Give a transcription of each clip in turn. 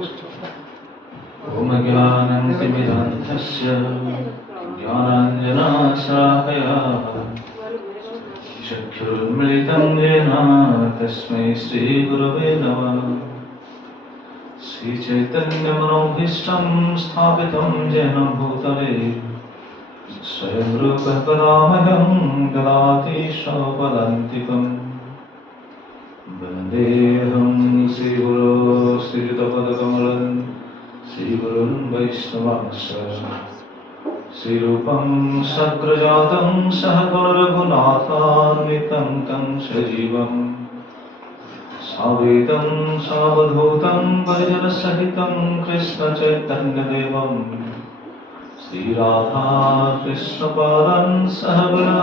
ॐ ज्ञानतिमिरान्धस्य ज्ञानाञ्जनाश्रावया चक्षुरुन्मिलितं येन तस्मै श्रीगुरवे नमः। श्रीचैतन्यमनोभीष्टं स्थापितं येन भूतले स्वयं रूपः कदामह्यं ददाति स्वपदान्तिकम्। वन्देऽहं श्रीगुरो श्रीयुतपदकमलं श्रीगुरुन् वैष्णवांश्च श्रीरूपं सग्रजातं सहगणरघुनाथान्वितं तं सजीवं सावेतं सावधूतं परिजनसहितं कृष्णचैतन्यदेवं श्रीराधा कृष्णपादान् सहगणा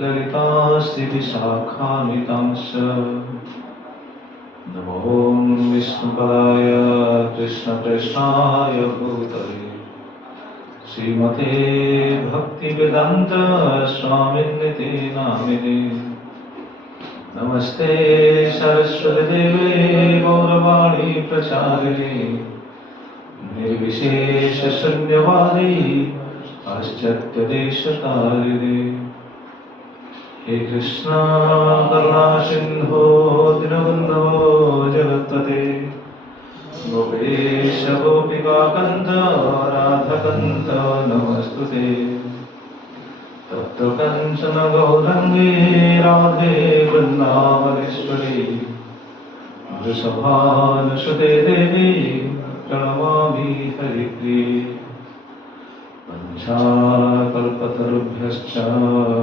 ललिता श्रीविशाखान्वितांश्च। नमो विष्णुपदाय कृष्णप्रेष्ठाय भूतले श्रीमते भक्तिवेदान्त स्वामिन्निति नामिने। नमस्ते सरस्वतीदेवे गौरवाणी प्रचारिणे निर्विशेषशून्यवादी पाश्चात्यदेशतारिणे। हे कृष्णा करुणा सिन्धो दीनबन्धो जगत्पते गोपेश गोपिकान्त राधाकान्त नमस्तुते। तप्त काञ्चन गौराङ्गी राधे वृन्दावनेश्वरी वृषभानुसुते देवी प्रणमामि हरिप्रिये। पंचाकल्पतरुभ्यश्च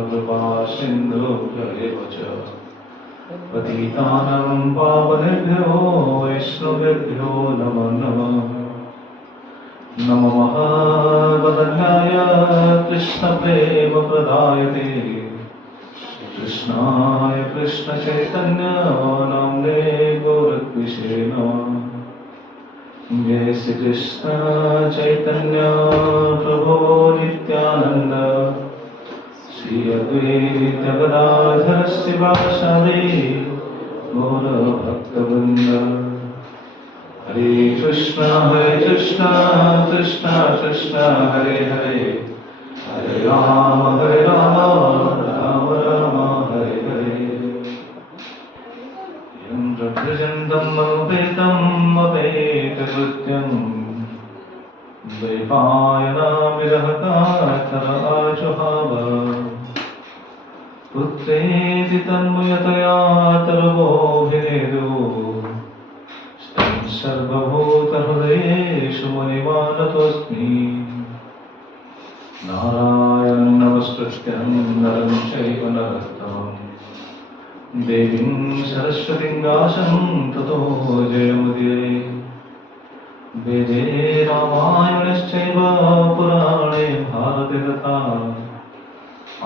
कृपा सिन्धुभ्य एव च पतितानां पावनेभ्यो वैष्णवेभ्यो नमो नमः। नमो महावदन्याय कृष्णप्रेमप्रदायते कृष्णाय कृष्णचैतन्य नाम्ने गौरद्विषे नमः। जय श्री कृष्ण चैतन्य प्रभु नित्यानंद श्री अद्वैत गदाधर शिवासादि गौर भक्तवृंद। हरे कृष्ण कृष्ण कृष्ण हरे हरे हरे राम राम राम हरे हरे। यं प्रभृजन्तं मनुपेतं मपेतकृत्यं द्वैपायनामिरहकातराजुहाव पुत्रेति तन्मयतया तर्वोऽभिनेदो तं सर्वभूतहृदयेषु मुनिमानतोऽस्मि। नारायणं नमस्कृत्यं नरं चैव नरोत्तमम् देवीं सरस्वतीं व्यासं ततो जयमुदीरये। वेदे रामायणश्चैव पुराणे भारते तथा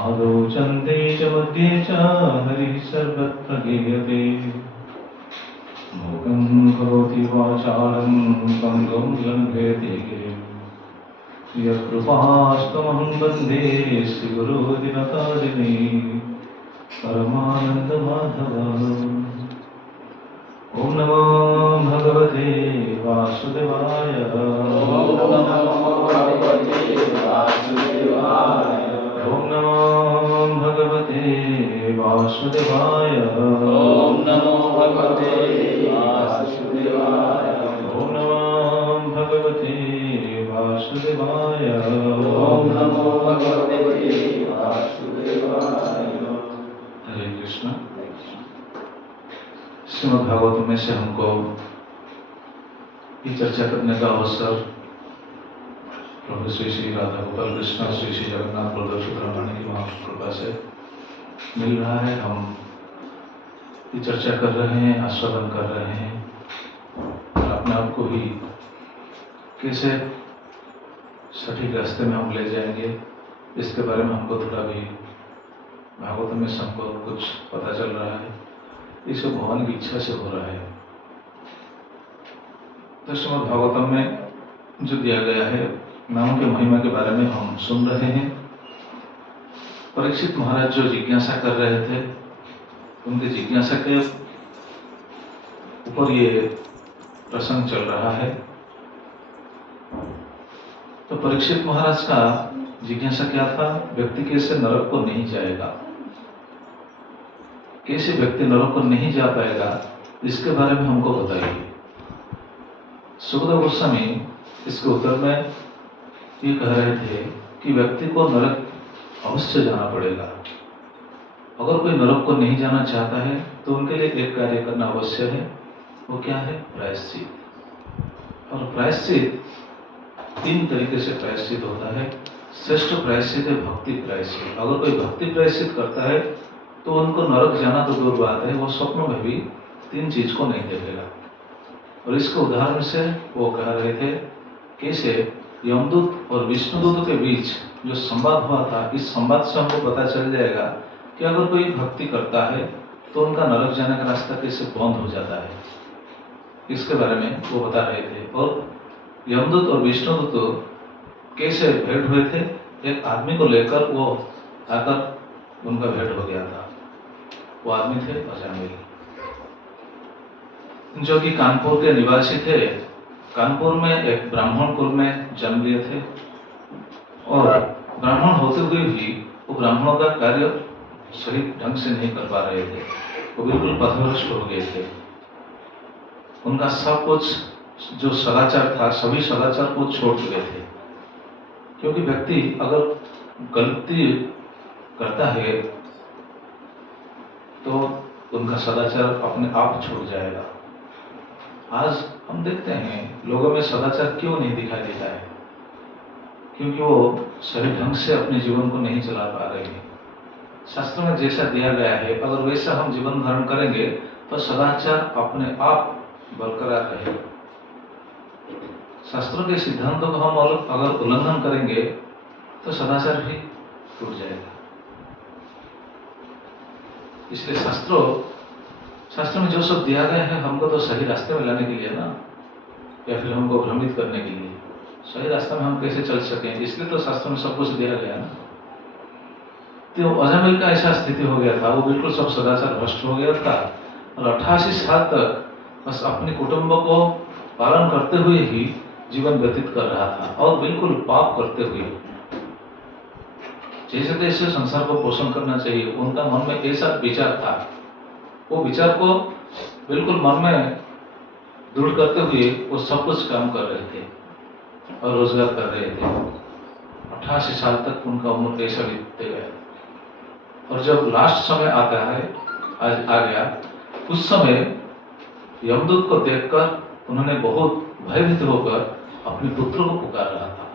आदौ चन्दे च मध्ये च हरिः सर्वत्र गीयते। मूकं करोति वाचालं पङ्गुं लङ्घयति यत्कृपास्तमहं वन्दे श्रीगुरुदिनतारिणे परमानंद माधव। ओम नमो भगवते वासुदेवाय। ओम नमो भगवते वासुदेवाय। ओम नमो भगवते वासुदेवाय। ओम नमो भगवते वासुदेवाय। ओम नमो भगवते वासुदेवाय। ओम नमो भगवते वासुदेवाय। हरे कृष्ण। श्रीमद् भागवत में से हमको ये चर्चा करने का अवसर प्रभु श्री श्री राधा गोपाल कृष्ण श्री श्री जगन्नाथ बलदेव सुब्रह्मण्य की महाकृपा से मिल रहा है। हम ये चर्चा कर रहे हैं, आस्वादन कर रहे हैं और अपने आप को भी कैसे सटीक रास्ते में हम ले जाएंगे इसके बारे में हमको थोड़ा भी भागवत में से हमको कुछ पता चल रहा है। इसे भगवान की इच्छा से हो रहा है। तो श्रीमद् भागवतम में जो दिया गया है नामों की महिमा के बारे में हम सुन रहे हैं। परीक्षित महाराज जो जिज्ञासा कर रहे थे उनकी जिज्ञासा के ऊपर ये प्रसंग चल रहा है। तो परीक्षित महाराज का जिज्ञासा क्या था? व्यक्ति कैसे नरक को नहीं जाएगा, कैसे व्यक्ति नरक को नहीं जा पाएगा, इसके बारे में हमको बताइए। सुखदेव गोस्वामी इसके उत्तर में ये कह रहे थे कि व्यक्ति को नरक अवश्य जाना पड़ेगा। अगर कोई नरक को नहीं जाना चाहता है तो उनके लिए एक कार्य करना अवश्य है। वो क्या है? प्रायश्चित। और प्रायश्चित 3 तरीके से प्रायश्चित होता है। श्रेष्ठ प्रायश्चित है भक्ति प्रायश्चित। अगर कोई भक्ति प्रायश्चित करता है तो उनको नरक जाना तो दूर बात है, वो स्वप्नों में भी 3 चीज को नहीं देखेगा। और इसके उदाहरण से वो कह रहे थे कैसे यमदूत और विष्णुदूत के बीच जो संवाद हुआ था, इस संवाद से हमको पता चल जाएगा कि अगर कोई भक्ति करता है तो उनका नरक जाने का रास्ता कैसे बंद हो जाता है, इसके बारे में वो बता रहे थे। और यमदूत और विष्णुदूत कैसे भेंट हुए थे? एक आदमी को लेकर वो आकर उनका भेंट हो गया था। वो आदमी थे अजामिल, जो कि कानपुर के निवासी थे। कानपुर में एक ब्राह्मण कुल में जन्म लिए थे और ब्राह्मण होते हुए भी वो ब्राह्मणों का कार्य सही ढंग से नहीं कर पा रहे थे। वो बिल्कुल पथभ्रष्ट हो गए थे। उनका सब कुछ जो सदाचार था, सभी सदाचार को छोड़ चुके थे। क्योंकि व्यक्ति अगर गलती करता है तो उनका सदाचार अपने आप छूट जाएगा। आज हम देखते हैं लोगों में सदाचार क्यों नहीं दिखाई देता है? क्योंकि वो सही ढंग से अपने जीवन को नहीं चला पा रहे हैं। शास्त्र में जैसा दिया गया है अगर वैसा हम जीवन धारण करेंगे तो सदाचार अपने आप बरकरार रहेगा। शास्त्रों के सिद्धांतों को हम अगर उल्लंघन करेंगे तो सदाचार भी टूट जाएगा। इसलिए शास्त्र में जो सब दिया गया है हमको तो सही रास्ते में लाने के लिए ना, या फिर हमको भ्रमित करने के लिए। सही रास्ते में हम कैसे चल सकें, इसलिए तो शास्त्र में सब कुछ दिया गया ना। तो अजामिल का ऐसा स्थिति हो गया था, वो बिल्कुल सब सदाचार भ्रष्ट हो गया था और 88 साल तक बस अपने कुटुंब को पालन करते हुए ही जीवन व्यतीत कर रहा था और बिल्कुल पाप करते हुए। जैसे तैसे संसार को पोषण करना चाहिए, उनका मन में ऐसा विचार था। वो विचार को बिल्कुल मन में दृढ़ करते हुए वो सब कुछ काम कर रहे थे और रोजगार कर रहे थे। 88 साल तक उनका उम्र ऐसा बीतते गया। और जब लास्ट समय आता है, आज आ गया, उस समय यमदूत को देखकर उन्होंने बहुत भयभीत होकर अपने पुत्र को पुकार रहा था।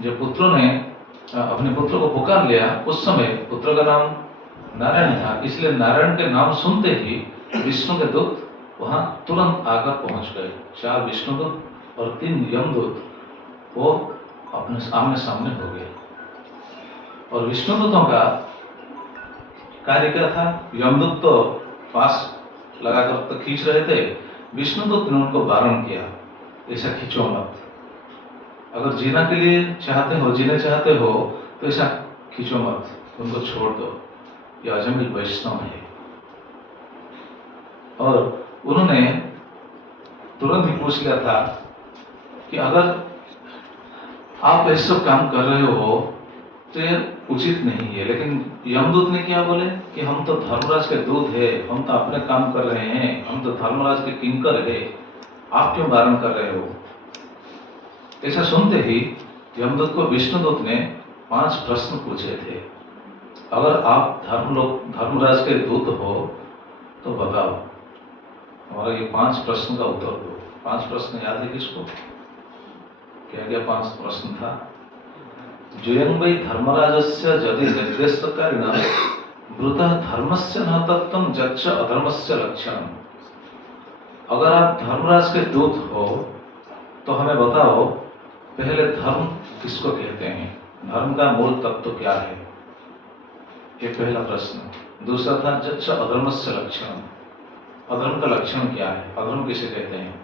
जब पुत्रों ने अपने पुत्र को पुकार लिया, उस समय पुत्र का नाम नारायण था, इसलिए नारायण के नाम सुनते ही विष्णु के दूत वहां तुरंत आकर पहुंच गए। 4 विष्णुदूत और 3 यमदूत वो अपने आमने सामने हो गए। और विष्णुदूतों का कार्य क्या था? यमदूत तो पास लगाकर तो खींच रहे थे, विष्णुदूत ने उनको वारण किया, ऐसा खींचो मत। अगर जीना के लिए चाहते हो, जीने चाहते हो तो ऐसा खींचो मत, उनको छोड़ दो, ये अजामिल वैष्णव है। और उन्होंने तुरंत ही पूछ लिया था कि अगर आप ऐसा काम कर रहे हो तो ये उचित नहीं है। लेकिन यमदूत ने क्या बोले कि हम तो धर्मराज के दूत है, हम तो अपने काम कर रहे हैं, हम तो धर्मराज के किंकर है, आप क्यों वारण कर रहे हो? ऐसा सुनते ही यमदूत को विष्णुदूत ने 5 प्रश्न पूछे थे। अगर आप धर्मराज के दूत हो तो बताओ, हमारा ये 5 प्रश्न का उत्तर दो। 5 प्रश्न याद है किसको? क्या क्या 5 प्रश्न था? जोयं वै धर्मराजस्य यदि निर्देशकारिणा ब्रूतः धर्मस्य न तत्त्वं यच्च अधर्मस्य लक्षणम्। अगर आप धर्मराज के दूत हो तो हमें बताओ, पहले धर्म किसको कहते हैं, धर्म का मूल तत्व क्या है? ये पहला प्रश्न। दूसरा था यच्च अधर्मस्य लक्षणम्, अधर्म का लक्षण क्या है, अधर्म किसे कहते हैं?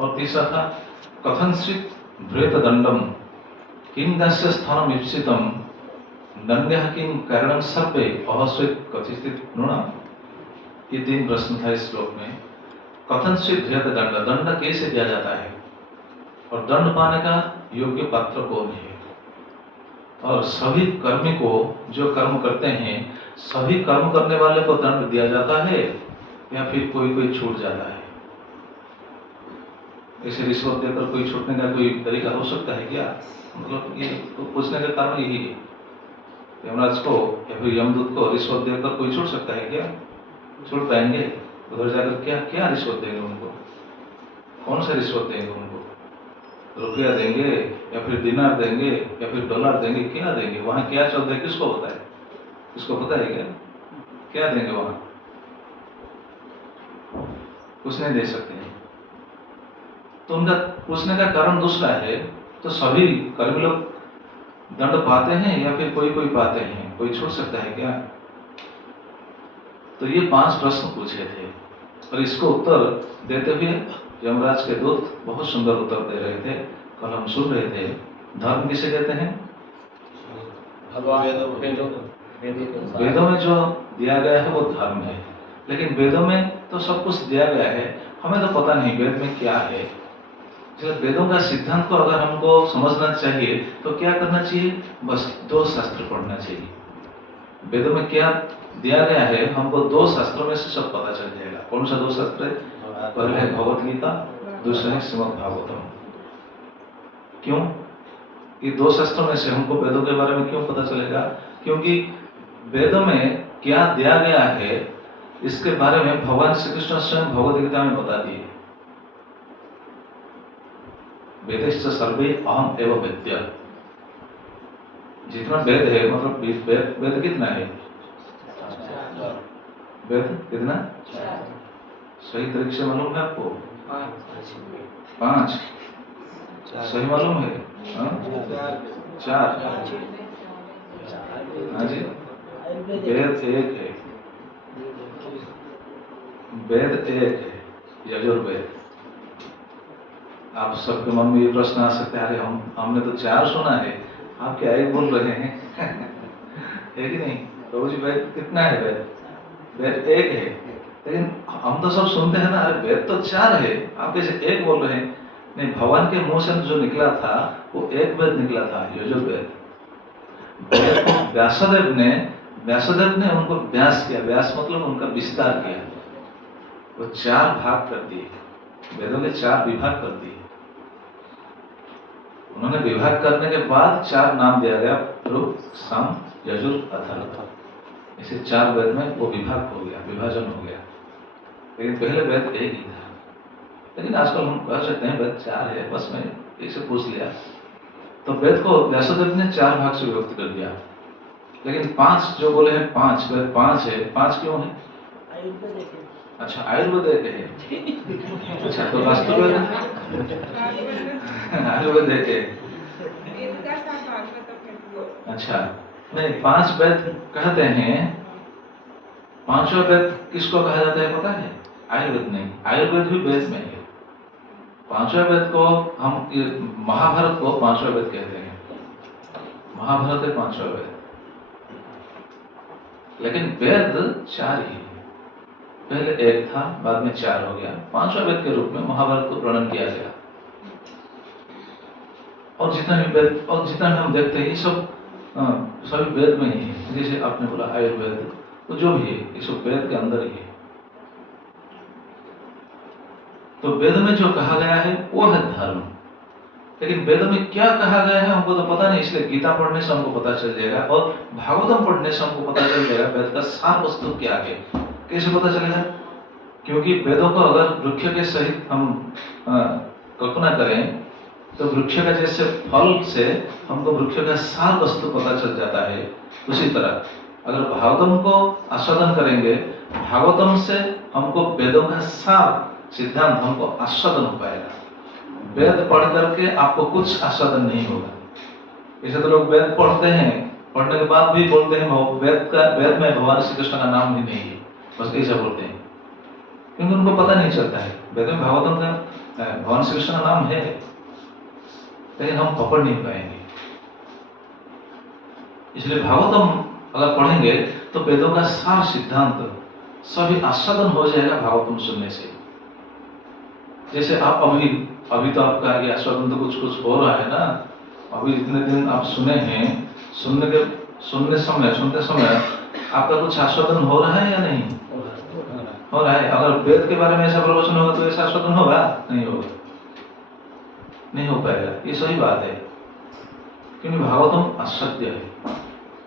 और तीसरा था कथंचित् भ्रेतदंडम किं दास्य स्थानम ईप्सितम दंड्यः किं कारणं सर्पे अहस्वित कथिचित् नृणाम्। ये 3 प्रश्न था इस श्लोक में। कथनचित ध्येय दंड, दंड कैसे दिया जाता है और दंड पाने का योग्य पात्र कौन है। और सभी कर्मी को, जो कर्म करते हैं, सभी कर्म करने वाले को दंड दिया जाता है या फिर कोई कोई छूट जाता है। ऐसे रिश्वत देकर कोई छूटने का कोई तरीका हो सकता है क्या? मतलब ये तो पूछने का कारण यही है, यमराज को या फिर यमदूत को रिश्वत देकर कोई छूट सकता है क्या? छूट पाएंगे? उधर जाकर क्या क्या रिश्वत देंगे उनको? कौन सा रिश्वत देंगे उनको? रुपया देंगे या फिर दिनार देंगे या फिर डॉलर देंगे? क्या देंगे? वहां क्या चल रहा है किसको पता है? किसको पता है क्या? क्या देंगे वहां? कुछ नहीं दे सकते हैं। तो उनका पूछने का कारण दूसरा है। तो सभी कर्मी लोग दंड पाते हैं या फिर कोई कोई पाते हैं? कोई छूट सकता है क्या? तो ये 5 प्रश्न पूछे थे और इसको उत्तर देते हुए यमराज के दूत बहुत सुंदर उत्तर दे रहे थे। कल हम सुन रहे थे, धर्म किसे कहते हैं? वेदों में जो दिया गया है वो धर्म है। लेकिन वेदों में तो सब कुछ दिया गया है, हमें तो पता नहीं वेद में क्या है। जब वेदों का सिद्धांत को अगर हमको समझना चाहिए तो क्या करना चाहिए? बस 2 शास्त्र पढ़ना चाहिए। वेदों में क्या दिया गया है हमको 2 शास्त्रों में से सब पता चल जाएगा। कौन सा 2 शास्त्र है? पहले है भगवत गीता, दूसरा है श्रीमद् भागवतम। क्यों? ये 2 शास्त्रों में से हमको वेदों के बारे में क्यों पता चलेगा? क्योंकि वेदों में क्या दिया गया है इसके बारे में भगवान श्री कृष्ण स्वयं भगवत गीता में बता दिए। वेदेश्च सर्वे अहम एव वेद्य। जितना वेद है, मतलब वेद कितना है? वेद कितना? सही तरीके से मालूम है आपको? 5 सही मालूम है? 4। हाँ जी, वेद 1 है, वेद 1 है, यजुर्वेद। आप सबके मन में ये प्रश्न आ सकता है, अरे हमने तो 4 सुना है, आप क्या 1 बोल रहे हैं? है कि नहीं? प्रभु जी वेद कितना है? वेद 1 है, लेकिन हम तो सब सुनते हैं ना, अरे वेद तो 4 है, आप कैसे 1 बोल रहे हैं? नहीं, भगवान के मुंह से जो निकला था वो 1 वेद निकला था, यजुर्वेद। व्यासदेव ने उनको व्यास किया, व्यास मतलब उनका विस्तार किया, वो 4 भाग कर दिए, वेदों के 4 विभाग कर दिए। उन्होंने विभाग करने के बाद 4 नाम दिया गया, ऋक्, साम, यजुर, अथर्व। ऐसे 4 वेद में वो विभाग हो गया, विभाजन हो गया। लेकिन पहले वेद 1 ही था। लेकिन आजकल हम कह सकते हैं वेद 4 है, बस मैं इसे पूछ लिया। तो वेद को व्यासदेव ने 4 भाग से विभक्त कर दिया। लेकिन 5 जो बोले हैं, 5 वेद 5 है। 5 क्यों है? अच्छा, आयुर्वेद 1 है। अच्छा, तो वास्तुवेद आयुर्वेद 1 है। अच्छा, नहीं, 5 वेद कहते हैं। 5वां वेद किसको कहा जाता है पता है? आयुर्वेद नहीं, आयुर्वेद भी वेद में है। 5वां वेद को हम महाभारत को 5वां वेद कहते हैं। महाभारत है 5वां वेद। लेकिन वेद 4 ही है। पहले 1 था, बाद में 4 हो गया। 5वां वेद के रूप में महाभारत को प्रणयन किया गया। और जितना भी वेद और जितना भी हम देखते हैं ये सब सभी वेद में ही है। जैसे आपने बोला आयुर्वेद, तो जो भी है ये सब वेद के अंदर ही है। तो वेद में जो कहा गया है वो है धर्म। लेकिन वेद में क्या कहा गया है हमको तो पता नहीं, इसलिए गीता पढ़ने से हमको पता चल जाएगा और भागवतम पढ़ने से हमको पता चल जाएगा वेद का सार वस्तु क्या है। कैसे पता चलेगा? क्योंकि वेदों को अगर वृक्ष के सहित हम कल्पना करें तो वृक्ष का जैसे फल से हमको वृक्ष का सार वस्तु पता चल जाता है, उसी तरह अगर भागवतम को आस्वादन करेंगे, भागवतम से हमको वेदों का सार सिद्धांत हमको आस्वादन हो पाएगा। वेद पढ़ करके आपको कुछ आस्वादन नहीं होगा। ऐसे तो लोग वेद पढ़ते हैं, पढ़ने के बाद भी बोलते हैं वेद में भगवान श्री कृष्ण का नाम ही नहीं है, बस ऐसा बोलते हैं, क्योंकि उनको पता नहीं चलता है वेद में भागवतम का भगवान श्री कृष्ण का नाम है, लेकिन हम पकड़ नहीं पाएंगे। इसलिए भागवतम अगर पढ़ेंगे तो वेदों का सार सिद्धांत सभी आस्वादन हो जाएगा भागवतम सुनने से। जैसे आप अभी तो आपका ये आस्वादन तो कुछ कुछ हो रहा है ना, अभी इतने दिन आप सुने हैं, सुनते समय आपका कुछ आस्वादन हो रहा है या नहीं हो रहा है? अगर वेद के बारे में ऐसा प्रवचन होगा तो ऐसा आस्वादन होगा? नहीं होगा, नहीं हो पाएगा। ये सही बात है, क्योंकि भागवतम आस्वाद्य है।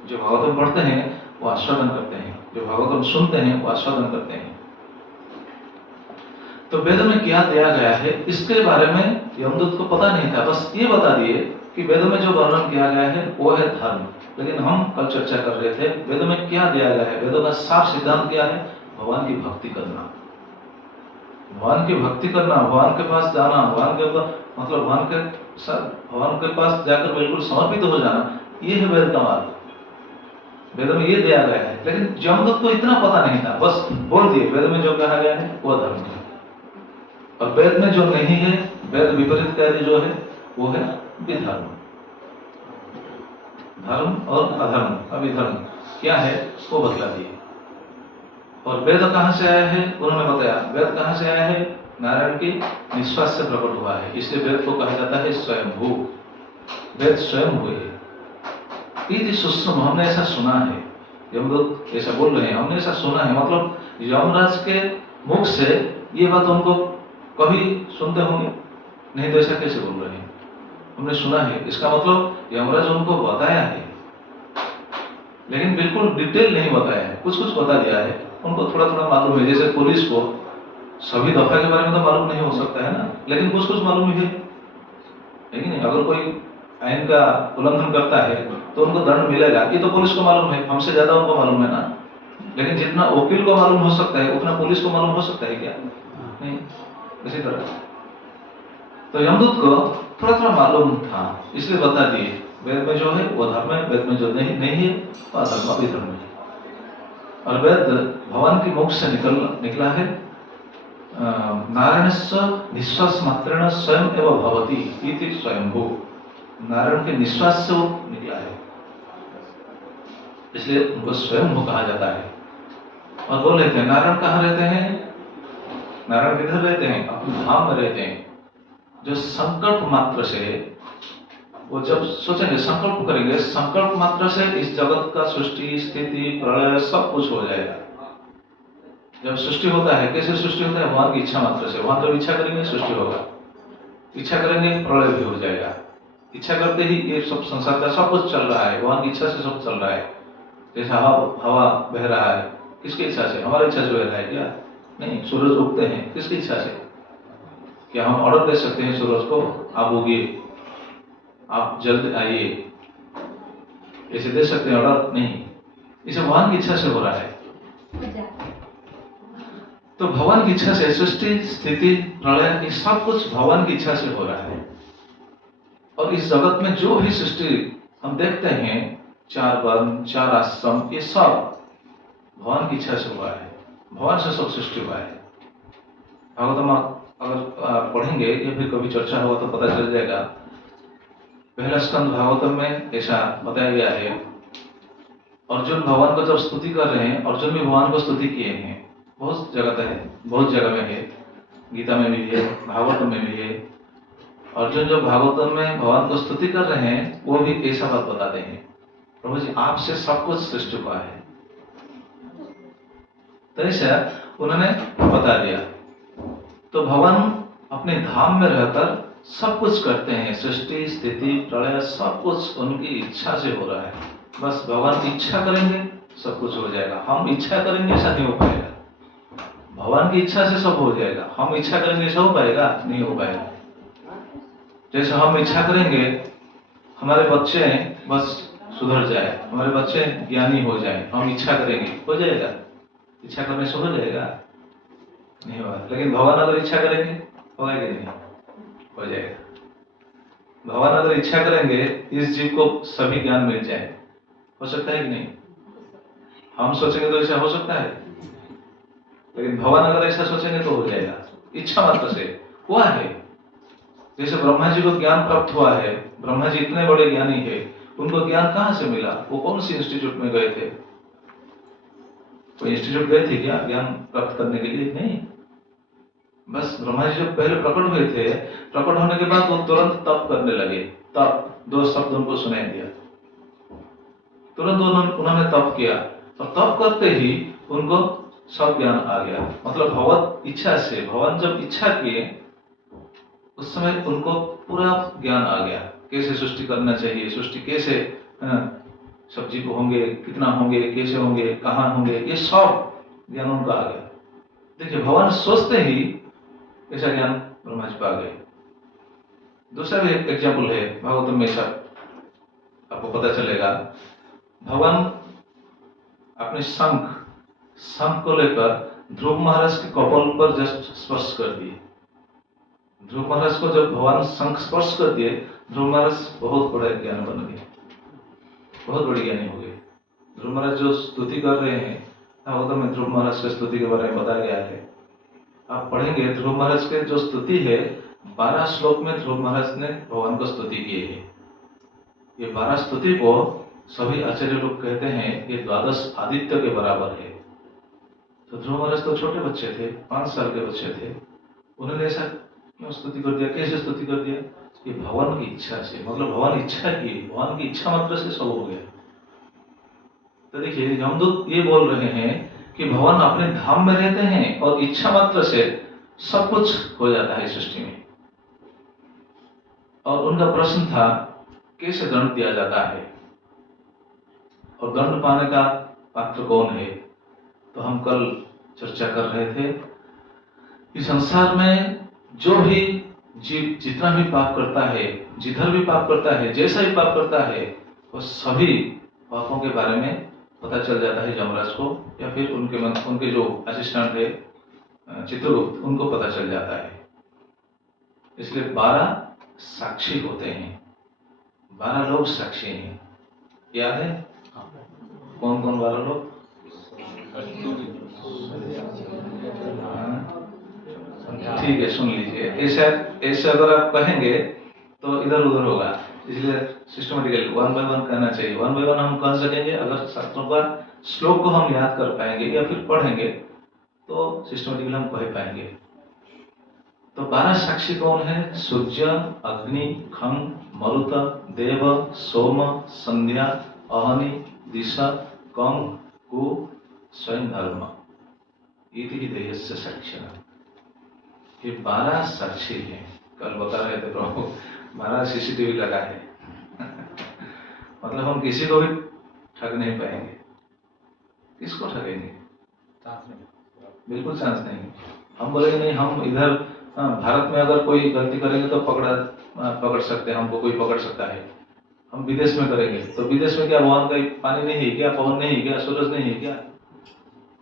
जो भागवतम पढ़ते हैं वो आस्वादन करते हैं, जो भागवतम सुनते हैं वो आस्वादन करते हैं। तो वेद में क्या दिया गया है इसके बारे में यमदूत को पता नहीं था, बस ये बता दिए कि वेद में जो वर्णन किया गया है वो है धर्म। लेकिन हम कल चर्चा कर रहे थे वेद में क्या दिया गया है। वेदों का साफ सिद्धांत क्या है? भगवान की भक्ति करना, भगवान की भक्ति करना, भगवान के पास जाना, भगवान के मतलब भगवान के पास जाकर बिल्कुल समर्पित हो जाना, ये है वेद का मार्ग। वेद में ये दिया गया है, लेकिन यमदूत को इतना पता नहीं था, बस बोल दिए वेद में जो कहा गया है वो धर्म है, और वेद में जो नहीं है, वेद विपरीत कार्य जो है वो है विधर्म। धर्म और अधर्म, अविधर्म क्या है वो बतला दिए। और वेद कहां से आया है उन्होंने बताया। वेद कहां से आया है? नारायण की निश्वास से प्रकट हुआ है, इसलिए वेद को कहा जाता है स्वयंभू। वेद स्वयं हुए इति सुश्रुम, हमने ऐसा सुना है। यमदूत ऐसा बोल रहे हैं, हमने ऐसा सुना है, मतलब यमराज के मुख से ये बात उनको कभी सुनते होंगे नहीं, तो ऐसा कैसे बोल रहे हैं? हमने सुना है, इसका मतलब यमराज उनको बताया है, लेकिन बिल्कुल डिटेल नहीं बताया है, कुछ कुछ बता दिया है। उनको थोड़ा थोड़ा मालूम है, जैसे पुलिस को सभी दफा के बारे में तो मालूम नहीं हो सकता है ना, लेकिन कुछ कुछ मालूम है कि नहीं? अगर कोई आईन का उल्लंघन करता है तो उनको दंड मिलेगा, ये तो पुलिस को मालूम है, हमसे ज्यादा उनको मालूम है ना। लेकिन जितना वकील को मालूम हो सकता है उतना पुलिस को मालूम हो सकता है क्या? नहीं। इसी तरह तो यमदूत को थोड़ा थोड़ा मालूम था, इसलिए बता दिए वेद में जो है वो धर्म है, वेद में जो नहीं है वो अधर्म, अविधर्म है। और वेद भगवान की मुख से निकला है। नारायणस्य निश्वास मात्रेण स्वयं एवं भवति इति स्वयंभू, नारायण के निश्वास से वो निकला है, इसलिए उनको स्वयंभू कहा जाता है। और बोल रहे थे नारायण कहाँ रहते हैं? नारायण किधर रहते हैं? अपने धाम में रहते हैं। जो संकल्प मात्र से, वो जब सोचेंगे, संकल्प करेंगे, संकल्प मात्र से इस जगत का सृष्टि स्थिति प्रलय सब कुछ हो जाएगा। जब सृष्टि होता है, कैसे सृष्टि होता है? भगवान की इच्छा मात्र से। भगवान जब इच्छा करेंगे सृष्टि होगा, इच्छा करेंगे प्रलय भी हो जाएगा। इच्छा करते ही ये सब संसार का सब कुछ चल रहा है, भगवान की इच्छा से सब चल रहा है। जैसे हवा बह रहा है, किसकी इच्छा से? हमारी इच्छा से बह रहा है क्या? नहीं। सूरज उगते हैं, किसकी इच्छा से? क्या हम ऑर्डर दे सकते हैं सूरज को, आप उगिए, आप जल्द आइए, ऐसे दे सकते हैं ऑर्डर? नहीं। इसे भगवान की इच्छा से हो रहा है। तो भगवान की इच्छा से सृष्टि स्थिति प्रलय ये सब कुछ भगवान की इच्छा से हो रहा है। और इस जगत में जो भी सृष्टि हम देखते हैं, 4 वर्ण 4 आश्रम, ये सब भगवान की इच्छा से हुआ है, भगवान से सब सृष्टि हुआ है। भागवतम अगर पढ़ेंगे या फिर कभी चर्चा होगा तो पता चल जाएगा। पहला स्कंद भागवतम में ऐसा बताया गया है। अर्जुन भगवान को जब स्तुति कर रहे हैं, अर्जुन भी भगवान को स्तुति किए हैं, बहुत जगह है, बहुत जगह में है, गीता में भी है, भागवतम में भी है। अर्जुन जब भागवतम में भगवान को स्तुति कर रहे हैं, वो भी ऐसा बात बताते हैं, प्रभु जी आपसे सब कुछ सृष्टि हुआ है। तो ऐसा उन्होंने बता दिया। तो भगवान अपने धाम में रहकर सब कुछ करते हैं, सृष्टि स्थिति प्रलय सब कुछ उनकी इच्छा से हो रहा है। बस भगवान इच्छा करेंगे सब कुछ हो जाएगा। हम इच्छा करेंगे ऐसा नहीं हो पाएगा। भगवान की इच्छा से सब हो जाएगा, हम इच्छा करेंगे ऐसा हो पाएगा? नहीं हो पाएगा। जैसे हम इच्छा करेंगे हमारे बच्चे बस सुधर जाए, हमारे बच्चे ज्ञानी हो जाए, हम इच्छा करेंगे, हो जाएगा? इच्छा करने से हो जाएगा? नहीं होगा। लेकिन भगवान अगर इच्छा करेंगे होगा कि नहीं? हो जाएगा। भगवान अगर इच्छा करेंगे इस जीव को सभी ज्ञान मिल जाए, हो सकता है कि नहीं? हम सोचेंगे तो ऐसा हो सकता है, लेकिन भगवान अगर ऐसा सोचेंगे तो हो जाएगा, इच्छा मात्र से हुआ है। जैसे ब्रह्मा जी को ज्ञान प्राप्त हुआ है, ब्रह्मा जी इतने बड़े ज्ञानी है, उनको ज्ञान कहां से मिला? वो कौन सी इंस्टीट्यूट में गए थे? कोई इंस्टीट्यूट गए थे क्या ज्ञान प्राप्त करने के लिए? नहीं। बस ब्रह्मा जी जब पहले प्रकट हुए थे, प्रकट होने के बाद वो तुरंत तप करने लगे। तप, दो शब्द उनको सुनाई दिया, तुरंत उन्होंने तप किया, और तप करते ही उनको सब ज्ञान आ गया। मतलब भगवत इच्छा से, भगवान जब इच्छा किए उस समय उनको पूरा ज्ञान आ गया, कैसे सृष्टि करना चाहिए, सृष्टि कैसे सब्जी को होंगे, कितना होंगे, कैसे होंगे, कहाँ होंगे, ये सब ज्ञान उनका आ गया। देखिए भगवान सोचते ही ऐसा ज्ञान ब्रह्मा जी पा गए। दूसरा भी एग्जाम्पल है भागवतम में, सब आपको पता चलेगा। भगवान अपने शंख को लेकर ध्रुव महाराज के कपाल पर जस्ट स्पर्श कर दिए। ध्रुव महाराज को जब भगवान शंख स्पर्श कर दिए, ध्रुव महाराज बहुत बड़े ज्ञानी बन गए, बहुत बड़े ज्ञानी हो गए। ध्रुव महाराज जो स्तुति कर रहे हैं, भागवतम में ध्रुव महाराज की स्तुति के बारे में बताया गया है। आप पढ़ेंगे ध्रुव महाराज के जो स्तुति है, 12 श्लोक में ध्रुव महाराज ने भगवान को स्तुति की है। ये 12 स्तुति को सभी आचार्य लोग कहते हैं ये 12 आदित्य के बराबर है। तो ध्रुव महाराज तो छोटे बच्चे थे, 5 साल के बच्चे थे, उन्होंने ऐसा क्यों स्तुति कर दिया, कैसे स्तुति कर दिया? ये भगवान की इच्छा से, मतलब भगवान इच्छा की, भगवान की इच्छा मात्र से सब हो गया। तो देखिए यमदूत ये बोल रहे हैं कि भगवान अपने धाम में रहते हैं और इच्छा मात्र से सब कुछ हो जाता है सृष्टि में। और उनका प्रश्न था कैसे दंड दिया जाता है और दंड पाने का पात्र कौन है। तो हम कल चर्चा कर रहे थे कि संसार में जो भी जीव जितना भी पाप करता है, जिधर भी पाप करता है, जैसा भी पाप करता है, वो सभी पापों के बारे में पता चल जाता है यमराज को, या फिर उनके जो असिस्टेंट है चित्रगुप्त, उनको पता चल जाता है। इसलिए 12 साक्षी होते हैं, 12 लोग साक्षी हैं। याद है कौन कौन 12 लोग? ठीक है, सुन लीजिए। ऐसे अगर आप कहेंगे तो इधर उधर होगा, इसलिए सिस्टमेटिकली 1 बाय 1 कहना चाहिए। 1 बाय 1 हम कह सकेंगे अगर शास्त्रों का श्लोक को हम याद कर पाएंगे या फिर पढ़ेंगे तो सिस्टमेटिकली हम कह पाएंगे। तो 12 साक्षी कौन है? सूर्य, अग्नि, खं, मरुत, देव, सोम, संध्या, अहनि, दिशा, कं, कु, स्वयं धर्म, इति देयस्य साक्षिण। ये 12 साक्षी हैं। कल बता रहे थे प्रभु 12 सीसीटीवी लगा है मतलब हम किसी को भी ठग नहीं पाएंगे। किसको ठगेंगे? बिल्कुल चांस नहीं। हम बोलेंगे नहीं, हम इधर भारत में अगर कोई गलती करेंगे तो पकड़ सकते हैं, हमको कोई पकड़ सकता है। हम विदेश में करेंगे तो विदेश में क्या भगवान का पानी नहीं है क्या, पवन नहीं है क्या, सूरज नहीं है क्या?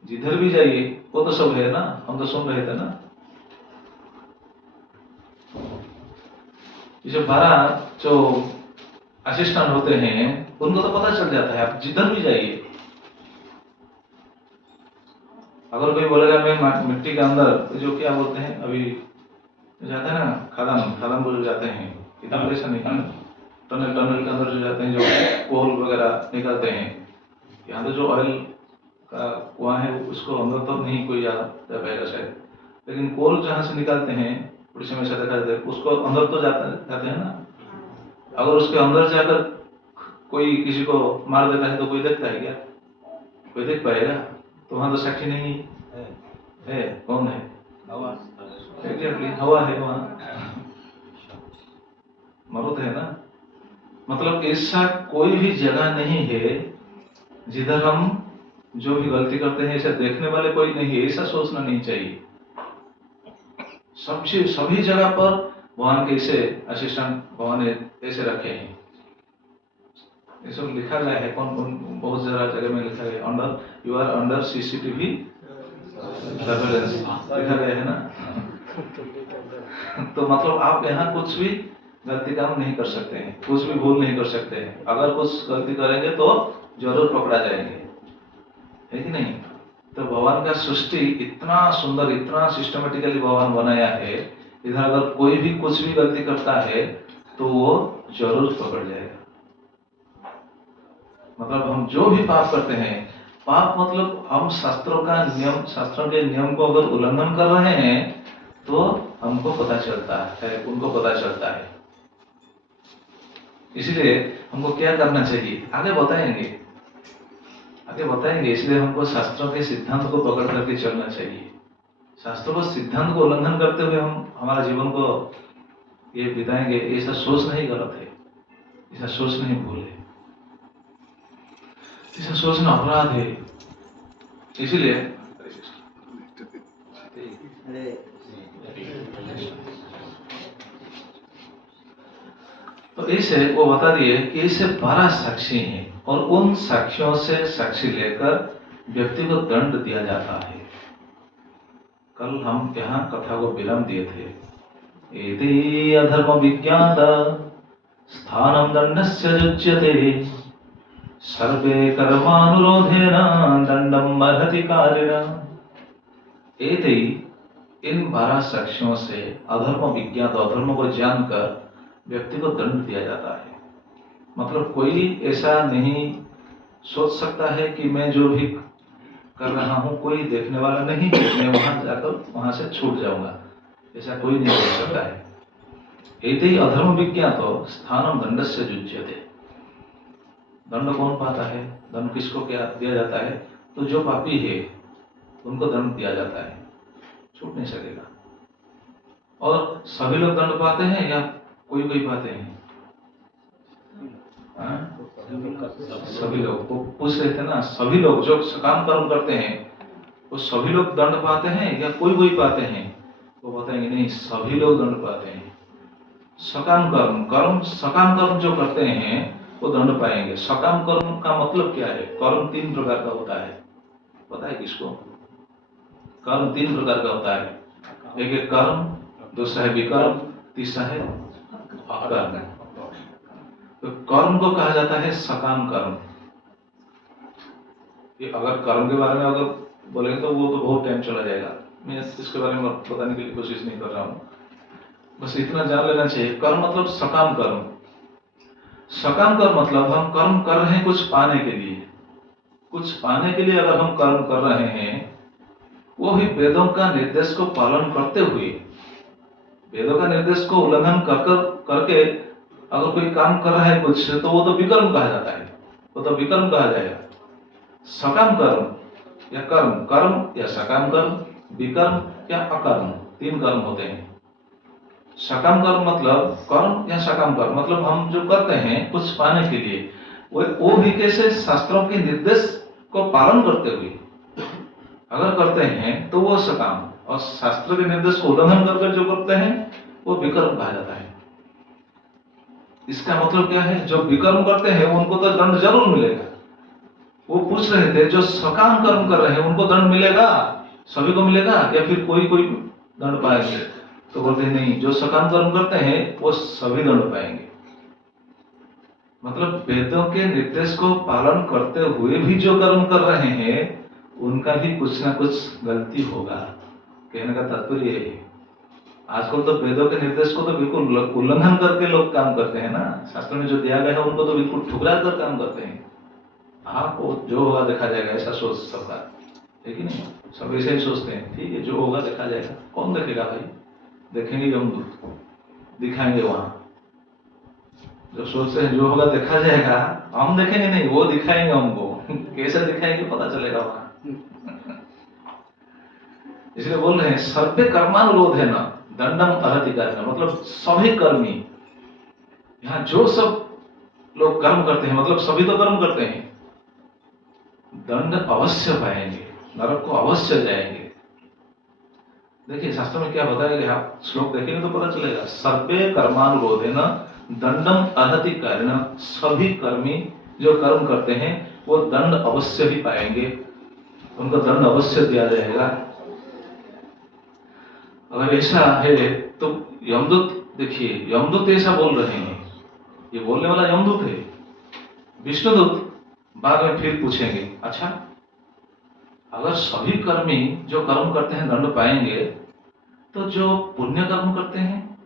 जिधर भी जाइए वो तो सब है ना। हम तो सुन रहे थे ना, जो 12 जो असिस्टेंट होते हैं उनको तो पता चल जाता है, आप जिधर भी जाइए। अगर कोई बोलेगा मैं मिट्टी के अंदर जो क्या बोलते हैं अभी जाते हैं ना, खदान को जो जाते हैं, इतना ऐसा नहीं, टनल के अंदर जो जाते हैं, जो कोल वगैरह निकालते हैं, यहाँ तो जो ऑयल का कुआं है उसको अंदर तो नहीं कोई जा पाएगा शायद, लेकिन कोल जहाँ से निकालते हैं उड़ीसा में ऐसा देखा जाता है, उसको अंदर तो जाते हैं ना। अगर उसके अंदर जाकर कोई किसी को मार देता है तो कोई देखता है क्या? कोई देख पाएगा? तो वहां तो साक्षी नहीं है। कौन है? हवा। एग्जैक्टली, हवा है वहां, मरुत है ना। मतलब ऐसा कोई भी जगह नहीं है जिधर हम जो भी गलती करते हैं ऐसा देखने वाले कोई नहीं है, ऐसा सोचना नहीं चाहिए। सभी जगह पर भगवान के ऐसे असिस्टेंट भगवान ने ऐसे रखे हैं। ऐसा लिखा गया है, कौन बहुत सारा जगह में लिखा गया, under you are under CCTV surveillance लिखा गया है ना। तो मतलब आप यहाँ कुछ भी गलती काम नहीं कर सकते हैं, कुछ भी भूल नहीं कर सकते हैं। अगर कुछ गलती करेंगे तो जरूर पकड़ा जाएंगे, है कि नहीं? तो भगवान का सृष्टि इतना सुंदर, इतना सिस्टमेटिकली भगवान बनाया है, इधर अगर कोई भी कुछ भी गलती करता है तो वो जरूर पकड़ जाएगा। मतलब हम जो भी पाप करते हैं, पाप मतलब हम शास्त्रों के नियम को अगर उल्लंघन कर रहे हैं तो हमको पता चलता है, उनको पता चलता है। इसलिए हमको क्या करना चाहिए आगे बताएंगे, इसलिए हमको शास्त्रों के सिद्धांत को पकड़ करके चलना चाहिए। शास्त्रों को सिद्धांत को उल्लंघन करते हुए हम हमारा जीवन को ये बिताएंगे, ऐसा सोच नहीं गलत है, ऐसा सोच नहीं भूल है, ऐसा सोचना अपराध है। इसीलिए तो इसे वो बता दिए कि इसे 12 साक्षी हैं और उन साक्षियों से साक्षी लेकर व्यक्ति को दंड दिया जाता है। कल हम यहाँ कथा को विराम दिए थे। एति अधर्म विज्ञात स्थानम दंडस्य युज्यते सर्वे कर्मानुरोधेन दंडम अर्हति कारिणा। एति इन 12 साक्षियों से अधर्म विज्ञात, अधर्म को जानकर व्यक्ति को दंड दिया जाता है। मतलब कोई ऐसा नहीं सोच सकता है कि मैं जो भी कर रहा हूँ कोई देखने वाला नहीं है, मैं वहां जाकर वहां से छूट जाऊंगा, ऐसा कोई नहीं सोच सकता है। एते ही अधर्म विज्ञातो स्थानम दंडस्य युज्यते। दंड कौन पाता है? दंड किसको क्या दिया जाता है? तो जो पापी है उनको दंड दिया जाता है, छूट नहीं सकेगा। और सभी लोग दंड पाते हैं या कोई कोई पाते हैं? सभी लोग। वो पूछ रहे थे ना, सभी लोग जो सकाम कर्म करते हैं वो सभी लोग दंड पाते हैं या कोई कोई पाते हैं? वो बताएंगे नहीं, सभी लोग दंड पाते हैं। सकाम कर्म जो करते हैं वो दंड पाएंगे। सकाम कर्म का मतलब क्या है? कर्म 3 प्रकार का होता है, पता है किसको? कर्म 3 प्रकार का होता है। एक है कर्म, दूसरा है विकर्म, तीसरा है अकर्म। तो कर्म को कहा जाता है सकाम कर्म। ये अगर कर्म के बारे में अगर बोलेंगे तो वो तो बहुत टाइम चला जाएगा, मैं इसके बारे में बताने की कोशिश नहीं कर रहा हूँ। बस इतना जान लेना चाहिए, कर्म मतलब सकाम कर्म। सकाम कर्म मतलब हम कर्म कर रहे हैं कुछ पाने के लिए, कुछ पाने के लिए अगर हम कर्म कर रहे हैं, वो भी वेदों का निर्देश को पालन करते हुए, वेदों का निर्देश को उल्लंघन करके अगर कोई काम कर रहा है कुछ, तो वो तो विकर्म कहा जाता है, वो तो विकर्म कहा जाएगा। सकाम कर्म या कर्म या सकाम कर्म, विकर्म या अकर्म, 3 कर्म होते हैं। सकाम कर्म मतलब कर्म या सकाम कर्म मतलब हम जो करते हैं कुछ पाने के लिए, वो भी कैसे? शास्त्रों के निर्देश को पालन करते हुए अगर करते हैं तो वो सकाम, और शास्त्र के निर्देश को उल्लंघन करके जो करते हैं वो विकर्म कहा जाता है। इसका मतलब क्या है? जो विकर्म करते हैं उनको तो दंड जरूर मिलेगा। वो पूछ रहे थे जो सकाम कर्म कर रहे हैं उनको दंड मिलेगा, सभी को मिलेगा या फिर कोई कोई दंड पाएंगे? तो बोलते हैं नहीं, जो सकाम कर्म करते हैं वो सभी दंड पाएंगे। मतलब वेदों के निर्देश को पालन करते हुए भी जो कर्म कर रहे हैं उनका भी कुछ ना कुछ गलती होगा, कहने का तात्पर्य है। आजकल तो वेदों के निर्देश को तो बिल्कुल उल्लंघन करके लोग काम करते हैं ना, शास्त्र में जो दिया गया है उनको तो बिल्कुल ठुकरा कर काम करते हैं। आपको जो होगा देखा जाएगा ऐसा सोच सबका है कि नहीं? सब ऐसे ही सोचते हैं, ठीक है जो होगा देखा जाएगा। कौन देखेगा भाई? देखेंगे यमदूत, दिखाएंगे वहां। जो सोचते हैं जो होगा देखा जाएगा, हम देखेंगे नहीं, वो दिखाएंगे हमको। कैसे दिखाएंगे पता चलेगा वहां। इसलिए बोल रहे हैं सर्वे कर्मानुरोध है ना दंडम अर्हति कारिणा, मतलब सभी कर्मी, यहाँ जो सब लोग कर्म करते हैं मतलब सभी तो कर्म करते हैं, दंड अवश्य पाएंगे, नरक को अवश्य जाएंगे। देखिए शास्त्र में क्या बताया गया, आप श्लोक देखेंगे तो पता चलेगा। सर्वे कर्मानुरोधेन दंडम अर्हति कारिणा, सभी कर्मी जो कर्म करते हैं वो दंड अवश्य ही पाएंगे, उनको दंड अवश्य दिया जाएगा। अगर ऐसा है तो यमदूत, देखिए यमदूत ऐसा बोल रहे हैं, ये बोलने वाला यमदूत है। विष्णुदूत बाद में फिर पूछेंगे, अच्छा अगर सभी कर्मी जो कर्म करते हैं दंड पाएंगे, तो जो पुण्य कर्म करते हैं,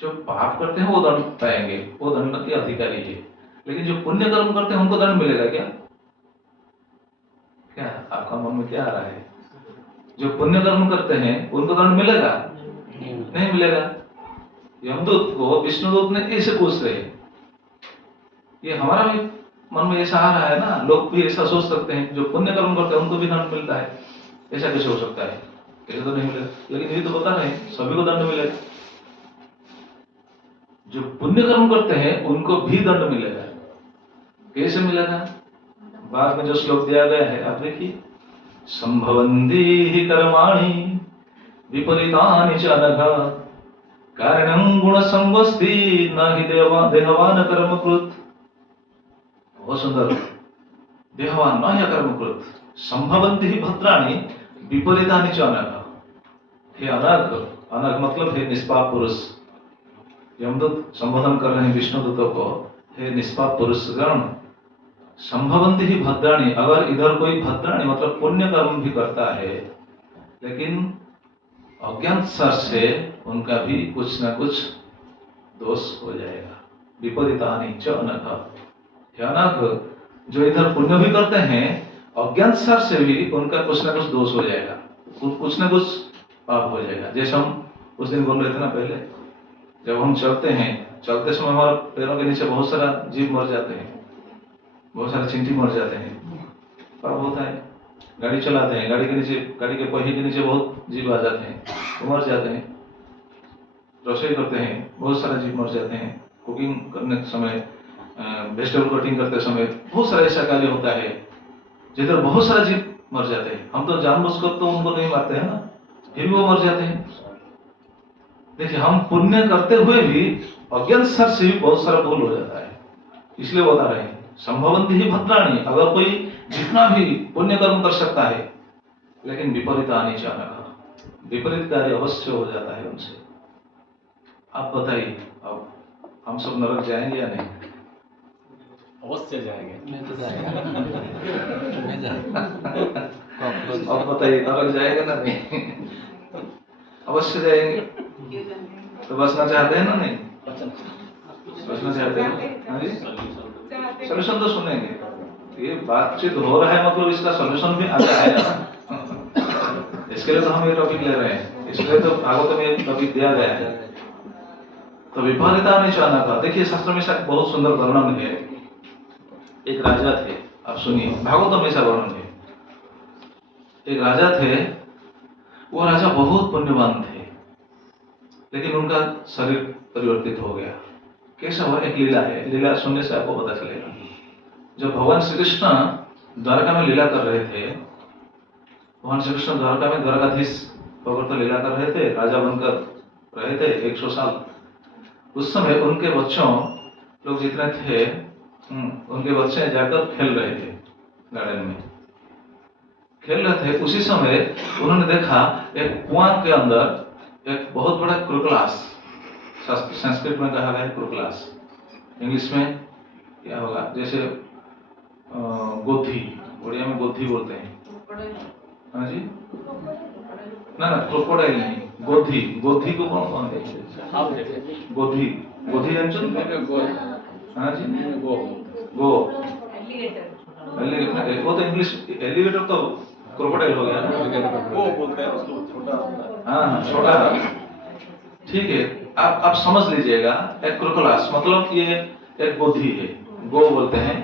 जो पाप करते हैं वो दंड पाएंगे, वो दंड के अधिकारी है। लेकिन जो पुण्य कर्म करते हैं उनको दंड मिलेगा क्या? क्या आपका मन में क्या आ रहा है? जो पुण्य कर्म करते हैं उनको दंड मिलेगा? नहीं मिलेगा। यमदूत को विष्णुदूत ने ऐसे पूछ रहे हैं। ये हमारा भी मन में ऐसा आ रहा है ना, लोग भी ऐसा सोच सकते हैं, जो पुण्य कर्म करते हैं उनको भी दंड मिलता है, ऐसा कैसे हो सकता है? ऐसा तो नहीं मिलेगा। लेकिन ये तो बता रहे हैं सभी को दंड मिलेगा। जो पुण्य कर्म करते हैं उनको भी दंड मिलेगा। कैसे मिलेगा? बाद में जो श्लोक दिया गया है आप देखिए, संभवन्ति हि कर्माणि विपरीतानि च नघ कारणं गुण संगोस्ति न हि देहवान कर्मकृत। बहुत सुंदर। देहवान न हि कर्मकृत संभवन्ति हि भद्राणि विपरीतानि च अनघ। हे अनघ, अनघ मतलब है निष्पाप पुरुष। यमदूत संबोधन कर रहे हैं विष्णुदूतों को, हे निष्पाप पुरुष गण, संभवन्ति ही भद्राणी, अगर इधर कोई भद्राणी मतलब पुण्य कर्म भी करता है लेकिन अज्ञानसार से उनका भी कुछ ना कुछ दोष हो जाएगा। विपरीतानि च अनघ, अनघ जो इधर पुण्य भी करते हैं अज्ञानसार से भी उनका कुछ ना कुछ दोष हो जाएगा, कुछ ना कुछ पाप हो जाएगा। जैसे हम उस दिन बोल रहे थे ना पहले, जब हम चलते हैं, चलते समय हमारे पैरों के नीचे बहुत सारा जीव मर जाते हैं, बहुत सारे चिंटी मर जाते हैं, पाप होता है। गाड़ी चलाते हैं, गाड़ी के नीचे, गाड़ी के पहिए के नीचे बहुत जीव आ जाते हैं, वो मर जाते हैं। रसोई करते हैं, बहुत सारे जीव मर जाते हैं। कुकिंग करने के समय, वेजिटेबल कटिंग करते समय बहुत सारा ऐसा कार्य होता है जिधर बहुत सारे जीव मर जाते हैं। हम तो जानबूझकर तो उनको नहीं मारते हैं ना, फिर भी वो मर जाते हैं। देखिए, हम पुण्य करते हुए भी अज्ञानसार से भी बहुत सारा भूल हो जाता है। इसलिए बता रहे हैं संभवन्ति ही भद्राणी, अगर कोई जितना भी पुण्य कर्म कर सकता है लेकिन विपरीतानि च अनघ, विपरीत कार्य अवश्य हो जाता है उनसे। आप बताइए, अब हम सब नरक जाएंगे या नहीं? अवश्य जाएंगे। मैं तो जाएगा। मैं जाएगा। अब बताइए, नरक जाएगा ना नहीं? अवश्य जाएंगे। तो बचना चाहते हैं ना नहीं? बचना चाहते हैं? हाँ जी, सोल्यूशन तो सुनेंगे। ये बातचीत हो रहा है मतलब इसका सोल्यूशन भी आगे आएगा ना। इसके लिए तो हम ये टॉपिक ले रहे हैं, इसलिए तो भागवत में ये टॉपिक दिया गया है। तो विपरीतानि च अनघ, देखिए शास्त्र में इसका बहुत सुंदर वर्णन है। एक राजा थे, आप सुनिए, भागवत में ऐसा वर्णन है। एक राजा थे, वो राजा बहुत पुण्यवान थे लेकिन उनका शरीर परिवर्तित हो गया। कैसा हुआ? एक लीला है, लीला सुनने से आपको पता चलेगा। जब भगवान श्री कृष्ण द्वारका में लीला कर रहे थे, भगवान श्री कृष्ण द्वारका में द्वारकाधीश होकर तो लीला कर रहे थे, राजा बनकर रहे थे 100 साल। उस समय उनके बच्चों लोग जितने थे, उनके बच्चे जाकर खेल रहे थे, गार्डन में खेल रहे थे। उसी समय उन्होंने देखा एक कुआं के अंदर एक बहुत बड़ा क्रोकोलास, संस्कृत में कहा गया है क्रोकोलास, इंग्लिश में क्या होगा? जैसे गोधी, उड़िया में गोधी बोलते हैं। हाँ जी, ना क्रोकोडाइल नहीं, गोधी। गोधी को कौन कौन देखते? गोधी, गोधी हाँ जी, गो, एलिगेटर। वो तो इंग्लिश, एलिगेटर तो क्रोकोडाइल हो गया ना, वो बोलते हैं उसको छोटा। हाँ, छोटा। ठीक है, आप समझ लीजिएगा, एक क्रोकोलास मतलब ये एक गोधी है, गो बोलते हैं।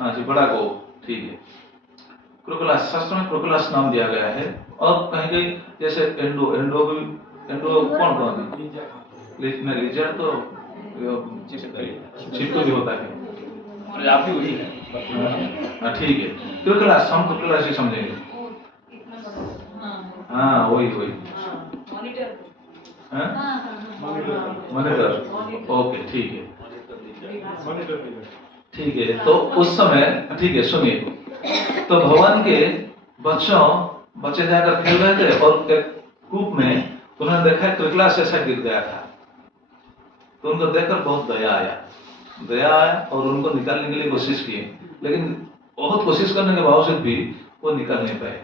हाँ जी, बड़ा गो, ठीक है। क्रोकोलास, शास्त्र में क्रोकोलास नाम दिया गया है। और कहीं कहीं जैसे एंडो, एंडो कौन कौन है? लीजर तो चिपको भी होता है, प्रजापति वही है। हाँ ठीक है, क्रोकोलास, हम क्रोकोलास ही समझेंगे। हाँ वही वही, मॉनिटर, ओके ठीक है, ठीक है। तो उस समय, ठीक है सुनिए, तो भगवान के बच्चे जाकर खेल रहे थे और एक कूप में उन्होंने देखा क्रोकोलास ऐसा गिर गया था। तो उनको देखकर बहुत दया आया और उनको निकालने के लिए कोशिश की, लेकिन बहुत कोशिश करने के बावजूद भी वो निकाल नहीं पाए।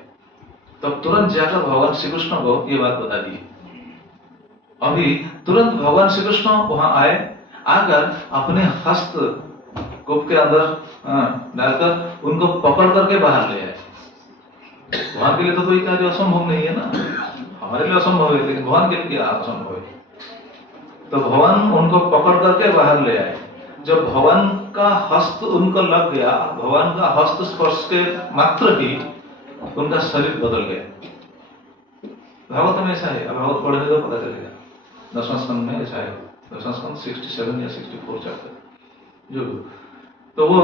तब तुरंत जाकर भगवान श्री कृष्ण को ये बात बता दी। अभी तुरंत भगवान श्री कृष्ण वहां आए, आकर अपने हस्त कूप के अंदर डालकर उनको पकड़ करके बाहर ले आए। भगवान के लिए तो कोई कार्य असंभव नहीं है ना, हमारे लिए असंभव है, लेकिन भगवान के लिए क्या असंभव है? तो भगवान उनको पकड़ करके बाहर ले आए। जब भगवान का हस्त उनको लग गया, भगवान का हस्त स्पर्श के मात्र ही उनका शरीर बदल गया। भागवत में ऐसा है, अब भागवत पढ़ने तो पता चलेगा, 10वां स्कंद में ऐसा है, 10वां स्कंद 67 या 64 चैप्टर जो। तो वो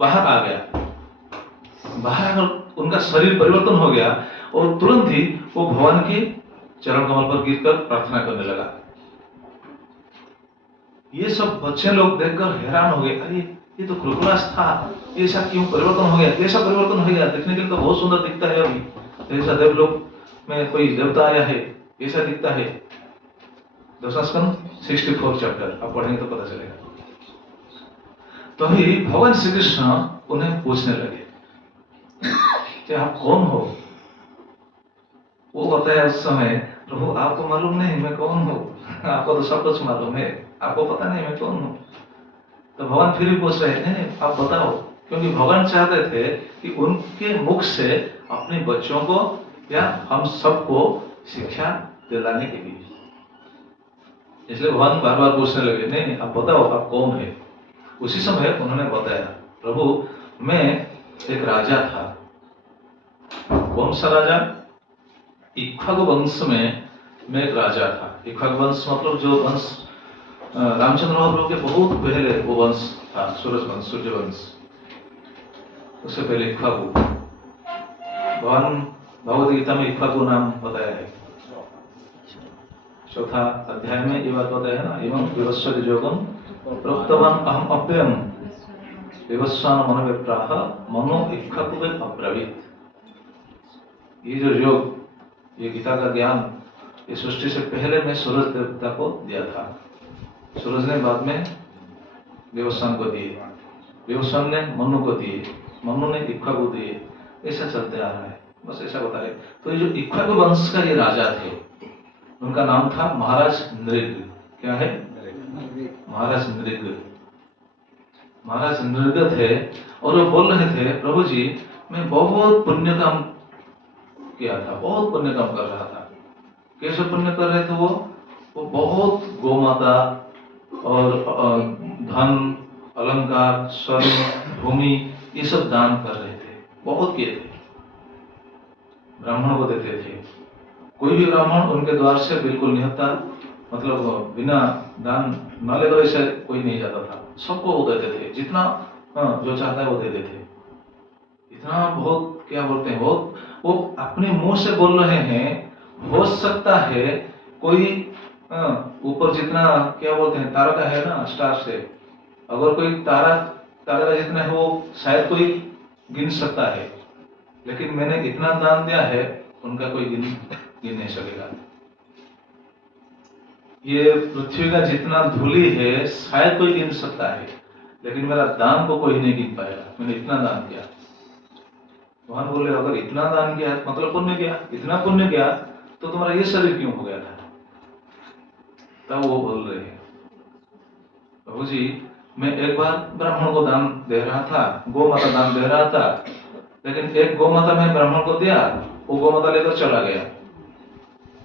बाहर आ गया, बाहर आकर उनका शरीर परिवर्तन हो गया और तुरंत ही वो भगवान के चरण कमल पर गिरकर प्रार्थना करने लगा। ये सब बच्चे लोग देखकर हैरान हो गए, अरे ये तो खुलखुलास था, ये ऐसा क्यों परिवर्तन हो गया? कैसा परिवर्तन हो गया? देखने के लिए तो बहुत सुंदर दिखता है, अभी ऐसा देवलोक में कोई देवता आया है ऐसा दिखता है। 10वां स्कंद 64 चैप्टर आप पढ़ेंगे तो पता चलेगा। तभी भगवान श्री कृष्ण उन्हें पूछने लगे कि आप कौन हो? वो बताया उस समय, प्रभु आपको मालूम नहीं मैं कौन हूँ? आपको तो सब कुछ मालूम है, आपको पता नहीं मैं कौन हूँ। तो भगवान फिर भी पूछ रहे नहीं आप बताओ, क्योंकि भगवान चाहते थे कि उनके मुख से अपने बच्चों को या हम सबको शिक्षा दिलाने के लिए, इसलिए भगवान बार बार पूछने लगे नहीं आप बताओ आप कौन है। उसी समय उन्होंने बताया, प्रभु मैं एक राजा था। कौन सा राजा? इक्ष्वाकु वंश में मैं एक राजा था। इक्ष्वाकु वंश मतलब जो वंश रामचंद्र महाप्रभु के बहुत पहले वो वंश था, सूरज वंश, सूर्य वंश, उससे पहले इक्ष्वाकु। भगवान भगवद गीता में इक्ष्वाकु नाम बताया है, 4था अध्याय में ये बात बताया है ना, एवं विवस्वत योगम प्रोक्तवान अहम अप्ययम विवस्वान मनोविप्राह मनो इक्ष्वाकु अब्रवीत। ये जो योग, ये गीता का ज्ञान, ये सृष्टि से पहले मैं सूरज देवता को दिया था। सूरज ने बाद में विवस्वान को दिए, विवस्वान ने मनु को दिए, मनु ने इक्ष्वाकु दिए, ऐसा चलते आ रहा है, बस ऐसा बताए। तो ये जो इक्ष्वाकु वंश का ये राजा थे, उनका नाम था महाराज नृग। क्या है? महाराज नृग। महाराज नृग थे और वो बोल रहे थे, प्रभु जी मैं बहुत पुण्य काम किया था, बहुत पुण्य काम कर रहा था। कैसे पुण्य कर रहे थे वो बहुत गोमाता और धन, अलंकार, स्वर्ण, भूमि ये सब दान कर रहे थे, बहुत किए थे। ब्राह्मण को देते थे, कोई भी ब्राह्मण उनके द्वार से बिल्कुल निहत्ता, मतलब बिना दान न लेकर ऐसे कोई नहीं जाता था, सबको वो देते थे, जितना जो चाहता है वो देते थे। इतना बहुत क्या बोलते हैं, बहुत वो अपने मुंह से बोल रहे हैं। हो सकता है कोई ऊपर जितना क्या बोलते हैं तारका है ना, स्टार से, अगर कोई तारा जितना है वो शायद कोई गिन सकता है, लेकिन मैंने इतना दान दिया है उनका कोई गिन नहीं सकेगा। ये पृथ्वी का जितना धूली है शायद कोई गिन सकता है, लेकिन मेरा दान को कोई नहीं गिन पाएगा, मैंने इतना दान किया। भगवान बोले अगर इतना दान किया मतलब पुण्य किया, इतना पुण्य किया तो तुम्हारा ये शरीर क्यों हो गया था? तब वो बोल रहे हैं, प्रभु जी मैं एक बार ब्राह्मण को दान दे रहा था, गौ माता दान दे रहा था, लेकिन एक गौ माता मैं ब्राह्मण को दिया, वो गौ माता लेकर चला गया।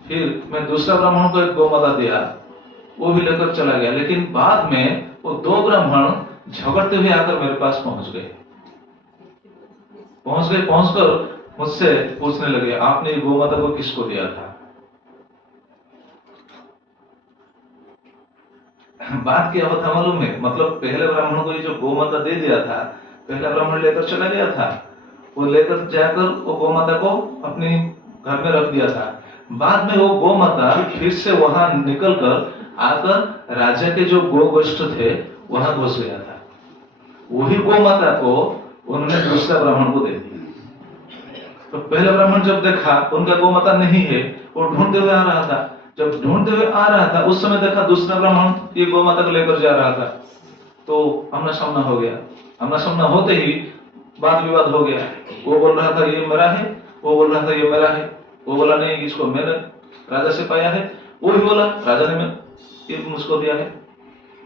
फिर मैं दूसरा ब्राह्मण को एक गौ माता दिया, वो भी लेकर चला गया। लेकिन बाद में वो 2 ब्राह्मण झगड़ते हुए आकर मेरे पास पहुंच गए, पहुंचकर मुझसे पूछने लगे आपने गौ माता को किसको दिया था? बात क्या होता मालूम है? मतलब पहले ब्राह्मण को ये जो गौ माता दे दिया था, पहला ब्राह्मण लेकर चला गया था, वो लेकर जाकर वो गौ माता को अपने घर में रख दिया था। बाद में वो गौ माता फिर से वहां निकलकर आकर राजा के जो गौ गोष्ठ थे वहां घुस गया था। वही गौ माता को उन्होंने दूसरा ब्राह्मण को दे दिया। तो पहला ब्राह्मण जब देखा उनका गौ माता नहीं है, वो ढूंढते हुए आ रहा था। जब ढूंढते हुए आ रहा था उस समय देखा दूसरा ब्राह्मण ये गौ माता को लेकर जा रहा था, तो आमना सामना हो गया। आमना सामना होते ही वाद विवाद हो गया। वो बोल रहा था ये मेरा है, वो बोल रहा था ये मेरा है, वो बोला नहीं इसको मैंने राजा से पाया है, वो भी बोला राजा ने ये मुझको दिया है।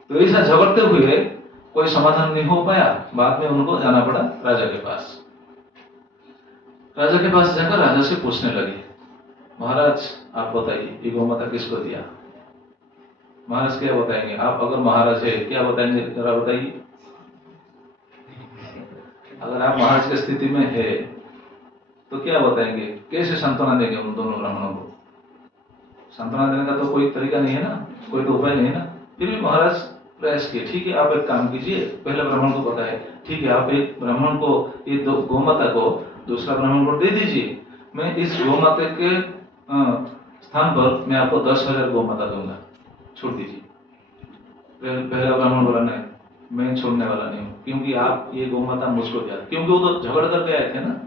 तो ऐसा झगड़ते हुए कोई समाधान नहीं हो पाया। बाद में उनको जाना पड़ा राजा के पास। राजा के पास जाकर राजा से पूछने लगी, महाराज आप बताइए ये गोमाता किसको दिया? महाराज क्या बताएंगे? आप अगर महाराज है क्या बताएंगे, जरा बताइए। अगर आप महाराज की स्थिति में है तो क्या बताएंगे? कैसे सांत्वना देंगे उन दोनों ब्राह्मणों को? सांत्वना देने का तो कोई तरीका नहीं है ना, कोई तो उपाय नहीं है ना। फिर भी महाराज प्रयास किए, ठीक है आप एक काम कीजिए, पहले ब्राह्मण को बताए, ठीक है आप एक ब्राह्मण को ये दो गोमाता को दूसरा ब्राह्मण को दे दीजिए, मैं इस गोमाता के स्थान पर मैं आपको 10,000 गोमाता दूंगा, छोड़ दीजिए। पहला ब्राह्मण बोला नहीं, मैं छोड़ने वाला नहीं हूँ, क्योंकि आप ये गोमाता मुझको दिया, क्योंकि वो तो झगड़ करके आए थे ना।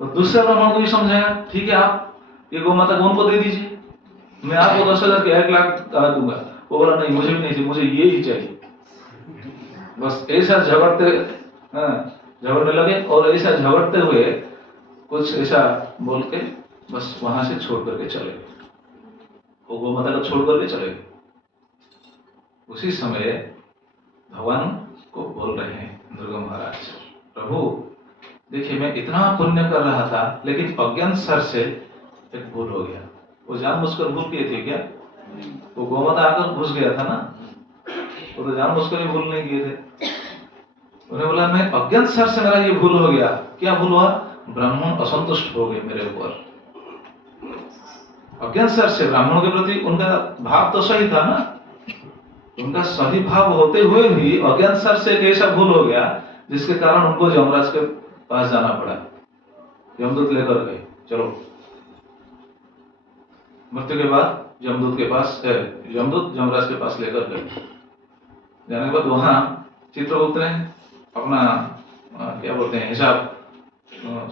तो दूसरे ब्राह्मण को भी समझाया, ठीक है आप ये गोमाता को उनको दे दीजिए, मैं आपको 10,000 के 1,00,000 दूंगा। वो बोला नहीं, मुझे भी नहीं चाहिए, मुझे ये ही चाहिए। बस ऐसा झगड़ने लगे और ऐसा झगड़ते हुए कुछ ऐसा बोल के बस वहां से छोड़ करके चले गए, वो गोमाता को छोड़ करके चले गए। उसी समय भगवान को बोल रहे हैं दुर्गा महाराज, प्रभु देखिए मैं इतना पुण्य कर रहा था लेकिन अज्ञान सर से एक भूल हो गया। वो जानबूझकर भूल किए थे क्या? वो गोमाता आकर घुस गया था ना, वो तो जानबूझकर ही भूल नहीं किए थे। उन्हें बोला मैं अज्ञान सर से मेरा ये भूल हो गया। क्या भूल हुआ? ब्राह्मण असंतुष्ट हो गए मेरे ऊपर। अज्ञान सर से ब्राह्मणों के प्रति उनका भाव तो सही था ना, उनका सही भाव होते हुए भी अज्ञान सर से एक ऐसा भूल हो गया जिसके कारण उनको यमराज के पास जाना पड़ा। यमदूत लेकर गए, चलो मृत्यु के बाद यमदूत के पास, यमदूत यमराज के पास लेकर गए। जाने के बाद वहां चित्रगुप्त ने अपना क्या बोलते हैं हिसाब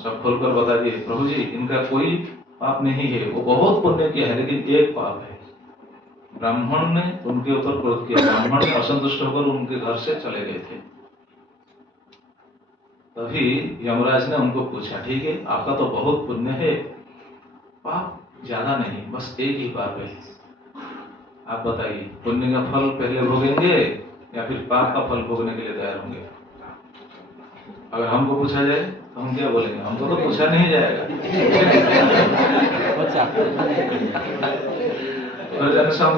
सब खोलकर बता दिए, प्रभु जी इनका कोई पाप नहीं है, वो बहुत पुण्य किया है लेकिन एक पाप है, ब्राह्मण ने उनके ऊपर क्रोध किया, ब्राह्मण असंतुष्ट होकर उनके घर से चले गए थे। तभी यमराज ने उनको पूछा, ठीक है आपका तो बहुत पुण्य है, पाप ज्यादा नहीं, बस एक ही पाप है, आप बताइए पुण्य का फल पहले भोगेंगे या फिर पाप का फल भोगने के लिए तैयार होंगे? अगर हमको पूछा जाए तो हम क्या बोलेंगे? हमको तो पूछा नहीं जाएगा। और जैसे हम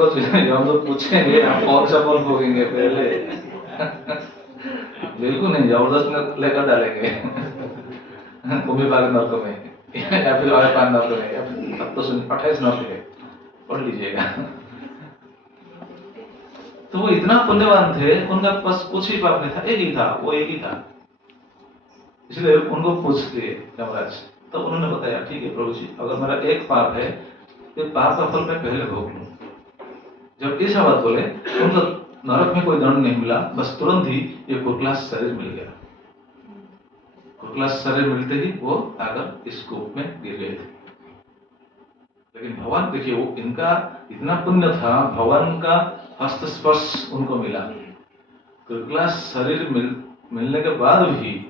तो पूछेंगे आप कौन सा फल भोगेंगे पहले? बिल्कुल नहीं, जबरदस्त लेकर डालेंगे कुंभी बाग नर्क में या फिर पान नर्क में, या फिर अब तो 28 नर्क है, पढ़ लीजिएगा। तो वो इतना पुण्यवान थे, उनका बस कुछ ही पाप नहीं था, एक ही था, वो एक ही था, इसलिए उनको पूछ लिए यमराज। तो उन्होंने बताया, ठीक है प्रभु जी अगर मेरा एक पाप है तो पाप का फल मैं पहले भोग लूं। जब ऐसा बात बोले उनको नरक में कोई दंड नहीं मिला, बस तुरंत ही ये कुर्कला शरीर मिल गया। कुर्कला शरीर मिलते ही वो आकर इस कूप में गिर गए थे। लेकिन भगवान देखिए वो इनका इतना पुण्य था, भगवान का हस्त स्पर्श उनको मिला। कुर्कला शरीर मिलने के बाद भी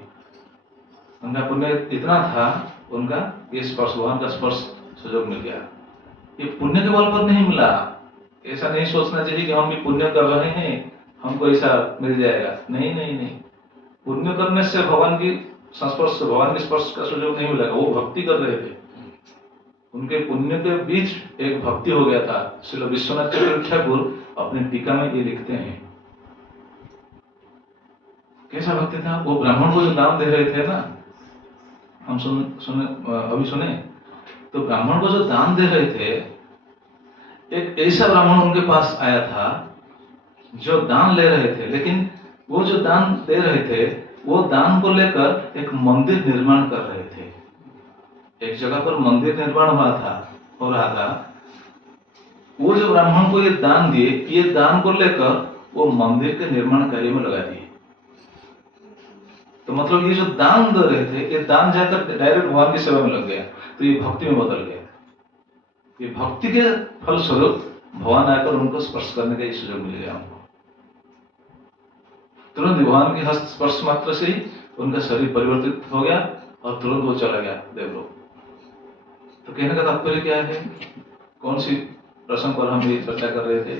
उनका पुण्य इतना था, उनका ये स्पर्श, भगवान का स्पर्श सुयोग मिल गया। ये पुण्य के बल पर नहीं मिला। ऐसा नहीं सोचना चाहिए कि हम भी पुण्य कर रहे हैं हमको ऐसा मिल जाएगा। नहीं नहीं नहीं, पुण्य करने से भगवान की संस्पर्श, भगवान के स्पर्श का सुयोग नहीं मिलेगा। वो भक्ति कर रहे थे, उनके पुण्य के बीच एक भक्ति हो गया था। श्रील विश्वनाथ चक्रवर्ती ठाकुर अपनी टीका में ये लिखते हैं, कैसा भक्ति था। वो ब्राह्मण को जो दान दे रहे थे ना, हम अभी सुने, तो ब्राह्मण को जो दान दे रहे थे, एक ऐसा ब्राह्मण उनके पास आया था जो दान ले रहे थे, लेकिन वो जो दान दे रहे थे वो दान को लेकर एक मंदिर निर्माण कर रहे थे। एक जगह पर मंदिर निर्माण हो रहा था। वो जो ब्राह्मण को ये दान दिए, ये दान को लेकर वो मंदिर के निर्माण कार्य में लगा दिए। तो मतलब ये जो दान दे रहे थे, ये दान जाकर डायरेक्ट भगवान की सेवा में लग गया, तो ये भक्ति में बदल गया। ये भक्ति के फलस्वरूप भगवान आकर उनको स्पर्श करने का सुयोग मिल गया उनको। तुरंत भगवान के हस्त स्पर्श मात्र से ही उनका शरीर परिवर्तित हो गया और तुरंत वो चला गया देवलोक। तो कहने का तात्पर्य क्या है? कौन सी प्रसंग पर हम ये चर्चा कर रहे थे?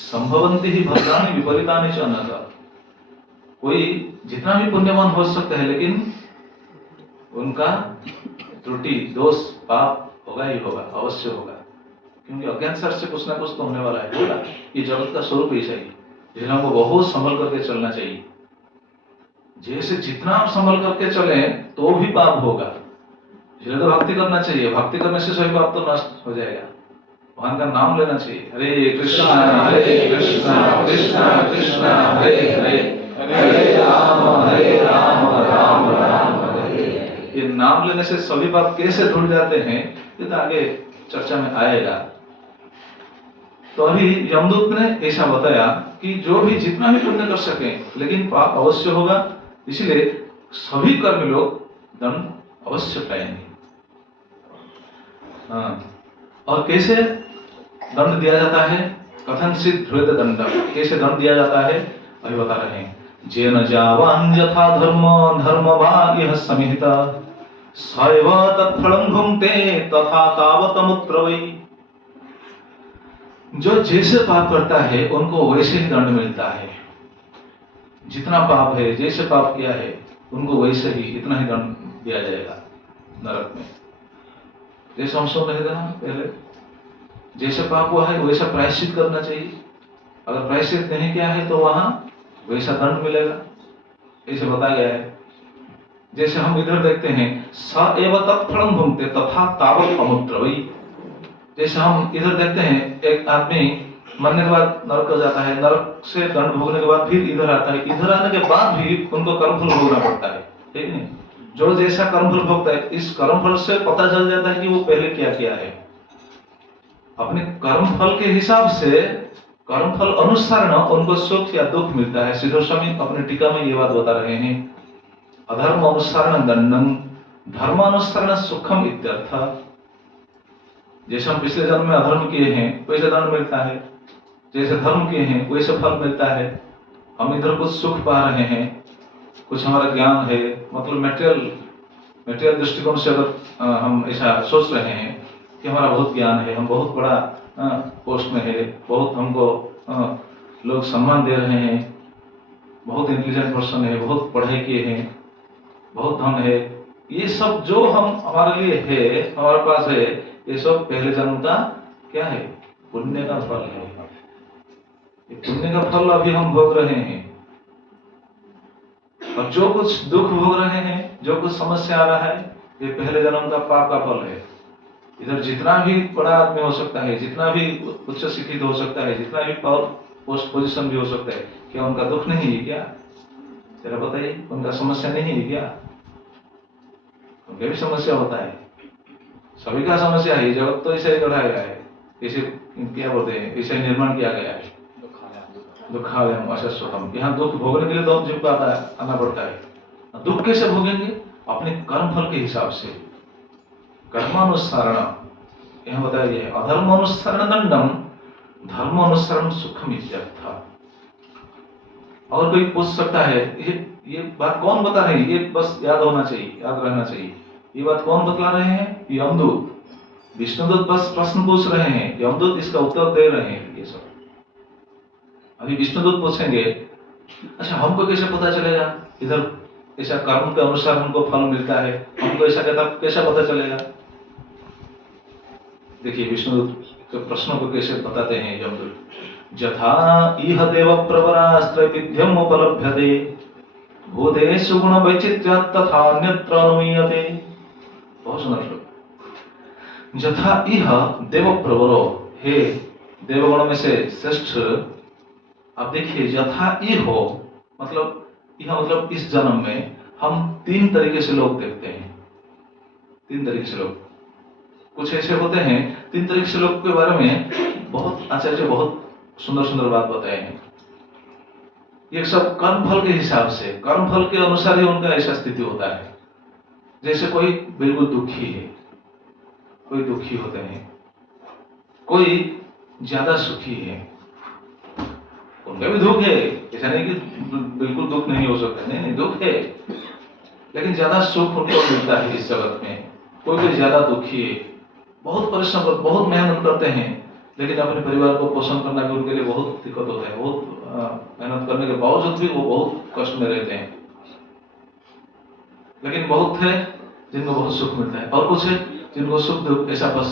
संभवंती ही भद्राणि विपरीतानि च अनघा। कोई जितना भी पुण्यवान हो सकता है, लेकिन उनका त्रुटि, दोष, पाप होगा ही होगा, अवश्य होगा, क्योंकि अज्ञान शर से कुछ ना कुछ तो होने वाला है। बोला ये जगत का स्वरूप ऐसा ही, इसलिए हमको बहुत संभल करके चलना चाहिए। जैसे जितना आप संभल करके चले तो भी पाप होगा, इसलिए तो भक्ति करना चाहिए। भक्ति करने से सभी पाप तो नष्ट हो जाएगा। भगवान का नाम लेना चाहिए। हरे कृष्णा कृष्णा कृष्णा हरे हरे, हरे राम राम राम हरे। ये नाम लेने से सभी पाप कैसे धुल जाते हैं ये तो आगे चर्चा में आएगा। तो अभी यमदूत ने ऐसा बताया कि जो भी जितना भी पुण्य कर सके, लेकिन पाप अवश्य होगा, इसलिए सभी कर्मी लोग दंड अवश्य पाएंगे। और कैसे दंड दिया जाता है? कथन सिद्ध हृदय दंड, कैसे दंड दिया जाता है अभी बता रहे हैं। जेन जावान यथा धर्म धर्मभाग यह समिहित सैव तत्फलं भुंक्ते तथा तावतमुत्र वै। जो जैसे पाप करता है उनको वैसे ही दंड मिलता है। जितना पाप है, जैसे पाप किया है, उनको वैसे ही इतना ही दंड दिया जाएगा नरक में। जैसे हम सुन रहे थे ना पहले, जैसे पाप हुआ है वैसा प्रायश्चित करना चाहिए। अगर प्रायश्चित नहीं किया है तो वहां वैसा दंड मिलेगा, ऐसे बताया गया है। जैसे हम इधर देखते हैं स एव तत्फलं भुंक्ते तथा तावत अमुत्र वै। जैसे हम इधर देखते हैं एक आदमी मरने के बाद नरक हो जाता है, नरक से दंड भोगने के बाद फिर इधर आता है, इधर आने के बाद भी उनको कर्मफल भोगना पड़ता है, ठीक नहीं? जो जैसा कर्मफल भोगता है, इस कर्मफल से पता चल जाता है कि वो पहले क्या किया है। अपने कर्मफल के हिसाब से, कर्मफल अनुसार उनको सुख या दुख मिलता है। सिद्धो स्वामी अपने टीका में ये बात बता रहे हैं, अधर्म अनुसारण दंडम धर्मानुसारण सुखम इत्यर्थ। जैसे हम पिछले जन्म में अधर्म किए हैं वैसे दंड मिलता है, जैसे धर्म किए हैं वैसे फल मिलता है। हम इधर कुछ सुख पा रहे हैं, कुछ हमारा ज्ञान है, मतलब मेटेरियल दृष्टिकोण से अगर हम ऐसा सोच रहे हैं कि हमारा बहुत ज्ञान है, हम बहुत बड़ा पोस्ट में है, बहुत हमको लोग सम्मान दे रहे हैं, बहुत इंटेलिजेंट पर्सन है, बहुत पढ़ाई किए हैं, बहुत धन है, ये सब जो हम हमारे लिए है, हमारे पास है, ये सब पहले जन्म का क्या है? पुण्य का फल है। ये पुण्य का फल अभी हम भोग रहे हैं। और जो कुछ दुख भोग रहे हैं, जो कुछ समस्या आ रहा है, ये पहले जन्म का पाप का फल है। इधर जितना भी बड़ा आदमी हो सकता है, जितना भी उच्च शिक्षित हो सकता है, जितना भी पोस्ट पोजीशन भी हो सकता है, क्या उनका दुख नहीं है क्या? जरा बताइए, उनका समस्या नहीं है क्या? उनका भी समस्या होता है, सभी का समस्या है। जगत तो ऐसे ही गढ़ाया गया है, इसे क्या बोलते हैं, इसे निर्माण किया गया है। दुखालयम अशस्वतम, यहाँ दुख भोगने के लिए तो जिनको आना पड़ता है। दुख कैसे भोगेंगे? अपने कर्म फल के हिसाब से, कर्मानुसारण। यहाँ बताया गया है अधर्मानुसारण दंडम धर्मानुसारण सुखम इत्यर्थ। और कोई पूछ सकता है ये बात कौन बता रहे हैं? ये बस याद होना चाहिए, याद रहना चाहिए। ये बात कौन बतला रहे हैं? यमदूत। विष्णुदूत बस प्रश्न पूछ रहे हैं, यमदूत इसका उत्तर दे रहे हैं। ये सब अभी विष्णुदूत पूछेंगे, अच्छा हमको कैसे पता चलेगा इधर ऐसा कर्म के अनुसार हमको फल मिलता है, हमको ऐसा कैसा पता चलेगा? देखिए विष्णुदूत के प्रश्नों को कैसे बताते हैं यमदूत। यथा इह देव प्रवरास्त्रविध्यम उपलभ्यते भूतेषु गुण वैचित्र्यात् तथा अन्यत्र अनुमीयते। बहुत सुंदर श्लोक। यथा इह देव प्रवरो, हे देवगणों में से श्रेष्ठ। आप देखिए यथा इह मतलब, यह मतलब इस जन्म में हम तीन तरीके से लोग देखते हैं। तीन तरीके से लोग, कुछ ऐसे होते हैं, तीन तरीके से लोग के बारे में बहुत आचार्य बहुत सुंदर सुंदर बात बताए हैं। ये सब कर्म फल के हिसाब से, कर्म फल के अनुसार ही उनका ऐसा स्थिति होता है। जैसे कोई बिल्कुल दुखी है, कोई दुखी होते हैं, कोई ज्यादा सुखी है, उनका भी दुख है। ऐसा नहीं कि बिल्कुल दुख नहीं हो सकता, नहीं दुख है, लेकिन ज्यादा सुख उनको मिलता है इस जगत में। कोई ज्यादा दुखी है, बहुत परिश्रम कर, बहुत मेहनत करते हैं, लेकिन अपने परिवार को पोषण करना भी उनके लिए बहुत दिक्कत होता है, बहुत मेहनत करने के बावजूद भी वो बहुत कष्ट में रहते हैं। लेकिन बहुत है जिनको बहुत सुख मिलता है, और कुछ है जिनको सुख दुख ऐसा बस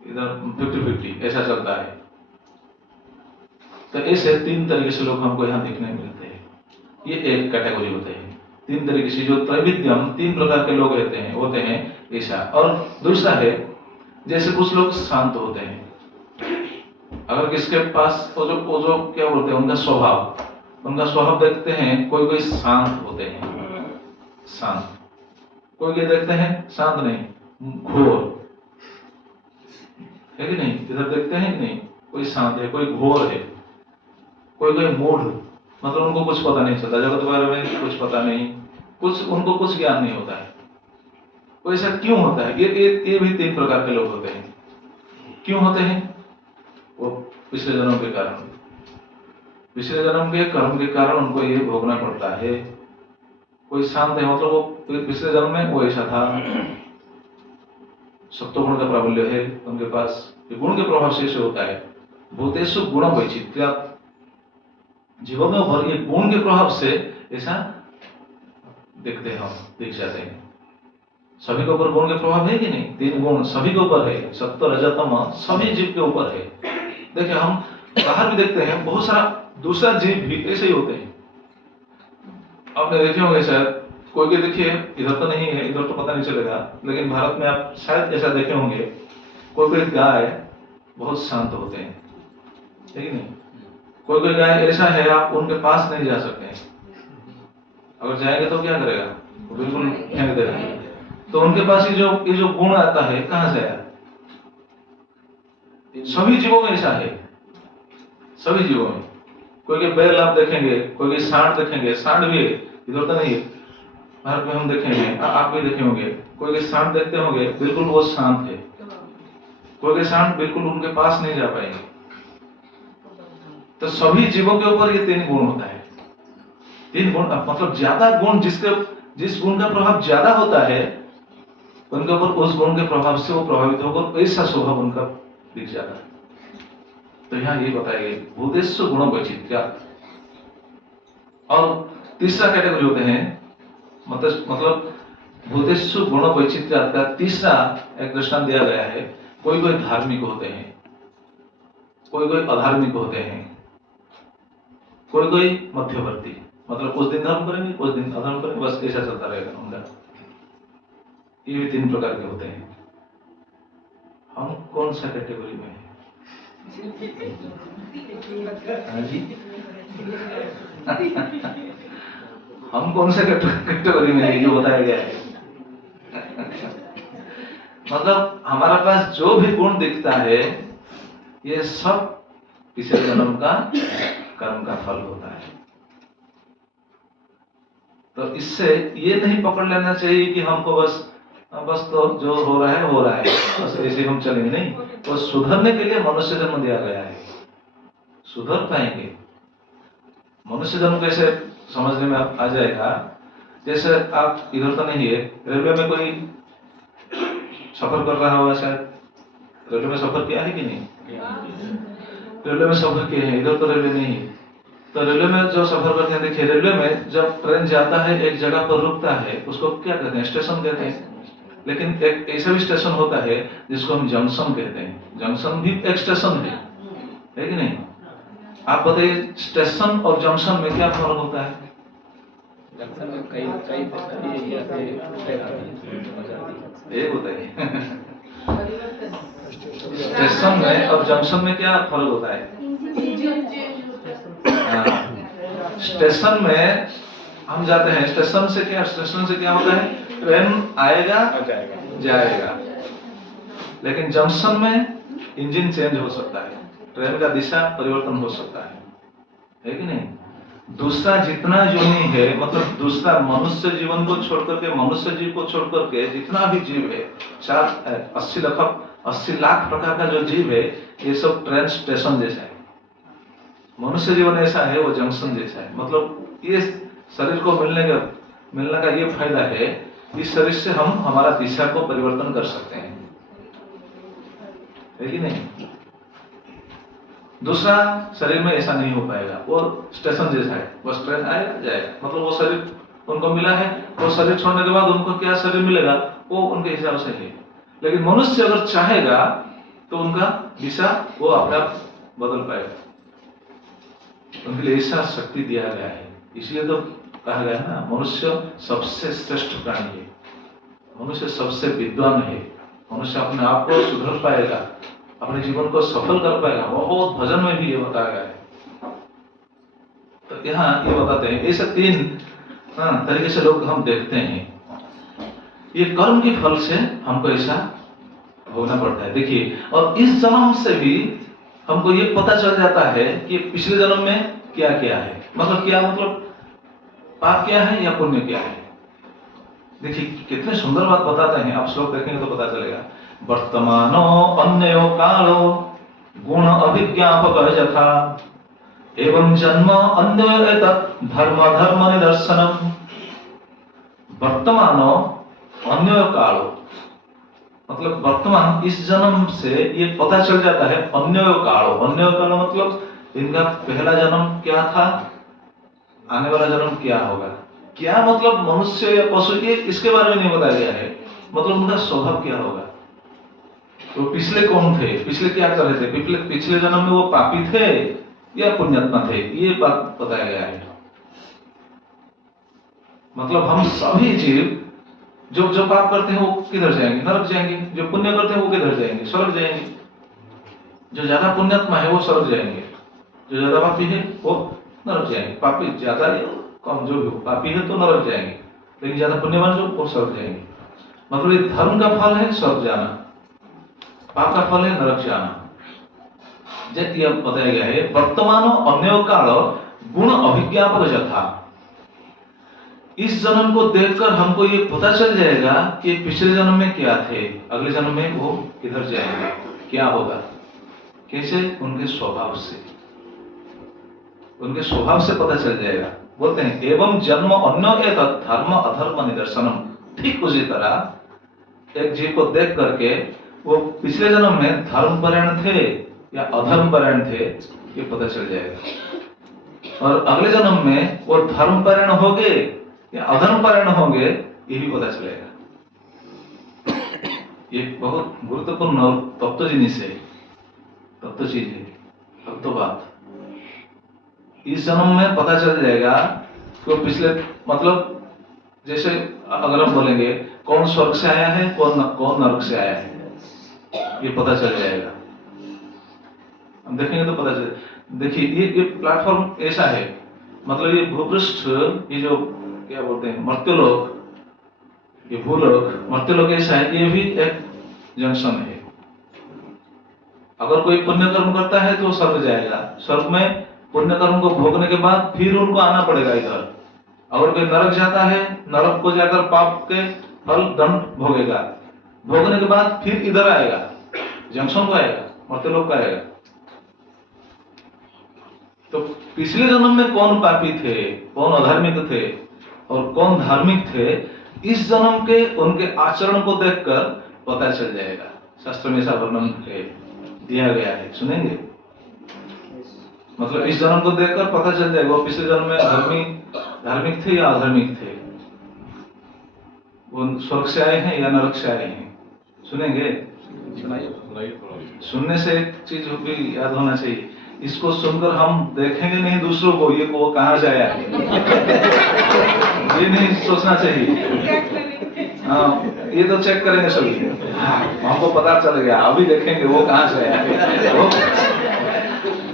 इधर 50-50 ऐसा चलता है। तो ऐसे 3 तरीके से लोग हमको यहाँ देखने मिलते हैं। ये एक कैटेगरी होते हैं। 3 तरीके से जो त्रैविध्यम 3 प्रकार के लोग होते हैं ऐसा। और दूसरा है जैसे कुछ लोग शांत होते हैं। अगर किसके पास वो जो क्या बोलते हैं उनका स्वभाव देखते हैं, कोई कोई शांत होते हैं, शांत, कोई कोई देखते हैं शांत नहीं, घोर है कि नहीं, इधर देखते हैं कि नहीं, कोई शांत है, कोई घोर है, कोई कोई मूढ़, मतलब उनको कुछ पता नहीं चलता, जगत के बारे में कुछ पता नहीं, कुछ उनको कुछ ज्ञान नहीं होता है। तो ऐसा क्यों होता है? ये भी 3 प्रकार के लोग होते हैं। क्यों होते हैं? वो पिछले जन्म के कारण, पिछले जन्म के कर्म के कारण उनको ये भोगना पड़ता है। कोई शांत है, मतलब वो पिछले जन्म में वो ऐसा था, सत्वगुण का प्राबल्य है उनके पास, ये गुण के प्रभाव से होता है। भूतेषु गुण वैचित्र्यात्, जीवों में भर ये गुण के प्रभाव से ऐसा देखते हैं, हम दिख जाते हैं। सभी के ऊपर गुण के प्रभाव है कि नहीं? 3 गुण सभी के ऊपर है, सत्व रजो तम सभी जीव के ऊपर है। देखिए हम बाहर भी देखते हैं, बहुत सारा दूसरा जीव भी ऐसे ही होते हैं। आपने देखे होंगे शायद, कोई देखिए इधर तो नहीं है, इधर तो पता नहीं चलेगा, लेकिन भारत में आप शायद ऐसा देखे होंगे, कोई गाय बहुत शांत होते हैं, है कि नहीं? कोई गाय ऐसा है आप उनके पास नहीं जा सकते हैं, अगर जाएंगे तो क्या करेगा? बिल्कुल फेंक देगा। तो उनके पास ये जो गुण आता है कहां से आया? सभी जीवों में ऐसा है, सभी जीवों में। कोई बैल आप देखेंगे, कोई सांड देखेंगे, सांड भी है, इधर तो नहीं है, भारत में हम देखेंगे, आप भी देखे होंगे, कोई सांड देखते होंगे, बिल्कुल वो शांत है, कोई सांड बिल्कुल उनके पास नहीं जा पाएंगे। तो सभी जीवों के ऊपर ये 3 गुण होता है। 3 गुण मतलब ज्यादा गुण, जिस गुण का प्रभाव ज्यादा होता है उनके ऊपर उस गुण के प्रभाव से वो प्रभावित होकर ऐसा स्वभाव उनका दिख जाता है। तो यहाँ ये बताया गया भूतेषु गुण वैचित्र्यात्। और तीसरा कैटेगरी होते हैं, मतलब भूतेषु गुण वैचित्र्यात् का तीसरा एक दृष्टांत दिया गया है। कोई कोई धार्मिक होते हैं, कोई कोई अधार्मिक होते हैं, कोई कोई मध्यवर्ती, मतलब कुछ दिन धर्म करेंगे, कुछ दिन अधर्म करेंगे, बस ऐसा चलता रहेगा उनका। ये भी 3 प्रकार के होते हैं। हम कौन सा कैटेगरी में है? हाँ जी हम कौन से कैटेगरी में है ये बताया गया है। मतलब हमारा पास जो भी गुण दिखता है ये सब पिछले जन्म का कर्म का फल होता है। तो इससे ये नहीं पकड़ लेना चाहिए कि हमको बस तो जो हो रहा है बस ऐसे हम चलेंगे, नहीं। तो सुधरने के लिए मनुष्य जन्म दिया गया है, सुधर पाएंगे। मनुष्य जन्म कैसे समझने में आ जाएगा, जैसे आप इधर तो नहीं है, रेलवे में कोई सफर कर रहा होगा, शायद रेलवे में सफर किया है कि नहीं? रेलवे में सफर किए हैं, इधर तो रेलवे नहीं है। तो रेलवे में जो सफर करते हैं, देखिए रेलवे में जब ट्रेन जाता है एक जगह पर रुकता है, उसको क्या कहते हैं? स्टेशन कहते हैं। लेकिन एक ऐसा भी स्टेशन होता है जिसको हम जंक्शन कहते हैं। जंक्शन भी एक स्टेशन है कि नहीं? आप बताइए स्टेशन और जंक्शन में क्या फर्क होता है? जंक्शन में कई बताइए स्टेशन में और जंक्शन में क्या फर्क होता है? स्टेशन में हम जाते हैं, स्टेशन से क्या होता है? ट्रेन आएगा जाएगा। लेकिन जंक्शन में इंजन चेंज हो सकता है, ट्रेन का दिशा परिवर्तन हो सकता है कि नहीं? दूसरा जितना योनि है, मतलब दूसरा मनुष्य जीवन को छोड़कर के, मनुष्य जीव को छोड़कर के जितना भी जीव है, 80 लाख प्रकार का जो जीव है, ये सब ट्रेन स्टेशन जैसा है। मनुष्य जीवन ऐसा है, वो जंक्शन जैसा है। मतलब ये शरीर को मिलने का ये फायदा है, इस शरीर से हम हमारा दिशा को परिवर्तन कर सकते हैं, है कि नहीं? दूसरा शरीर में ऐसा नहीं हो पाएगा, वो स्टेशन जैसा है, बस ट्रेन आएगा जाएगा, मतलब वो शरीर उनको मिला है, वो शरीर छोड़ने के बाद उनको क्या शरीर मिलेगा वो उनके हिसाब से है। लेकिन मनुष्य अगर चाहेगा तो उनका दिशा वो अपने आप बदल पाएगा, उनके लिए ऐसा शक्ति दिया गया है। इसलिए तो कहा गया है ना, मनुष्य सबसे श्रेष्ठ प्राणी है, मनुष्य सबसे विद्वान है, मनुष्य अपने आप को सुधर पाएगा, अपने जीवन को सफल कर पाएगा। बहुत भजन में भी ये बताया गया है। तो यहाँ ये बताते हैं, ऐसे 3 तरीके से लोग हम देखते हैं, ये कर्म के फल से हमको ऐसा भोगना पड़ता है। देखिए, और इस जन्म से भी हमको ये पता चल जाता है कि पिछले जन्म में क्या क्या है, मतलब क्या, मतलब पाप क्या है या पुण्य क्या है। देखिए कितने सुंदर बात बताते हैं, आप श्लोक देखेंगे तो पता चलेगा। वर्तमानो अन्यो कालो गुण अभिज्ञापक यथा एवं जन्म अन्यो एतत् धर्म धर्म निदर्शनम। वर्तमानो अन्यो कालो, मतलब वर्तमान इस जन्म से ये पता चल जाता है। अन्यो कालो, अन्यो कालो मतलब इनका पहला जन्म क्या था, आने वाला जन्म क्या होगा। क्या मतलब मनुष्य या पशु, ये इसके बारे में नहीं बताया गया है, मतलब उनका स्वभाव क्या होगा, तो पिछले कौन थे, पिछले क्या कर रहे थे, पिछले जन्म में वो पापी थे या पुण्यात्मा थे, ये बात बताया गया है। मतलब हम सभी जीव जो पाप करते हैं वो किधर जाएंगे, नरक जाएंगे, जो पुण्य करते हैं वो किधर जाएंगे, स्वर्ग जाएंगे। जो ज्यादा पुण्यात्मा है वो स्वर्ग जाएंगे, जो ज्यादा पापी है वो नरक जाएंगे। पापी ज्यादा कम जो भी हो, पापी है तो नरक जाएंगे, लेकिन ज्यादा पुण्यवान जो वो स्वर्ग जाएंगे। मतलब ये धर्म का फल है स्वर्ग जाना, पाप का फल है नरक जाना। जब यह बताया गया है, वर्तमान अन्य काल गुण अभिज्ञापक यथा, इस जन्म को देखकर हमको ये पता चल जाएगा कि पिछले जन्म में क्या थे, अगले जन्म में वो किधर जाएंगे, क्या होगा। कैसे, उनके स्वभाव से, उनके स्वभाव से पता चल जाएगा। बोलते हैं एवं जन्म अन्य एतत् धर्म अधर्म निदर्शनम। ठीक उसी तरह एक जीव को देख करके वो पिछले जन्म में धर्मपरायण थे या अधर्मपरायण थे ये पता चल जाएगा, और अगले जन्म में वो धर्मपरायण होंगे या अधर्मपरायण होंगे ये भी पता चलेगा। ये बहुत गुरुत्वपूर्ण और तत्व जिनिस है, तत्व चीज है, तत्व बात। इस जन्म में पता चल जाएगा कि पिछले, मतलब जैसे अगर हम बोलेंगे कौन स्वर्ग से आया है, कौन नरक से आया है, ये पता चल जाएगा। हम देखेंगे तो पता चल। देखिए ये प्लेटफॉर्म ऐसा है, मतलब ये भूपृष्ठ, ये जो क्या बोलते हैं मर्त्यलोक, ये भूलोक, मर्त्यलोक ऐसा है, ये भी एक जंक्शन है। अगर कोई पुण्य कर्म करता है तो स्वर्ग जाएगा, स्वर्ग में पुण्य कर्म को भोगने के बाद फिर उनको आना पड़ेगा इधर। अगर कोई नरक जाता है, नरक को जाकर पाप के फल दंड भोगेगा, भोगने के बाद फिर इधर आएगा, जंक्शन को आएगा, मर्त्यलोक को आएगा। तो पिछले जन्म में कौन पापी थे, कौन अधार्मिक थे और कौन धार्मिक थे, इस जन्म के उनके आचरण को देखकर पता चल जाएगा। शास्त्र में ऐसा वर्णन दिया गया है, सुनेंगे। मतलब इस जन्म को देखकर पता चल जाएगा वो पिछले जन्म में धार्मिक थे या अधार्मिक थे, वो स्वर्ग से आए हैं या नरक से आए हैं। सुनेंगे, सुनने से एक चीज भी याद होना चाहिए, इसको सुनकर हम देखेंगे नहीं दूसरों को, ये वो कहाँ से आया है ये नहीं सोचना चाहिए। हाँ, ये तो चेक करेंगे सभी, हमको पता चल गया, अभी देखेंगे वो कहाँ से आया है,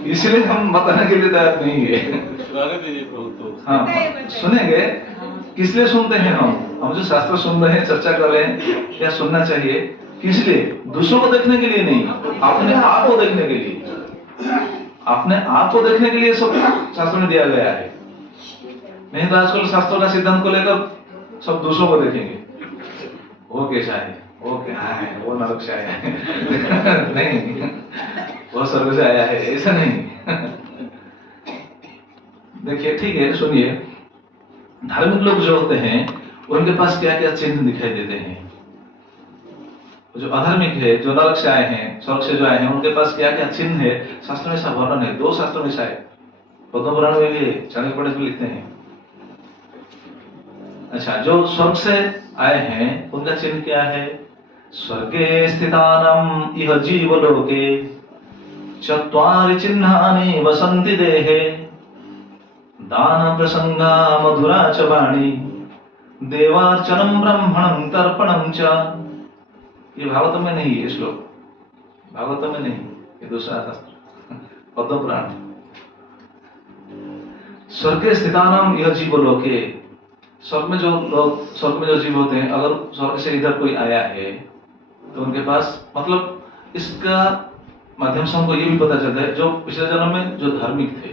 इसलिए हम बताने के लिए तैयार नहीं है। हाँ, सुनेंगे, किस लिए सुनते हैं हम जो शास्त्र सुन रहे हैं, चर्चा कर रहे हैं, क्या सुनना चाहिए, किस लिए, दूसरों को देखने के लिए नहीं, अपने आप को देखने के लिए, अपने आप को देखने के लिए सब शास्त्र में दिया गया है। नहीं तो आजकल शास्त्रों का सिद्धांत को लेकर सब दूसरों को देखेंगे, वो कैसा है, वो क्या है, वो नरक से आया है नहीं, वो स्वर्ग से आया है, ऐसा नहीं। देखिए ठीक है, सुनिए, धार्मिक लोग जो होते हैं उनके पास क्या क्या चिन्ह दिखाई देते हैं, जो अधार्मिक है, जो नरक से आए हैं, स्वर्ग से जो आए हैं, उनके पास क्या क्या चिन्ह है, शास्त्र में ऐसा वर्णन है। 2 शास्त्रों में शायद, पद्म पुराण में भी है, चाणक्य पंडित भी लिखते हैं। अच्छा, जो स्वर्ग से आए हैं उनका चिन्ह क्या है? स्वर्गे स्थितानाम इह जीवलोके चत्वारि चिन्हानि वसन्ति देहे दान प्रसंगा मधुरा च वाणी देवार्चनम ब्रह्मणम तर्पणम च। ये भागवत में नहीं है श्लोक, भागवत में नहीं, ये दूसरा शास्त्र पद्म पुराण। स्वर्गे स्थितानाम यह जीवलोके, स्वर्ग में जो लोग, स्वर्ग में जो जीव होते हैं, अगर स्वर्ग से इधर कोई आया है तो उनके पास, मतलब इसका माध्यम से हमको ये भी पता चलता है, जो पिछले जन्म में जो धार्मिक थे,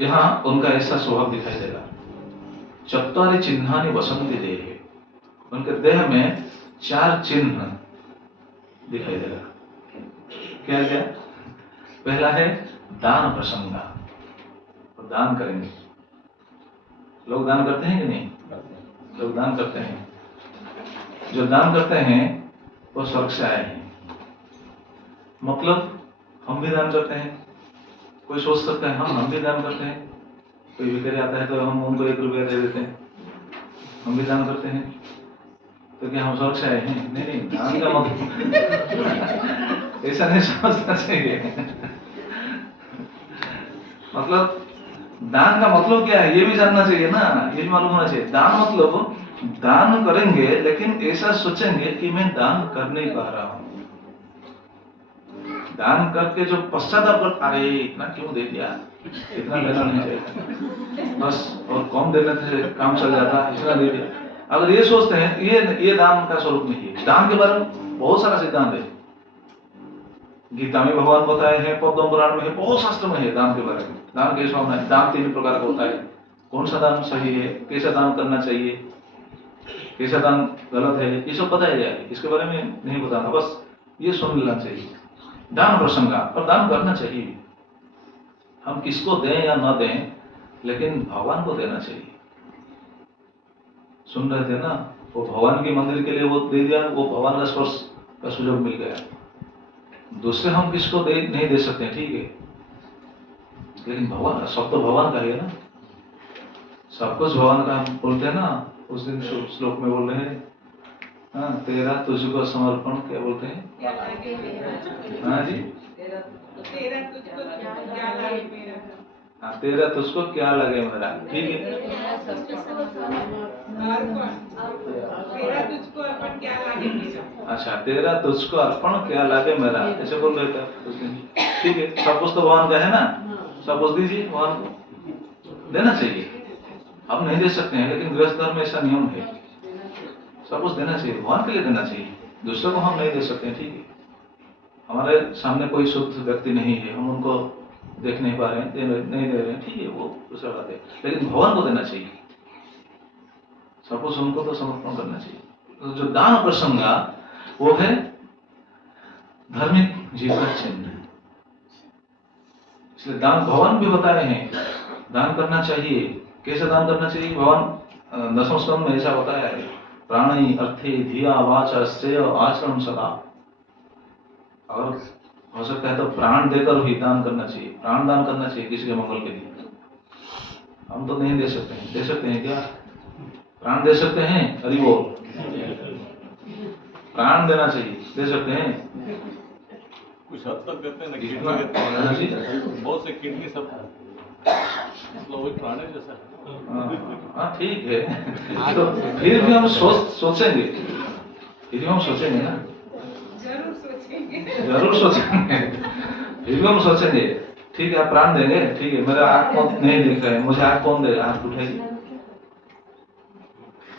यहाँ उनका ऐसा स्वभाव दिखाई देगा। चत्वारि चिन्हानि वसन्ति देहे, उनके देह में 4 चिन्ह दिखाई देगा। क्या क्या? पहला है दान प्रसंगा, दान करेंगे। लोग दान करते हैं कि नहीं? लोग दान करते हैं। जो दान करते हैं वो स्वर्ग से आए हैं। मतलब हम भी दान करते हैं। कोई सोच सकता है हम भी दान करते हैं, कोई भिखारी आता है तो हम उनको 1 रुपया दे देते हैं, हम भी दान करते हैं, तो क्या हम स्वर्ग से आए हैं? नहीं, दान का मतलब ऐसा नहीं समझना चाहिए। मतलब दान का मतलब क्या है ये भी जानना चाहिए ना, ये भी मालूम होना चाहिए। दान मतलब दान करेंगे, लेकिन ऐसा सोचेंगे कि मैं दान कर नहीं पा रहा हूं। दान करके जो पश्चाताप कर, अरे इतना क्यों दे दिया, इतना देना नहीं चाहिए, बस और कम देने से काम चल जाता, इतना दे दिया, अगर ये सोचते हैं, ये दान का स्वरूप नहीं है। दान के बारे में बहुत सारा सिद्धांत है, गीता में भगवान बताए हैं, पद्म पुराण में है, बहुत शास्त्र में है दान के बारे में। दान कैसा होना है, दान 3 प्रकार का होता है, कौन सा दान सही है, कैसा दान करना चाहिए, कैसा दान गलत है, ये सब बताया जाए। इसके बारे में नहीं बताना, बस ये सुन लेना चाहिए। दान प्रसंगा, और दान करना चाहिए। हम किसको दें या न दें, लेकिन भगवान को देना चाहिए। सुन रहे थे ना, वो भगवान के मंदिर के लिए वो दे दिया, वो भगवान का स्पर्श का सुयोग मिल गया। दूसरे हम किसको नहीं दे सकते, ठीक है, लेकिन भगवान, सब तो भगवान का है ना, सब कुछ भगवान का। हम बोलते हैं ना, उस दिन श्लोक में बोल रहे हैं, हाँ, तेरा तुझको समर्पण, क्या बोलते हैं? हाँ जी, तेरा तुझको क्या लगे मेरा, हाँ, तेरा तुझको क्या लगे मेरा, ठीक है। तेरा तुझको अर्पण क्या लगे मेरा। अच्छा, तेरा तुझको अर्पण क्या लगे मेरा, ऐसे बोल रहे थे उस दिन, ठीक है। सब कुछ तो भगवान का है ना, सब कुछ दीजिए, भगवान को देना चाहिए। हम नहीं दे सकते हैं, लेकिन गृहस्थ धर्म में ऐसा नियम है, सब कुछ देना चाहिए, भगवान के लिए देना चाहिए। दूसरों को हम नहीं दे सकते हैं, ठीक है। हमारे सामने कोई शुद्ध व्यक्ति नहीं है, हम उनको देख नहीं पा रहे हैं, नहीं दे रहे हैं, ठीक है, वो दूसरा बात है, लेकिन भगवान को देना चाहिए, सब कुछ उनको तो समर्पण करना चाहिए। तो जो दान प्रसंगा, वो है धार्मिक जीवन का चिन्ह। इसलिए दान भगवान भी बताए हैं, दान करना चाहिए। कैसे दान करना चाहिए? भगवान 10वें स्कंद में ऐसा बताया है, प्राणी अर्थे धिया वाचा श्रेय आचरण सदा। और हो सकता है तो प्राण देकर भी दान करना चाहिए, प्राण दान करना चाहिए किसी के मंगल के लिए। हम तो नहीं दे सकते हैं, दे सकते हैं क्या? प्राण दे सकते हैं? हरि बोल, प्राण देना चाहिए, दे सकते हैं? कुछ हद तक देते हैं ना, कितना? किडनी देते, बहुत से किडनी सब मतलब वही प्राण है जैसा। हाँ, ठीक है। तो फिर भी हम सोचेंगे, फिर भी हम सोचेंगे ना, जरूर सोचेंगे, जरूर सोचेंगे, फिर भी हम सोचेंगे, ठीक है, आप प्राण देंगे, ठीक है, मेरा आँख नहीं दिख रहा है, मुझे आँख कौन देगा? आँख उठाइए,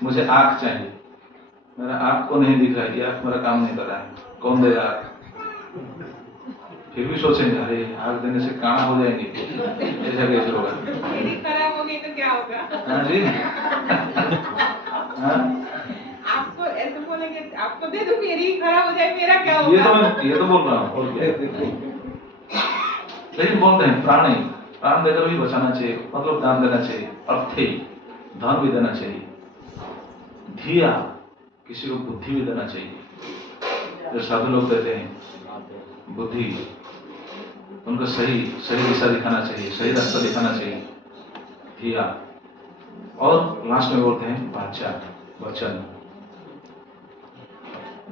मुझे आँख चाहिए, मेरा आँख को नहीं दिख रहा है, ये आँख मेरा काम नहीं कर रहा है, कौन देगा आँख? फिर भी सोचेंगे, अरे आँख देने से काना हो जाएंगे, ऐसा कैसे होगा? मेरी खराब हो गई तो क्या होगा? हाँ जी, हाँ, आपको ऐसे बोलेंगे, आपको दे दूं, मेरी खराब हो जाए, मेरा क्या होगा? ये तो बोल रहा हूँ, और क्या? लेकिन बोलते हैं प्राण देकर भी बचाना चाहिए, मतलब दान देना चाहिए, अर्थे धन भी देना चाहिए, धिया किसी को बुद्धि भी देना चाहिए। जो साधु लोग देते हैं, बुद्धि, उनको सही सही दिशा दिखाना चाहिए, सही रास्ता दिखाना चाहिए, धिया। और लास्ट में बोलते हैं वाचा, वचन।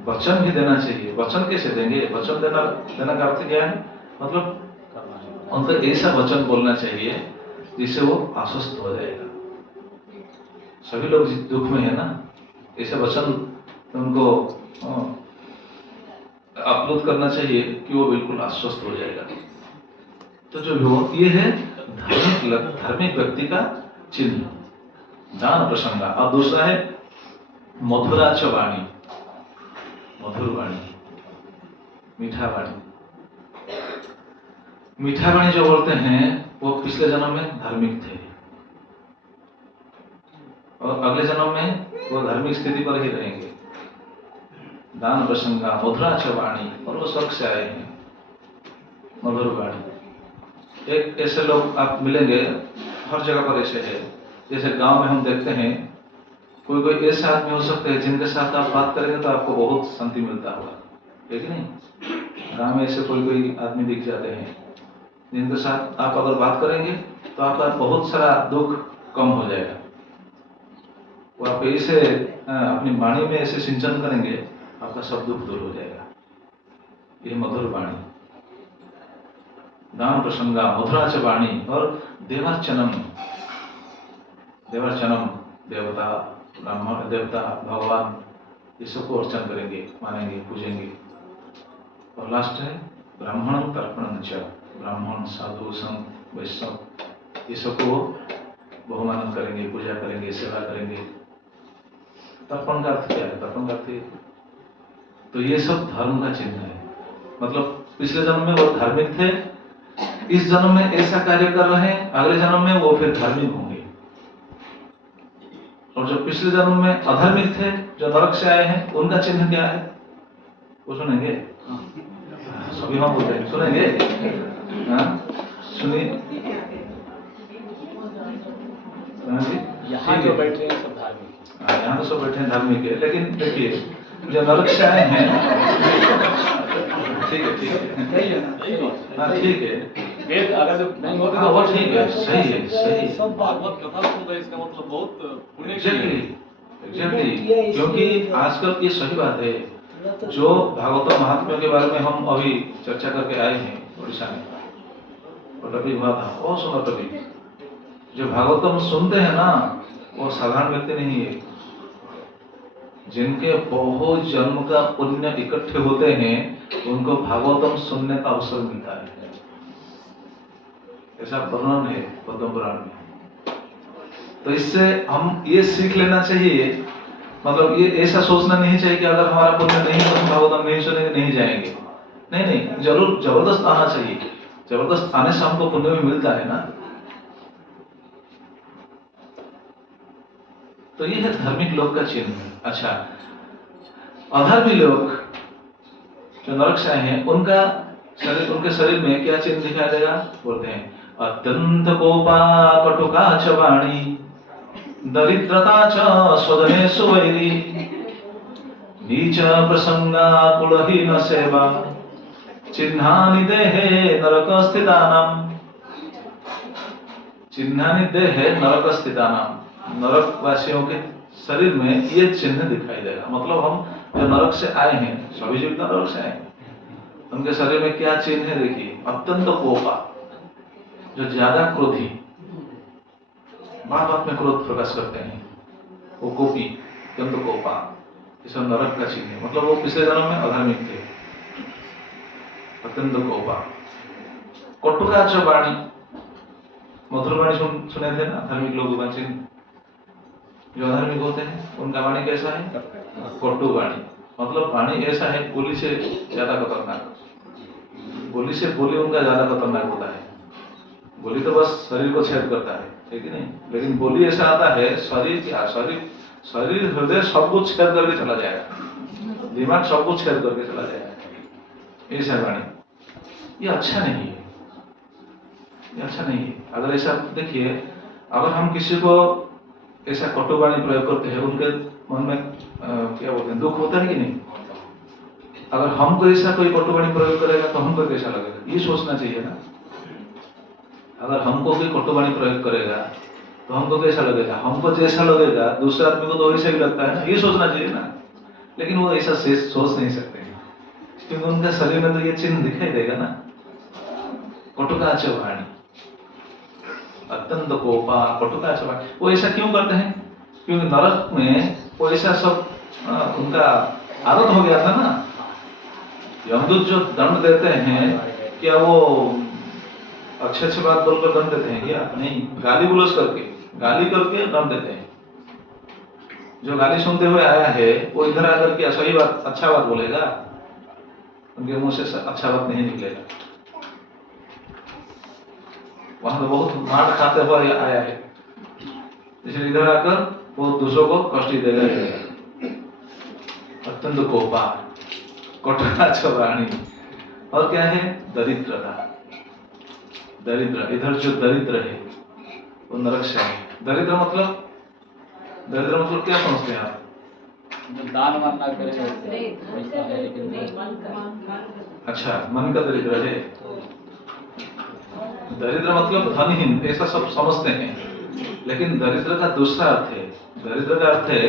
वचन भी देना चाहिए। वचन कैसे देंगे? वचन देना का अर्थ क्या है? मतलब उनको ऐसा वचन बोलना चाहिए जिससे वो आश्वस्त हो जाएगा। सभी लोग दुख में है ना, ऐसे वचन उनको आप्लुत करना चाहिए कि वो बिल्कुल आश्वस्त हो जाएगा। तो जो ये है धार्मिक व्यक्ति का चिन्ह, दान प्रसंगा। और दूसरा है मधुरा च वाणी, मधुर वाणी, मीठा वाणी। मीठा वाणी जो बोलते हैं वो पिछले जन्म में धार्मिक थे और अगले जन्म में वो धार्मिक स्थिति पर ही रहेंगे। दान प्रसंगा मधुरा च वाणी, और वो स्वर्ग से आए हैं, मधुर वाणी। एक ऐसे लोग आप मिलेंगे हर जगह पर, ऐसे है। जैसे गांव में हम देखते हैं कोई कोई ऐसे आदमी हो सकते हैं जिनके साथ आप बात करेंगे तो आपको बहुत शांति मिलता होगा, है कि नहीं? गांव में ऐसे कोई कोई आदमी दिख जाते हैं जिनके साथ आप अगर बात करेंगे तो आपका बहुत सारा दुख कम हो जाएगा। वो आप ऐसे अपनी वाणी में ऐसे सिंचन करेंगे, आपका सब दुख दूर हो जाएगा। ये मधुर वाणी, दान प्रसंगा मधुरा च वाणी। और देवार्चनम, देवार्चनम, देवता, ब्राह्मण, देवता, भगवान, ये सबको अर्चन करेंगे, मानेंगे, पूजेंगे। और लास्ट है ब्राह्मण तर्पण च, ब्राह्मण, साधु, संत, वैष्णव, ये सबको बहुमान करेंगे, पूजा करेंगे, सेवा करेंगे। तर्पण का अर्थ क्या है? तर्पण का अर्थ, तो ये सब धर्म का चिन्ह है। मतलब पिछले जन्म में वो धार्मिक थे, इस जन्म में ऐसा कार्य कर रहे हैं, अगले जन्म में वो फिर धार्मिक होंगे। और जो पिछले जन्म में अधार्मिक थे, जो नरक से आए हैं, उनका चिन्ह क्या है? वो सुनेंगे? सभी हम बोलते हैं, सुनेंगे? सुनिए। यहाँ जो बैठे हैं सब धार्मिक, यहाँ तो सब बैठे हैं धार्मिक है, लेकिन देखिए जो नरक से आए हैं, ठीक है, ठीक है, हाँ ठीक है, वेद अगर नहीं होते हाँ वो ठीक है, सही है, सही है। सब भागवत कथा सुन रहे, इसका मतलब बहुत पुण्य की है। एग्जैक्टली, क्योंकि आजकल ये सही बात है, जो भागवत महात्म्यों के बारे में हम अभी चर्चा करके आए हैं उड़ीसा में, और तभी हुआ था, बहुत सुना तभी। जो भागवतम सुनते हैं ना, वो साधारण व्यक्ति नहीं है, जिनके बहुत जन्म का पुण्य इकट्ठे होते हैं, उनको भागवतम सुनने का अवसर मिलता है। ऐसा वर्णन है पद्म पुराण में। तो इससे हम ये सीख लेना चाहिए, मतलब ये ऐसा सोचना नहीं चाहिए कि अगर हमारा पुण्य नहीं है तो हम भागवतम नहीं सुनेंगे, नहीं जाएंगे। नहीं नहीं, जरूर जबरदस्त आना चाहिए। जबरदस्त आने से हमको पुण्य भी मिलता है ना। तो ये है धार्मिक लोग का चिन्ह। अच्छा, अधर्मी लोग जो नरक से आए हैं, उनके शरीर में क्या चिन्ह दिखाई देगा? बोलते हैं अत्यंत कोपा कटुका च वाणी, दरिद्रता च स्वदने सुवैरी, नीच प्रसंगा कुलहीन सेवा, चिन्हानि देहे नरक स्थितानाम। चिन्हानि देहे नरक स्थितानाम, नरक वासियों के शरीर में ये चिन्ह दिखाई देगा। मतलब हम जो नरक से आए हैं, सभी जीव नरक से आए हैं, उनके शरीर में क्या चिन्ह है? देखिए, अत्यंत कोपा, जो ज्यादा क्रोधी, बात बात में क्रोध प्रकाश करते हैं, वो कोपी, अत्यंत कोपा, इस नरक का चिन्ह है। मतलब वो पिछले जन्म में अधार्मिक थे, अत्यंत कोपा। कटुका च वाणी, मधुर वाणी सुने थे ना धार्मिक लोगों का चिन्ह। जो अधार्मिक होते हैं उनका वाणी कैसा है? कटु वाणी। मतलब वाणी ऐसा है, गोली से ज्यादा खतरनाक, गोली से बोली उनका ज्यादा खतरनाक होता है। गोली तो बस शरीर को छेद करता है कि नहीं, लेकिन बोली ऐसा आता है, शरीर क्या, शरीर हृदय सब कुछ छेद करके चला जाएगा, दिमाग सब कुछ छेद करके चला जाएगा। ऐसा वाणी, ये अच्छा नहीं है, ये अच्छा नहीं है। अगर ऐसा देखिए, अगर हम किसी को ऐसा कटु वाणी प्रयोग करते हैं, उनके मन में क्या बोलते हैं, दुख होता है कि नहीं? अगर हमको ऐसा कोई कटुवाणी प्रयोग करेगा तो हमको कैसा लगेगा, ये सोचना चाहिए ना। अगर हमको कोई कटुवाणी प्रयोग करेगा तो हमको कैसा लगेगा, हमको जैसा लगेगा दूसरे आदमी को तो वैसा ही लगता है ना, ये सोचना चाहिए ना। लेकिन वो ऐसा सोच नहीं सकते क्योंकि उनका शरीर में तो ये चिन्ह दिखाई देगा ना, कटुकाच वाणी, अत्यंत कोपा, कटुकाच वाणी। वो ऐसा क्यों करते हैं, क्योंकि नरक में वो ऐसा सब उनका आदत हो गया था ना। यमदूत जो दंड देते हैं, क्या वो अच्छे अच्छे बात बोलकर दंड देते हैं क्या? नहीं, गाली गुलोज करके, गाली करके दंड देते हैं। जो गाली सुनते हुए आया है वो इधर आकर के सही बात, अच्छा बात बोलेगा, उनके मुंह से अच्छा बात नहीं निकलेगा। वहां तो बहुत मार खाते हुए आया है, इसलिए इधर आकर वो दूसरों को कष्ट ही देगा। अत्यंत कोपा, कटुकाच वाणी, और क्या है, दरिद्रता। दरिद्र, इधर जो दरिद्र है वो नरक से है। दरिद्र मतलब क्या समझते हैं आप? जो दान वान ना करे वैसा है, लेकिन अच्छा, मन का दरिद्र है। दरिद्र मतलब धनहीन, ऐसा सब समझते हैं, लेकिन दरिद्र का दूसरा अर्थ है। दरिद्र का अर्थ है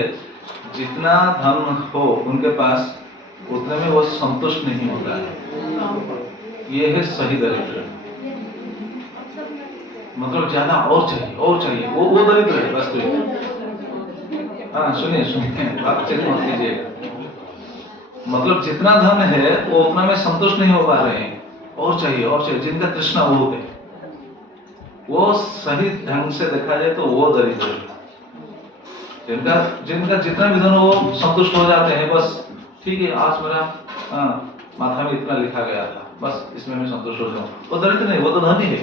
जितना धन हो उनके पास उतने में वो संतुष्ट नहीं होता है, ये है सही दरिद्र। मतलब ज्यादा और चाहिए, वो दरिद्र है वास्तविक। हाँ सुनिए, बात चेक मत कीजिएगा। मतलब जितना धन है वो उतना में संतुष्ट नहीं हो पा रहे हैं, और चाहिए, जिनका तृष्णा बहुत है, वो सही ढंग से देखा जाए तो वो दरिद्र है। जिनका जितना भी धन हो वो संतुष्ट हो जाते हैं, बस ठीक है, आज मेरा माथा में इतना लिखा गया था, बस इसमें मैं संतुष्ट हो जाऊं, वो दरिद्र नहीं, वो तो धनी है।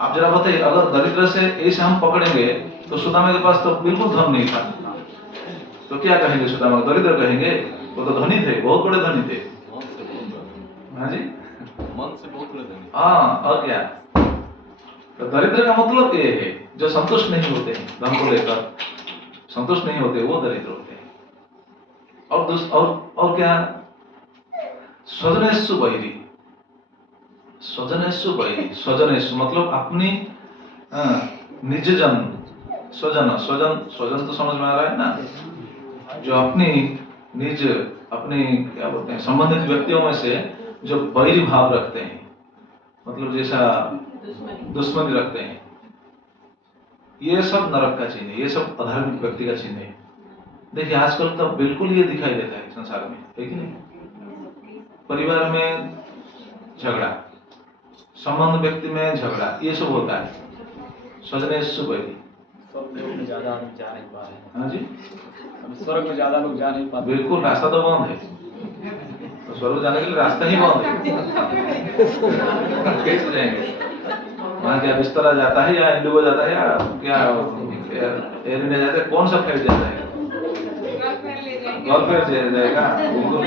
आप जरा बताइए, अगर दरिद्र से ऐसे हम पकड़ेंगे तो सुदामा के पास तो बिल्कुल धन नहीं था, तो क्या कहेंगे? सुदामा दरिद्र कहेंगे? वो तो धनी थे, बहुत बड़े धनी थे। हाँ जी, मन से बहुत बड़े धनी। हाँ, और क्या? तो दरिद्र का मतलब ये है जो संतुष्ट नहीं होते हैं, धन को लेकर संतुष्ट नहीं होते, वो दरिद्र होते हैं। और क्या? स्वजनेषु वैरी। स्वजनेषु वैरी, स्वजनेषु मतलब अपनी निज जन, स्वजन तो समझ में आ रहा है ना, जो अपनी निज, अपने क्या बोलते हैं, संबंधित व्यक्तियों में से जो वैरी भाव रखते हैं, मतलब जैसा दुश्मनी रखते हैं, ये सब नरक का चिन्ह है, ये सब अधार्मिक व्यक्ति का चिन्ह है। देखिए आजकल तो बिल्कुल ये दिखाई देता है संसार में, है कि नहीं? परिवार में झगड़ा, संबंध व्यक्ति में झगड़ा, ये सब होता है। स्वजनेषु वैरी। स्वर्ग में ज्यादा लोग जा नहीं पा रहे हैं। हाँ जी, अभी स्वर्ग में ज्यादा लोग जा नहीं पाते। बिल्कुल, रास्ता तो बंद है, तो स्वर्ग जाने के लिए रास्ता ही बंद है। कैसे जाएंगे? वहाँ क्या बिस्तरा जाता है या इंडिगो जाता है या क्या एयर इंडिया जाता है? कौन सा फ्लाइट जाता है? गर्लफ्रेंड जाएगा, बिल्कुल।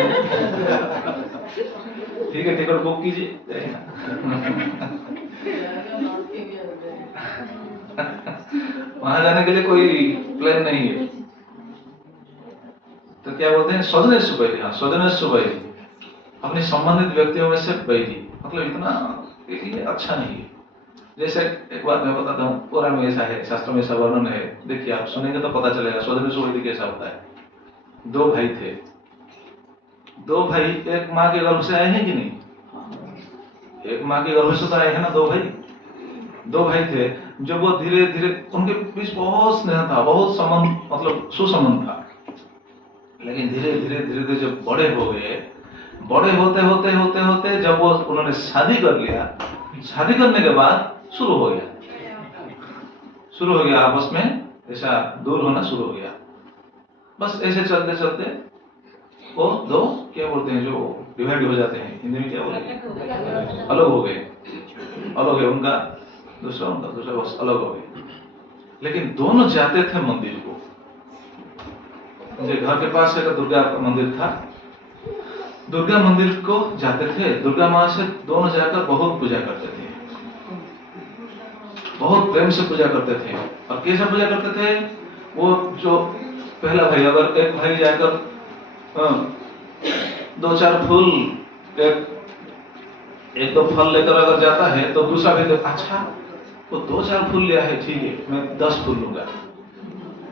ठीक है, टिकट बुक कीजिए, जाएगा। वहां जाने के लिए कोई प्लान नहीं है। तो क्या बोलते हैं? स्वजनेषु वैरी। हाँ, स्वजनेषु वैरी, अपने संबंधित व्यक्तियों में से वैरी, मतलब इतना ये अच्छा नहीं है। जैसे एक बात मैं बताता हूँ, पुराण में ऐसा है, शास्त्र में ऐसा वर्णन है, देखिए आप सुनेंगे तो पता चलेगा स्वजनेषु वैरी कैसा होता है। दो भाई थे, दो भाई एक माँ के गर्भ से आए हैं कि नहीं? एक माँ के गर्भ से तो आए हैं ना दो भाई। दो भाई थे, जब वो धीरे धीरे, उनके बीच बहुत स्नेह था, बहुत संबंध, मतलब सुसंबंध था, लेकिन धीरे धीरे जब बड़े हो गए, बड़े होते जब वो उन्होंने शादी कर लिया, शादी करने के बाद शुरू हो गया आपस में ऐसा दूर होना शुरू हो गया। बस ऐसे चलते चलते वो दो, क्या बोलते हैं, जो डिवाइड हो जाते हैं, हिंदी में क्या बोलते हैं, अलग हो गए। उनका दूसरा बस अलग हो गए। लेकिन दोनों जाते थे मंदिर को। मुझे घर के पास एक दुर्गा का मंदिर था, दुर्गा मंदिर को जाते थे, दुर्गा माँ से दोनों जाकर बहुत पूजा करते थे, बहुत प्रेम से पूजा करते थे। और कैसे पूजा करते थे? वो जो पहला भाई, अगर एक भाई जाकर दो चार फूल एक दो फल लेकर अगर जाता है तो दूसरा भी अच्छा वो दो चार फूल लिया है, ठीक है मैं 10 फूल लूंगा।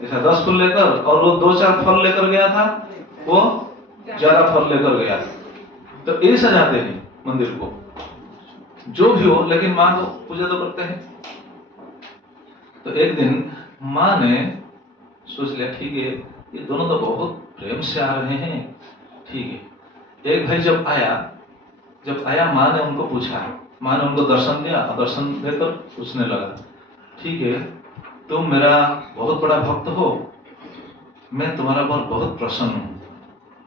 ऐसा 10 फूल लेकर, और वो दो चार फल लेकर गया था, वो ज्यादा फल लेकर गया। तो ये सजाते हैं मंदिर को, जो भी हो, लेकिन माँ को पूजा तो करते हैं। तो एक दिन माँ ने सोच लिया, ठीक है ये दोनों तो बहुत प्रेम से आ रहे हैं, ठीक है। एक भाई जब आया माँ ने उनको पूछा, माँ ने उनको दर्शन दिया, दर्शन देकर पूछने लगा, ठीक है तुम मेरा बहुत बड़ा भक्त हो, मैं तुम्हारा पर बहुत प्रसन्न हूँ,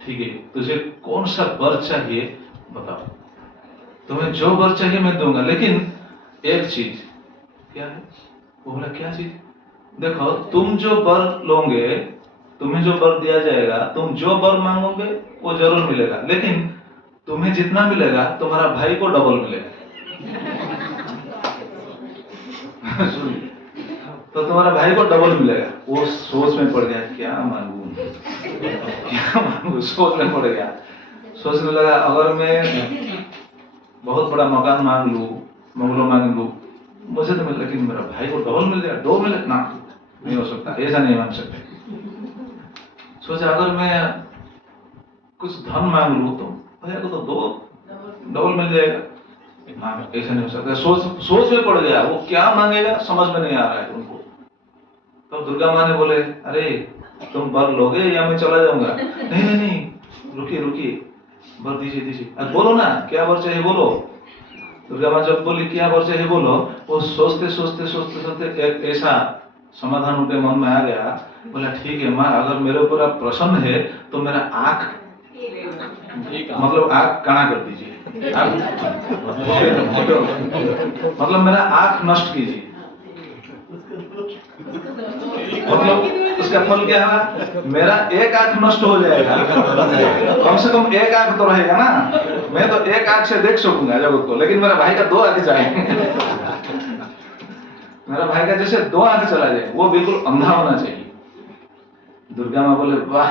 ठीक है तुझे कौन सा वर चाहिए बताओ, तुम्हें जो वर चाहिए मैं दूंगा, लेकिन एक चीज। क्या है? वो बोला क्या चीज? देखो तुम जो वर लोगे, तुम्हें जो वर दिया जाएगा, तुम जो वर मांगोगे वो जरूर मिलेगा, लेकिन तुम्हें जितना मिलेगा तुम्हारा भाई को डबल मिलेगा। तो तुम्हारा भाई को डबल मिलेगा। वो सोच में पड़ गया, क्या मांगू क्या मांगू, सोच में पड़ गया। सोचने लगा अगर मैं बहुत बड़ा मकान मांग लूं, बंगलो मांग लूं, मुझे तो मिल, लेकिन मेरा भाई को डबल मिल जाए, 2 मिले ना, नहीं हो सकता, ऐसा नहीं मान सकते। सोचा अगर मैं कुछ धन मांग लूं तो भैया को तो 2 डबल मिल जाएगा, ऐसा नहीं हो सकता। सोच में पड़ गया, वो क्या मांगेगा समझ में नहीं आ रहा है उनको। तो दुर्गा माँ ने बोले, अरे तुम वर लोगे या मैं चला जाऊंगा? नहीं रुकिए वर दीजिए, अब बोलो ना क्या वर चाहिए बोलो। दुर्गा माँ जब बोली क्या वर चाहिए बोलो, वो सोचते एक ऐसा समाधान उनके मन में आ गया। बोला ठीक है माँ, अगर मेरे ऊपर आप प्रसन्न है तो मेरा आंख मतलब आंख काना कर दीजिए, मतलब मेरा आंख नष्ट कीजिए। मतलब उसका फल क्या है? मेरा एक आंख नष्ट हो जाएगा, कम से कम एक आंख तो रहेगा ना, मैं तो एक आंख से देख सकूंगा जगत को, लेकिन मेरा भाई का 2 आंख चाहिए। मेरा भाई का जैसे 2 आंख चला जाए, वो बिल्कुल अंधा होना चाहिए। दुर्गा माँ बोले वाह,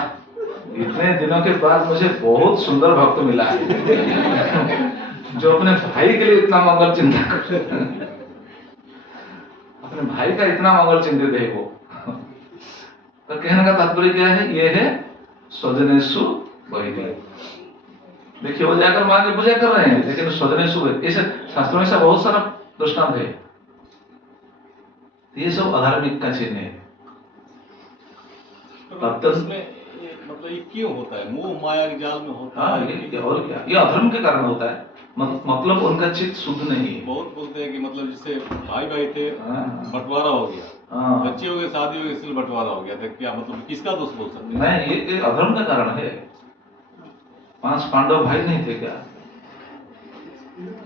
इतने दिनों के बाद मुझे बहुत सुंदर भक्त मिला है जो अपने भाई के लिए इतना मंगल चिंता कर, अपने भाई का इतना मंगल चिंतित है वो। तो कहने का तात्पर्य क्या है? ये है स्वजनेषु वैरी। देखिए वो जाकर माँ की पूजा कर रहे हैं, लेकिन स्वजनेषु वैरी, ऐसे शास्त्रों में ऐसा बहुत सारा दृष्टांत है। ये सब अधार्मिक का चिन्ह है। मतलब ये क्यों होता है? मोह माया के जाल में होता है। ये और क्या, ये अधर्म के कारण होता है। मतलब उनका चित्त शुद्ध नहीं है। बहुत बोलते हैं कि मतलब जिससे भाई थे बंटवारा हो गया, बच्चे हो गए, शादी हो गई, इसलिए बंटवारा हो गया, तो क्या मतलब किसका दोष बोल सकते हैं? नहीं, ये अधर्म का कारण है। 5 पांडव भाई नहीं थे क्या?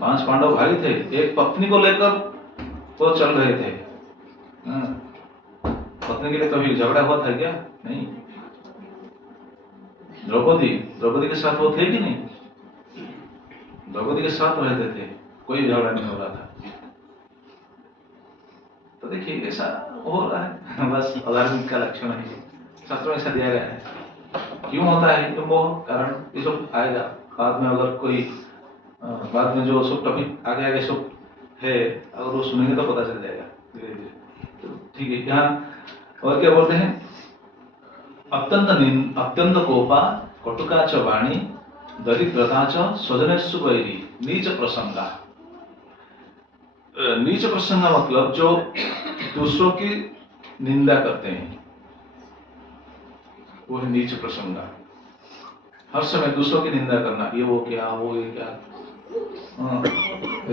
5 पांडव भाई थे, एक पत्नी को लेकर वो चल रहे थे। पत्नी के लिए कभी झगड़ा हुआ था क्या? नहीं। द्रौपदी के साथ वो थे कि नहीं? द्रौपदी के साथ रहते थे, कोई झगड़ा नहीं हो रहा था। तो देखिए ऐसा हो रहा है, बस अधार्मिक का लक्षण है। शास्त्रों में ऐसा दिया गया है। क्यों होता है? तो वो कारण ये सब आएगा बाद में। अगर कोई बाद में जो सब टॉपिक आगे सब है, अगर वो सुनेंगे तो पता चल जाएगा धीरे धीरे। तो ठीक है, यहाँ और क्या बोलते हैं? अत्यंत कोपा कटुका च वाणी दरिद्रता च स्वजनेषु वैरी नीच प्रसंगा। नीच प्रसंगा मतलब जो दूसरों की निंदा करते हैं, वो है नीच प्रसंगा। हर समय दूसरों की निंदा करना, ये वो क्या, वो ये क्या,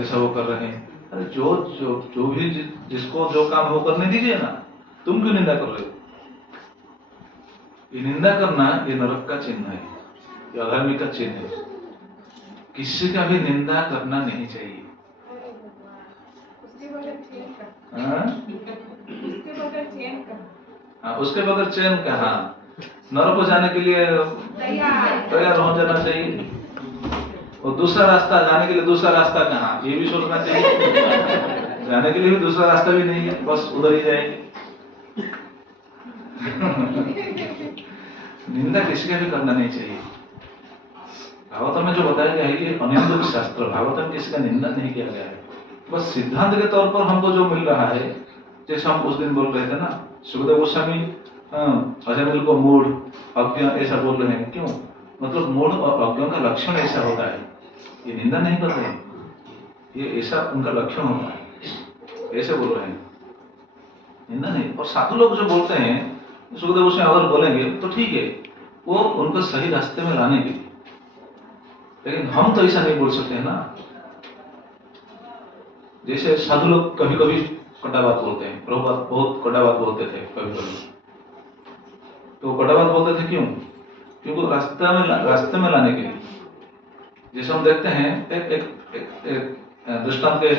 ऐसा वो कर रहे हैं। अरे जो भी जिसको जो काम है वो करने दीजिए ना, तुम क्यों निंदा कर रहे हो? ये निंदा करना ये नरक का चिन्ह है, ये अधर्मिक का चिन्ह है। किसी का भी निंदा करना नहीं चाहिए। उसके बगैर चैन कहाँ? नरक को जाने के लिए तैयार हो जाना चाहिए, और दूसरा रास्ता जाने के लिए दूसरा रास्ता कहाँ, ये भी सोचना चाहिए। जाने के लिए भी दूसरा रास्ता भी नहीं है, बस उधर ही जाएंगे। निंदा किसी का भी करना नहीं चाहिए। भागवतम में जो बताया गया है कि अनिंदित शास्त्र, भागवतम में किसी का निंदा नहीं किया गया है। बस सिद्धांत के तौर पर हमको जो मिल रहा है, जैसे हम उस दिन बोल रहे थे ना, सुखदेव गोस्वामी अजमिल को मूढ़ अज्ञ ऐसा बोल रहे हैं, क्यों? मतलब मूढ़ और अज्ञ का लक्षण ऐसा होता है, ये निंदा नहीं कर रहे हैं, ये ऐसा उनका लक्षण होता है, ऐसे बोल रहे हैं, निंदा नहीं। और साधु लोग जो बोलते हैं, सुखदेव गोस्वामी अगर बोलेंगे तो ठीक है, वो उनको सही रास्ते में लाने के लिए, लेकिन हम तो ऐसा नहीं बोल सकते हैं ना। जैसे साधु लोग कभी कभी कटा बात बोलते हैं, प्रभुपाद बहुत कटा बात बोलते थे कभी कभी, तो कटा बात बोलते थे क्यों? क्योंकि रास्ते में लाने के लिए। जैसे हम देखते हैं, एक दृष्टांत के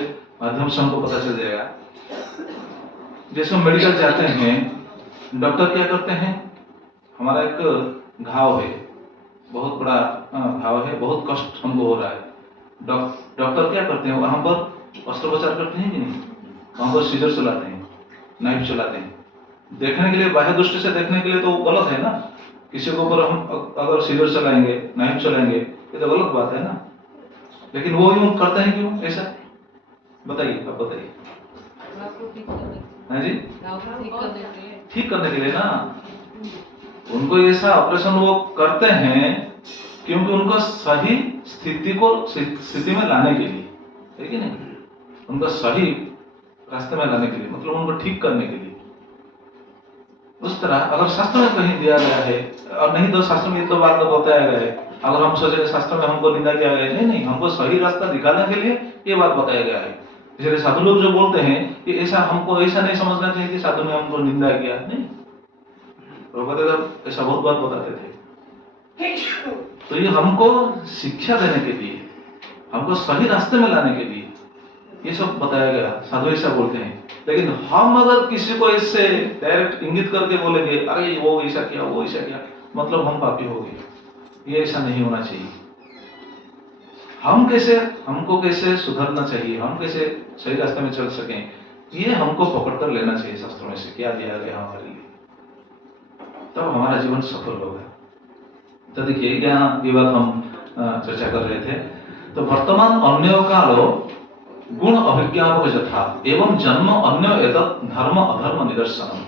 माध्यम से हमको पता चल जाएगा। जैसे हम मेडिकल जाते हैं, डॉक्टर क्या करते हैं, हमारा एक घाव है, बहुत बड़ा घाव है, बहुत कष्ट हमको हो रहा है, डॉक्टर क्या करते हैं, वहां पर अस्त्रोपचार करते हैं कि नहीं? वहां पर सीजर चलाते हैं, नाइफ चलाते हैं, देखने के लिए, बाह्य दृष्टि से देखने के लिए तो गलत है ना, किसी के ऊपर हम अगर सीजर चलाएंगे, नाइफ चलाएंगे, ये तो गलत बात है ना, लेकिन वो यूं करते हैं क्यों ऐसा? बताइए, आप बताइए। हाँ जी, ठीक करने के लिए ना, उनको ऐसा ऑपरेशन वो करते हैं क्योंकि उनको सही स्थिति में लाने के लिए, है कि नहीं? उनको सही रास्ते में लाने के लिए, मतलब उनको ठीक करने के लिए। उस तरह अगर शास्त्र में कहीं दिया गया है, और नहीं तो शास्त्र में तो बात तो बताया गया है, अगर हम सोचे शास्त्र में हमको निंदा किया गया है, नहीं, हमको सही रास्ता दिखाने के लिए ये बात बताया गया है। इसलिए साधु लोग जो बोलते हैं कि ऐसा, हमको ऐसा नहीं समझना चाहिए कि साधु ने हमको निंदा किया, नहीं, प्रभुपाद ऐसा बहुत बात बताते थे। तो ये हमको शिक्षा देने के लिए, हमको सही रास्ते में लाने के लिए ये सब बताया गया, साधु ऐसा बोलते हैं। लेकिन हम अगर किसी को इससे डायरेक्ट इंगित करके बोलेंगे, अरे वो ऐसा किया, वो ऐसा किया, मतलब हम पापी हो गए, ये ऐसा नहीं होना चाहिए। हमको कैसे सुधरना चाहिए, हम कैसे सही रास्ते में चल सकें, ये हमको पकड़ कर लेना चाहिए शास्त्रों में से क्या दिया गया हमारे लिए, तब हमारा जीवन सफल होगा। तो देखिए क्या ये बात हम चर्चा कर रहे थे। तो वर्तमान अन्य कालो गुण अभिज्ञापक यथा एवं जन्म अन्य एतत् धर्म अधर्म निदर्शनम।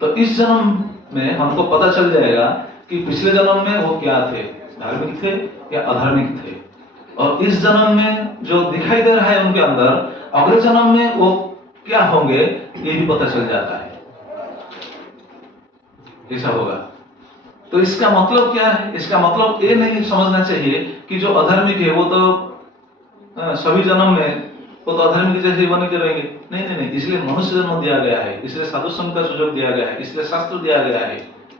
तो इस जन्म में हमको पता चल जाएगा कि पिछले जन्म में वो क्या थे, धार्मिक थे या अधार्मिक थे, और इस जन्म में जो दिखाई दे रहा है उनके अंदर, अगले जन्म में वो क्या होंगे ये भी पता चल जाता है, ऐसा होगा। तो इसका मतलब क्या है? इसका मतलब ये नहीं समझना चाहिए कि जो अधार्मिक है वो तो सभी जन्म में वो तो अधार्मिक जैसे बने के रहेंगे, नहीं नहीं नहीं। इसलिए मनुष्य जन्म दिया गया है, इसलिए साधु संघ का सुजोग दिया गया है, इसलिए शास्त्र दिया गया है,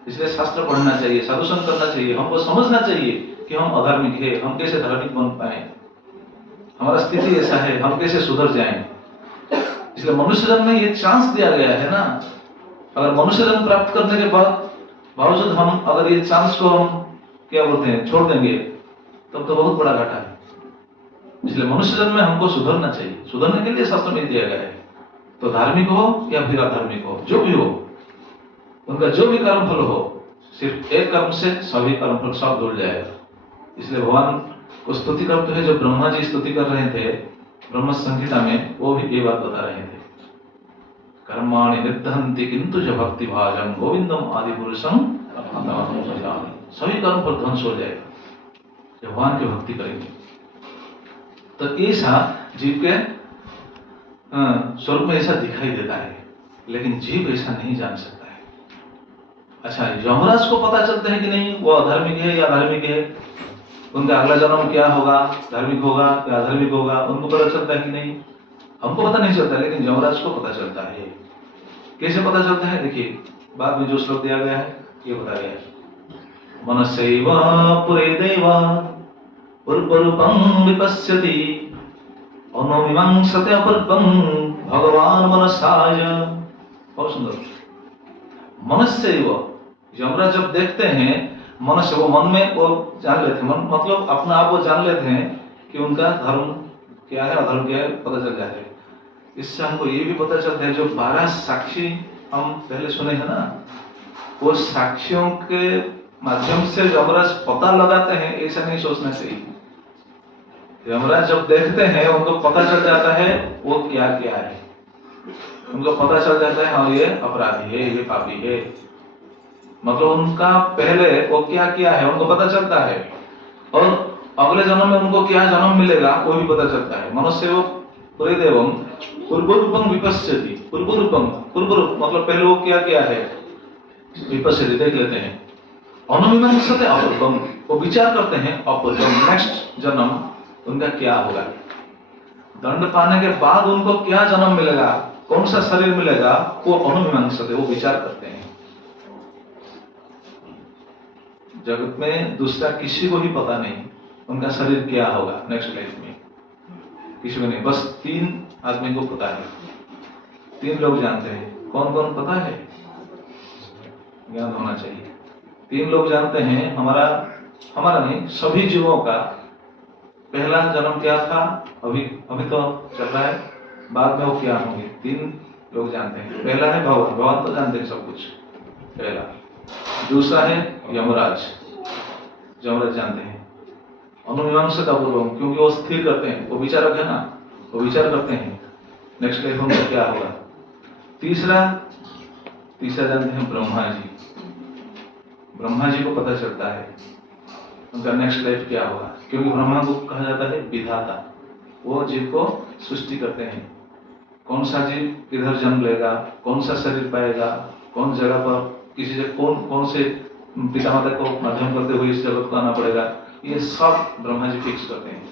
इसलिए शास्त्र पढ़ना चाहिए, साधु संघ करना चाहिए, हमको समझना चाहिए कि हम अधार्मिक है, हम कैसे धार्मिक बन पाए, हमारा स्थिति ऐसा है, हम कैसे सुधर जाएं। इसलिए मनुष्य जन्म में ये चांस दिया गया है ना। अगर मनुष्य जन्म प्राप्त करने के बावजूद हम अगर ये चांस को हम क्या बोलते हैं छोड़ देंगे, तब तो बहुत बड़ा घाटा है। इसलिए मनुष्य जन्म में हमको सुधरना चाहिए, सुधरने के लिए शास्त्र में दिया गया है। तो धार्मिक हो या फिर अधार्मिक हो, जो भी हो, उनका जो भी कर्म फल हो, सिर्फ एक कर्म से सभी कर्म फल सब जुड़ जाएगा। इसलिए भगवान को स्तुति करते हुए जो ब्रह्मा जी स्तुति कर रहे थे ब्रह्म संहिता में, वो भी ये बात बता रहे थे, कर्माणि निर्दहन्ति किंतु च भक्ति भाजम गोविंदम आदि पुरुषम अहमहं भजामि। सभी कर्म फल ध्वंस हो जाएगा भगवान की भक्ति करेंगे। तो ऐसा जीव के स्वरूप में ऐसा दिखाई देता है, लेकिन जीव ऐसा नहीं जान सकता है। अच्छा, यमराज को पता चलता है कि नहीं वो अधार्मिक है या धार्मिक है, उनका अगला जन्म क्या होगा, धार्मिक होगा या अधार्मिक होगा, उनको पता चलता है कि नहीं? हमको पता नहीं चलता, लेकिन यमराज को पता चलता है। कैसे पता चलता है? देखिए बाद में जो श्लोक दिया गया है ये बताया गया है, मनसैव पुरे देव पूर्वरूपं विपश्यति अनुमीमांसते अपूर्वं भगवान मनसाय। बहुत सुंदर। मनसैव, यमराज जब देखते हैं मनुष्य, वो मन में वो जान लेते हैं, मन मतलब अपना आप वो जान लेते हैं कि उनका धर्म क्या है अधर्म क्या है, पता चल जाता है। इससे हमको ये भी पता चलता है जो 12 साक्षी हम पहले सुने हैं ना, वो साक्षियों के माध्यम से यमराज पता लगाते हैं, ऐसा नहीं सोचना चाहिए। यमराज जब देखते हैं उनको पता चल जाता है वो क्या क्या है, उनको पता चल जाता है हाँ ये अपराधी है, ये पापी है, मतलब उनका पहले वो क्या किया है उनको पता चलता है, और अगले जन्म में उनको क्या जन्म मिलेगा वो भी पता चलता है। मनुष्य वो पूर्वदेवम पूर्वरूपम विपश्यति, पूर्व रूप मतलब पहले वो क्या किया है विपश्यति देख लेते हैं। अनुमीमांसते अपूर्वम, वो विचार करते हैं अपूर्वम नेक्स्ट जन्म उनका क्या होगा, दंड पाने के बाद उनको क्या जन्म मिलेगा, कौन सा शरीर मिलेगा, वो अनुमीमांसते, वो विचार करते हैं। जगत में दूसरा किसी को ही पता नहीं उनका शरीर क्या होगा नेक्स्ट लाइफ में, किसी को नहीं, बस 3 आदमी को पता है, 3 लोग जानते हैं। कौन कौन पता है, ज्ञान होना चाहिए। 3 लोग जानते हैं, हमारा नहीं सभी जीवों का पहला जन्म क्या था, अभी तो चल रहा है, बाद में वो क्या होंगे, 3 लोग जानते हैं। पहला है भगवान तो जानते हैं सब कुछ, पहला। दूसरा है यमराज जानते हैं। अनुमीमांसा का पूर्वम, क्योंकि वो स्थिर करते हैं, वो विचारक है ना, वो विचार करते हैं नेक्स्ट लाइफ में क्या होगा। तीसरा जानते हैं ब्रह्मा जी को पता चलता है उनका नेक्स्ट लाइफ क्या होगा, क्योंकि ब्रह्मा को कहा जाता है विधाता, वो जीव को सृष्टि करते हैं, कौन सा जीव किधर जन्म लेगा, कौन सा शरीर पाएगा, कौन जगह पर किसी से कौन से पिता माता को माध्यम करते हुए इस जगत को आना पड़ेगा, ये सब ब्रह्मा जी फिक्स करते हैं।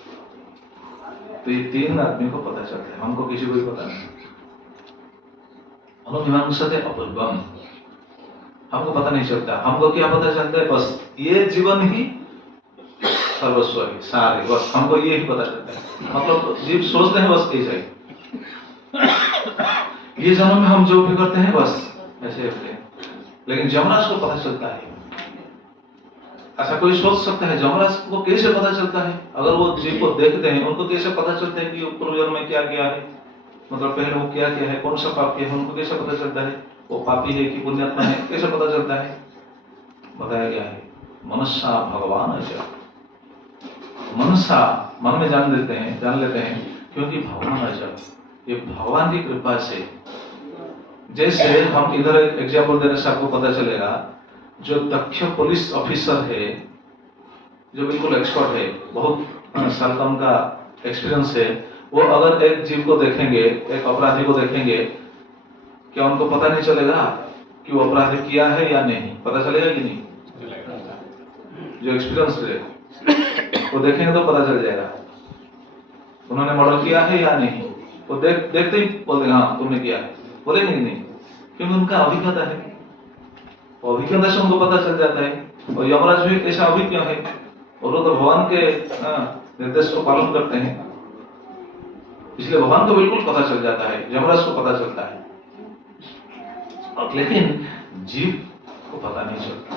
तो ये 3 आदमी को पता चलता है, हमको किसी को भी पता नहीं। अनुमीमांसते अपूर्वम, हमको पता नहीं चलता, हमको क्या पता चलता है, बस ये जीवन ही सर्वस्व है, सारे, बस हमको ये ही पता चलता है। मतलब जीव सोचते हैं बस ऐसा ही, ये जन्म में हम जो भी करते हैं बस ऐसे होते हैं। लेकिन यमराज को पता चलता है। ऐसा कोई सोच सकता है यमराज को कैसे पता चलता है, अगर वो जीव को देखते हैं उनको कैसे पता चलता है कि पूर्व जन्म में क्या किया है, मतलब पहले वो क्या किया है, कौन सा पाप किया है, उनको कैसे पता चलता है वो पापी है कि पुण्यात्मा है, कैसे पता चलता है। बताया गया है मनुष्य भगवान है, मनुष्य मन में जान लेते हैं क्योंकि भगवान है, ये भगवान की कृपा से। जैसे हम इधर एक एग्जाम्पल देने से आपको पता चलेगा, जो दक्ष पुलिस ऑफिसर है, जो बिल्कुल एक्सपर्ट है, बहुत साल का उनका एक्सपीरियंस है, वो अगर एक जीव को देखेंगे, एक अपराधी को देखेंगे, क्या उनको पता नहीं चलेगा कि वो अपराध किया है या नहीं, पता चलेगा कि नहीं। जो एक्सपीरियंस है वो देखेंगे तो पता चल जाएगा उन्होंने मर्डर किया है या नहीं, वो देखते ही बोल देंगे हाँ तुमने किया है, बोलेंगे नहीं, क्योंकि उनका अभिज्ञता है, अभिज्ञता से उनको पता चल जाता है। और यमराज भी ऐसा अभिज्ञ है, और वो तो भगवान के निर्देश को पालन करते हैं, इसलिए भगवान को बिल्कुल पता चल जाता है, यमराज को पता चलता है। लेकिन जीव को पता नहीं चलता,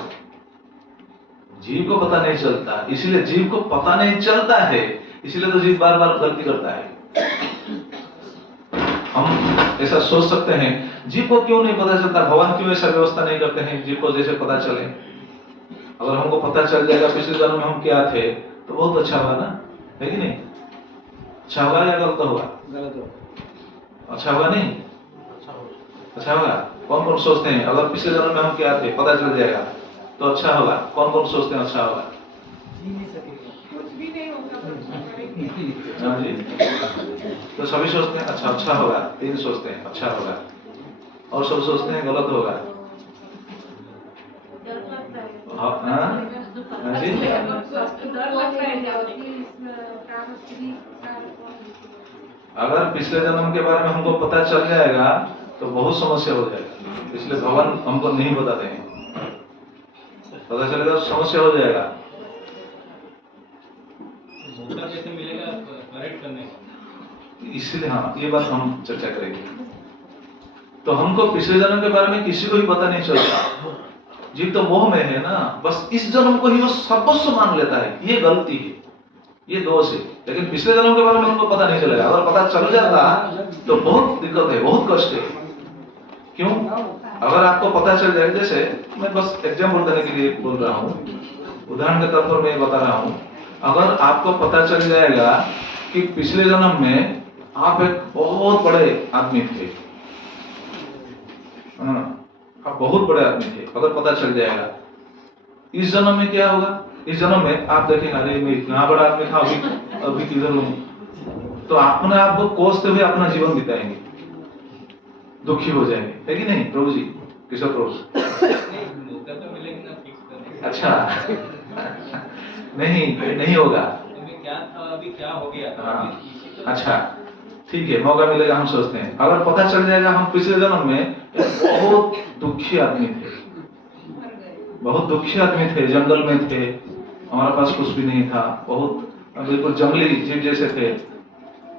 जीव को पता नहीं चलता, इसीलिए जीव को पता नहीं चलता है, इसीलिए तो जीव बार बार गलती करता है। हम ऐसा सोच सकते हैं जीव को क्यों नहीं पता चलता, भगवान क्यों ऐसा व्यवस्था नहीं करते हैं जीव को जैसे पता चले। अगर हमको पता चल जाएगा पिछले जन्म में हम क्या थे तो बहुत अच्छा होगा ना, है कि नहीं। अच्छा होगा या गलत होगा, अच्छा होगा नहीं, अच्छा होगा। कौन कौन सोचते हैं अगर पिछले जन्म में हम क्या थे पता चल जाएगा तो अच्छा होगा, कौन कौन सोचते हैं अच्छा होगा। कुछ भी नहीं होगा, हाँ जी, तो सभी सोचते हैं अच्छा होगा, 3 सोचते हैं अच्छा होगा, और सब सोचते हैं गलत होगा। हाँ जी, अगर पिछले जन्म के बारे में हमको पता चल जाएगा तो बहुत समस्या हो जाएगी, इसलिए भगवान हमको नहीं बताते हैं, पता चलेगा तो समस्या हो जाएगा। कैसे मिलेगा करेक्ट करने का, इसलिए हाँ ये बात हम चर्चा करेंगे। तो हमको पिछले जन्म के बारे में किसी को भी पता नहीं चलता, जीव तो मोह में है ना, बस इस जन्म को ही वो सर्वस्व मान लेता है, ये गलती है, ये दोष है। लेकिन पिछले जन्म के बारे में हमको पता नहीं चलेगा, अगर पता चल जाता तो बहुत दिक्कत है, बहुत कष्ट है। क्यों? अगर आपको पता चल जाए, जैसे मैं बस एग्जाम्पल देने के लिए बोल रहा हूँ, उदाहरण के तौर पर मैं बता रहा हूँ, अगर आपको पता चल जाएगा कि पिछले जन्म में आप एक बहुत बड़े आदमी थे, आप बहुत बड़े आदमी थे, अगर पता चल जाएगा, इस जन्म में क्या होगा? इस जन्म में आप देखेंगे, अरे मैं इतना बड़ा आदमी था, अभी किधर हूं, तो अपने आप को कोसते हुए अपना जीवन बिताएंगे, दुखी हो जाएंगे, है कि नहीं प्रभु जी, किशोर प्रभु? मौका तो मिलेगा ना फिक्स करने का। अच्छा नहीं होगा। अभी क्या था, अभी क्या हो गया था, हाँ। इसी तो- अच्छा ठीक है, मौका मिलेगा, हम सोचते हैं। अगर पता चल जाएगा हम पिछले जन्म में एक बहुत दुखी आदमी थे, बहुत दुखी आदमी थे, जंगल में थे, हमारे पास कुछ भी नहीं था, बहुत बिल्कुल जंगली जीव जैसे थे।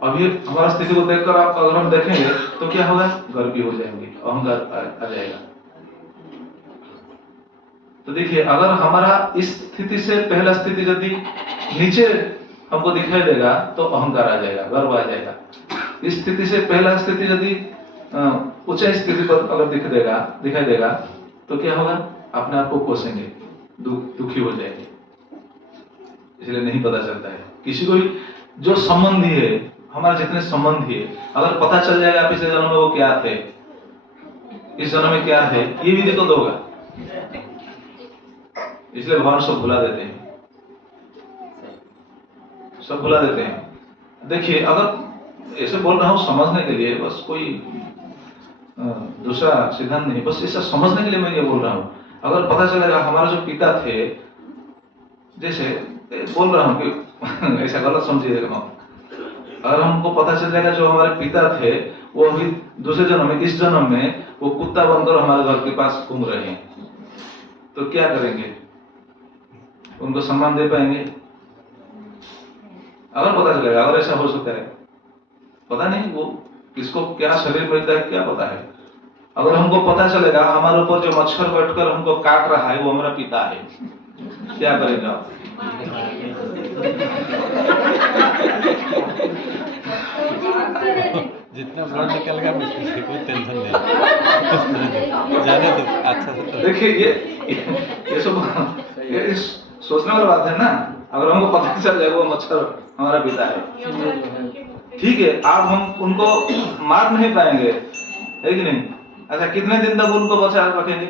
अभी हमारा स्थिति को देखकर आप अगर हम देखेंगे तो क्या होगा? गर्वी हो जाएंगे, अहंकार आ जाएगा। तो देखिए, अगर हमारा इस स्थिति से पहला स्थिति यदि नीचे हमको दिखाई देगा तो अहंकार आ जाएगा, गर्व आ जाएगा। इस स्थिति से पहला स्थिति यदि उच्च स्थिति पर अगर दिखाई देगा तो क्या होगा? अपने आप को कोसेंगे, दुखी हो जाएंगे, इसलिए नहीं पता चलता है किसी को भी। जो संबंधी है, हमारे जितने संबंधी है, अगर पता चल जाएगा पिछले जन्म में वो क्या थे, इस जन्म में क्या है, ये भी दिक्कत होगा। इसलिए भगवान सब भुला देते हैं, सब भुला देते हैं। देखिए, अगर ऐसे बोल रहा हूं समझने के लिए, बस कोई दूसरा सिद्धांत नहीं, बस ऐसा समझने के लिए मैं ये बोल रहा हूं। अगर पता चलेगा हमारे जो पिता थे, जैसे बोल रहा हूं कि ऐसा गलत समझिएगा मत, अगर हमको पता चल जाएगा जो हमारे पिता थे वो अभी दूसरे जन्म में, इस जन्म में वो कुत्ता बनकर हमारे घर के पास घूम रहे हैं, तो क्या करेंगे? उनको सम्मान दे पाएंगे? अगर पता चलेगा, अगर ऐसा हो सकता है, पता नहीं वो किसको क्या शरीर मिलता है, क्या पता है। अगर हमको पता चलेगा हमारे ऊपर जो मच्छर बैठकर हमको काट रहा है वो हमारा पिता है, क्या करेंगे आप? जितना ब्लड निकल गया मुझे कोई टेंशन नहीं, जाने दो। अच्छा से देखिए, ये सब ये सोचने वाली बात है ना। अगर हमको पता चल जाएगा वो मच्छर हमारा पिता है, ठीक है, आप हम उनको मार नहीं पाएंगे, है कि नहीं? अच्छा, कितने दिन तक उनको बचा रखेंगे?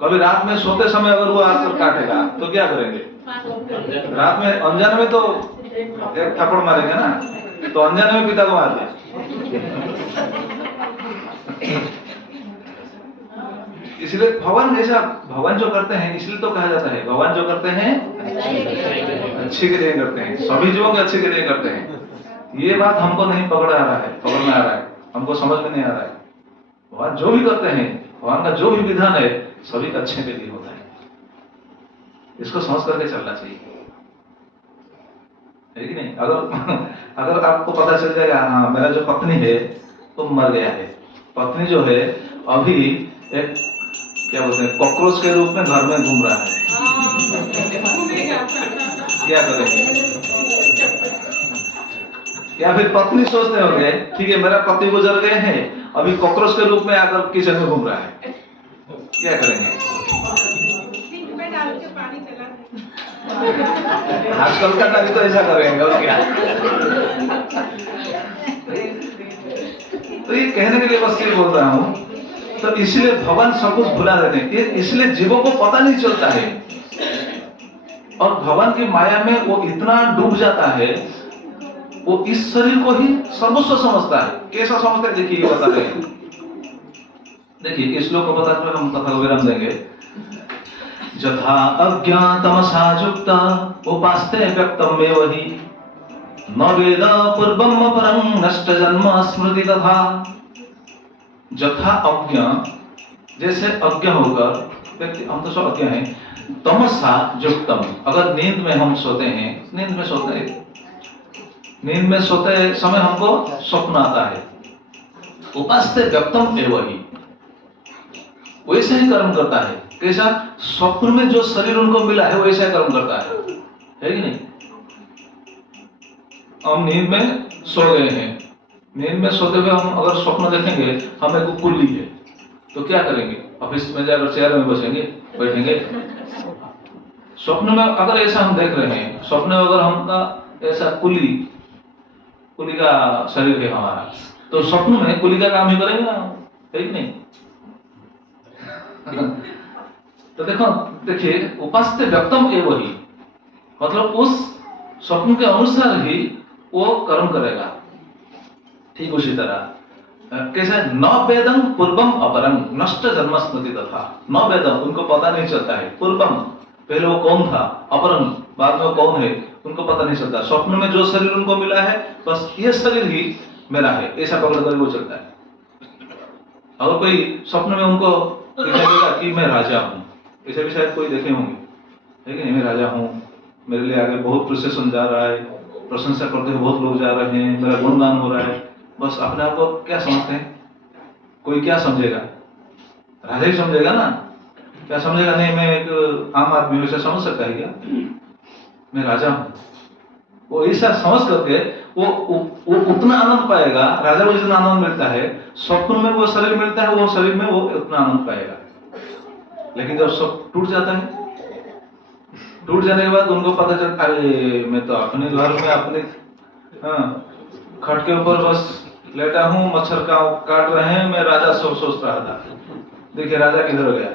कभी रात में सोते समय अगर वो आकर काटेगा तो क्या करेंगे? रात में अनजाने में तो एक थप्पड़ मारेंगे ना, तो अनजाने में पिता को मार दिया। इसलिए भगवान जो करते हैं, इसलिए तो कहा जाता है भगवान जो करते हैं अच्छे के लिए करते हैं, सभी जीवों के अच्छे के लिए करते हैं। ये बात हमको नहीं पकड़ में आ रहा है, हमको समझ में नहीं आ रहा है। भगवान जो भी करते हैं, भगवान का जो भी विधान है, सभी अच्छे के लिए होता है। इसको समझ करके चलना चाहिए, है कि नहीं? अगर आपको पता चल जाएगा, हाँ मेरा जो पत्नी है वो मर गया है, पत्नी जो है अभी एक क्या बोलते हैं कॉकरोच के रूप में घर में घूम रहा है, क्या करेंगे? या फिर पत्नी सोचते होंगे, ठीक है मेरा पति गुजर गए हैं, अभी कॉकरोच के रूप में आकर किचन में घूम रहा है, क्या करेंगे? सिंक में डाल के पानी चला आजकल का टाइम तो ऐसा करेंगे, और क्या? तो ये कहने के लिए बस ये बोल रहा हूं, तो इसलिए भगवान सब कुछ भुला देते हैं, इसलिए जीवों को पता नहीं चलता है, और भगवान की माया में वो इतना डूब जाता है, वो इस शरीर को ही सर्वस्व समझता है। कैसा समझता है? देखिए, ये बता रहे हैं, देखिए इस श्लोक को बताकर हम कथा को विराम देंगे। यथा अज्ञातमसा युक्ता उपास्ते व्यक्तम में वही न वेद पूर्वम परं नष्ट जन्म स्मृति तथा। यथा अज्ञ, जैसे अज्ञ होकर व्यक्ति, हम तो सब अज्ञ हैं, तमसा युक्तम, अगर नींद में हम सोते हैं, नींद में सोते समय हमको स्वप्न आता है, उपास्ते व्यक्तम एवं ही, वैसे ही कर्म करता है। कैसा? स्वप्न में जो शरीर उनको मिला है वैसा कर्म करता है कि नहीं? हम नींद में सो गए हैं, नींद में सोते हुए हम अगर स्वप्न देखेंगे हमें को कुल्ली है, तो क्या करेंगे? ऑफिस में जाकर चेयर में बैठेंगे। स्वप्न में अगर ऐसा हम देख रहे हैं, स्वप्न में अगर हमका ऐसा कुली का शरीर है हमारा, तो स्वप्न में कुली का काम ही करेंगे ना, है कि नहीं? तो देखिए उपास्य व्यक्तम है वही, मतलब उस स्वप्न के अनुसार ही वो कर्म करेगा। ठीक उसी तरह कैसे न वेदम पूर्वम अपरम नष्ट जन्म स्मृति तथा, न वेदम उनको पता नहीं चलता है, पूर्वम पहले वो कौन था, अपरम बाद में कौन है उनको पता नहीं चलता। स्वप्न में जो शरीर उनको मिला है बस ये शरीर ही मेरा है, ऐसा पकड़ कर वो चलता है। अगर कोई स्वप्न में उनको दिखाई देगा कि मैं राजा हूँ, ऐसे भी शायद कोई देखे होंगे, है कि नहीं? मैं राजा हूँ, मेरे लिए आगे बहुत प्रोसेसन जा रहा है, प्रशंसा करते हुए बहुत लोग जा रहे हैं, मेरा गुणगान हो रहा है, बस अपने आप को क्या समझते हैं? कोई क्या समझेगा? राजा ही समझेगा ना, क्या समझेगा? नहीं, मैं एक आम आदमी हूं, ऐसा समझ सकता है क्या? मैं राजा हूं, वो ऐसा समझ करके वो उतना आनंद पाएगा। राजा को जितना आनंद मिलता है, स्वप्न में वो शरीर मिलता है, वो शरीर में वो उतना आनंद पाएगा। लेकिन जब सब टूट जाता है, टूट जाने के बाद उनको पता चलता है मैं तो अपने घर में अपने खट के ऊपर बस लेटा हूँ, मच्छर का काट रहे हैं, मैं राजा सोच रहा था। देखिए राजा किधर हो गया?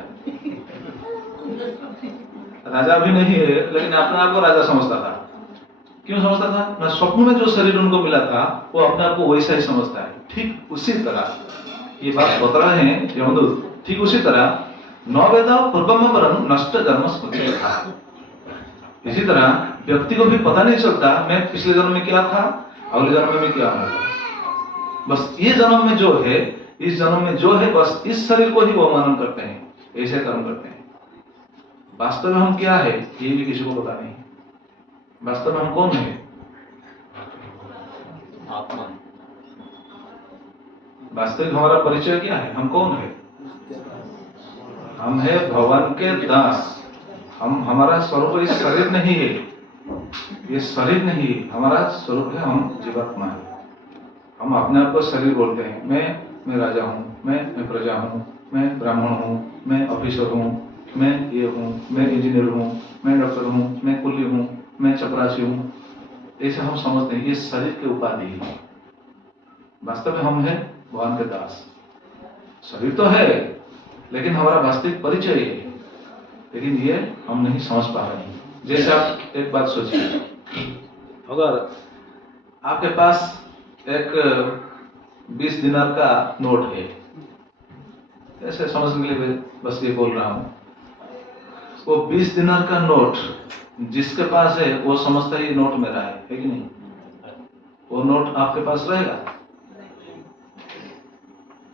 राजा भी नहीं है, लेकिन अपने आप को राजा समझता था। क्यों समझता था? ना स्वप्न में जो शरीर उनको मिला था वो अपने आप को वैसा ही समझता है। ठीक उसी तरह ये बात बता रहे हैं यमदूत, ठीक उसी तरह नवेदा पूर्वम नष्ट जन्म स्मृति था। इसी तरह व्यक्ति को भी पता नहीं चलता मैं पिछले जन्म में क्या था, अगले जन्म में क्या होगा। बस ये जन्म में जो है, इस जन्म में जो है, बस इस शरीर को ही वो मानन करते हैं, ऐसे कर्म करते हैं। वास्तव में हम क्या है ये भी किसी को पता नहीं। वास्तव में हम कौन है? आत्मा। वास्तविक हमारा परिचय क्या है? हम कौन है? हम है भगवान के दास। हमारा स्वरूप इस शरीर नहीं है, ये शरीर नहीं है, हमारा स्वरूप है हम जीवात्मा है। हम अपने आप को शरीर बोलते हैं। मैं राजा हूँ, मैं प्रजा हूँ, मैं ब्राह्मण हूँ, मैं ऑफिसर हूँ, मैं ये हूँ, मैं इंजीनियर हूँ, मैं डॉक्टर हूँ, मैं कुल्ली हूँ, मैं चपरासी हूँ, ऐसे हम समझते हैं। ये शरीर के उपाधि है। वास्तव में हम है भगवान के दास। शरीर तो है लेकिन हमारा वास्तविक परिचय है, लेकिन ये हम नहीं समझ पा रहे हैं। जैसे आप एक बात सोचिए, अगर आपके पास एक 20 दिनार का नोट है, ऐसे समझने के लिए बस ये बोल रहा हूं, वो 20 दिनार का नोट जिसके पास है वो समझता है ये नोट मेरा है कि नहीं? वो नोट आपके पास रहेगा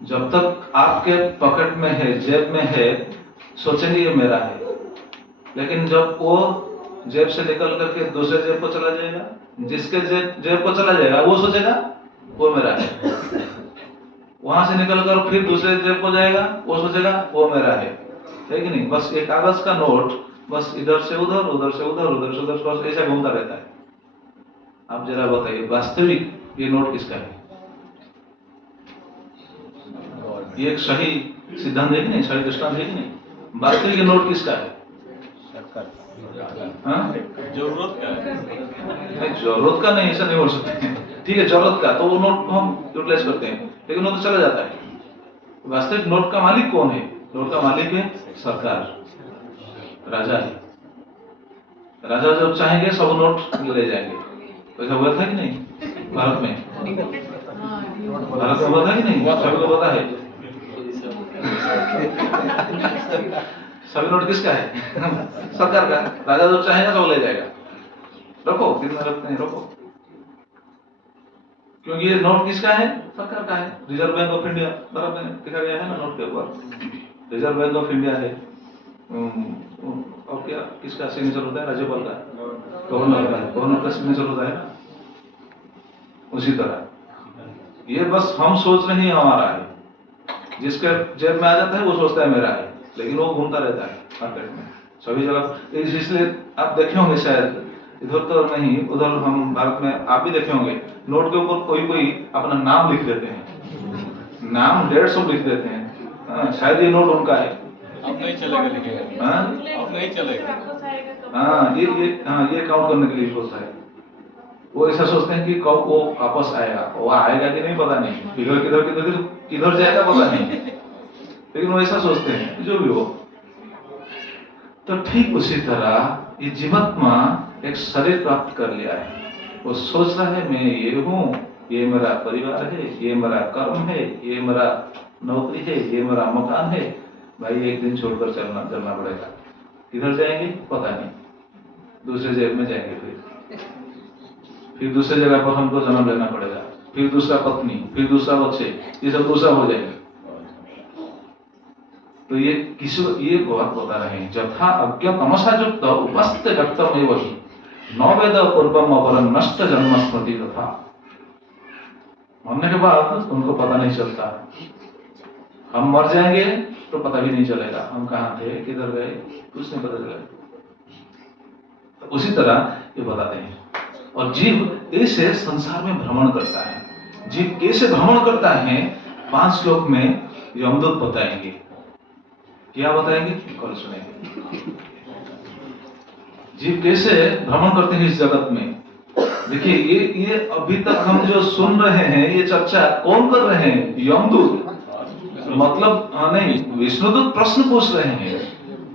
जब तक आपके पॉकेट में है, जेब में है, सोचेंगे ये मेरा है। लेकिन जब वो जेब से निकल करके दूसरे जेब को चला जाएगा, जिसके जेब को चला जाएगा वो सोचेगा वो मेरा है। वहां से निकल कर फिर दूसरे जेब को जाएगा, वो सोचेगा वो मेरा है कि नहीं? बस एक कागज का नोट बस इधर से उधर, उधर से उधर, उधर से उधर, बस ऐसा घूमता रहता है। आप जरा बताइए वास्तविक ये नोट किसका है? ये एक सही सिद्धांत है कि नहीं? सही दृष्टांत है कि नहीं? वास्तविक ये नोट किसका है? जरूरत का है। जरूरत का नहीं, ऐसा नहीं बोल सकते। ठीक है, जरूरत का तो वो नोट को हम यूटिलाइज करते हैं, लेकिन वो तो चला जाता है। वास्तविक नोट का मालिक कौन है? नोट का मालिक है सरकार, राजा है। राजा जब चाहेंगे सब नोट ले जाएंगे। वैसा हुआ था कि नहीं भारत में? भारत में हुआ था कि नहीं? सभी को पता है। सभी नोट किसका है? सरकार का। राजा जब चाहेगा सब ले जाएगा। रखो, दिन में रखते हैं, रखो, क्योंकि ये नोट किसका है? सरकार का है। रिजर्व बैंक ऑफ इंडिया बराबर में लिखा गया है ना नोट के ऊपर, रिजर्व बैंक ऑफ इंडिया है। और क्या किसका सिग्नेचर होता है? राज्यपाल का, गवर्नर का। गवर्नर का सिग्नेचर होता है ना। उसी तरह ये बस हम सोच रहे हैं हमारा है, जिसके जेब में आ जाता है वो सोचता है मेरा है, लेकिन वो घूमता रहता है मार्केट में सभी जगह। इसलिए आप देखे होंगे शायद इधर तो नहीं, उधर हम भारत में आप भी देखे होंगे, नोट के ऊपर कोई कोई अपना नाम लिख देते हैं, नाम 150 लिख देते हैं। शायद ये नोट उनका है। अब नहीं चलेगा लिखेगा, हाँ अब नहीं चलेगा। हाँ, ये काउंट करने के लिए होता है। वो ऐसा सोचते हैं कि कब वो वापस आएगा, वो आएगा कि नहीं पता नहीं, किधर किधर किधर किधर जाएगा पता नहीं, लेकिन वो ऐसा सोचते हैं, जो भी हो। तो ठीक उसी तरह ये जीवात्मा एक शरीर प्राप्त कर लिया है, वो सोच रहा है मैं ये हूँ, ये मेरा परिवार है, ये मेरा कर्म है, ये मेरा नौकरी है, ये मेरा मकान है। भाई एक दिन छोड़कर चलना पड़ेगा। किधर जाएंगे पता नहीं, दूसरे जगह में जाएंगे, फिर दूसरे जगह पर हमको जन्म लेना पड़ेगा, फिर दूसरा पत्नी, फिर दूसरा बच्चे, ये सब दूसरा हो जाएगा। तो ये बहुत बता रहे हैं, जथा अज्ञ तमसा युक्त उपस्थित व्यक्तम एव हि न वेद पूर्वम अपरम नष्ट जन्म स्मृति तथा। मरने के बाद उनको पता नहीं चलता, हम मर जाएंगे तो पता भी नहीं चलेगा हम कहाँ थे, किधर गए, कुछ नहीं पता चलेगा। तो उसी तरह ये बताते हैं। और जीव ऐसे संसार में भ्रमण करता है। जीव कैसे भ्रमण करता है 5 श्लोक में यमदूत बताएंगे। क्या बताएंगे कल सुनेंगे। जीव कैसे भ्रमण करते हैं इस जगत में। देखिए ये अभी तक हम जो सुन रहे हैं ये चर्चा कौन कर रहे हैं, यमदूत। मतलब नहीं, विष्णुदूत प्रश्न पूछ रहे हैं,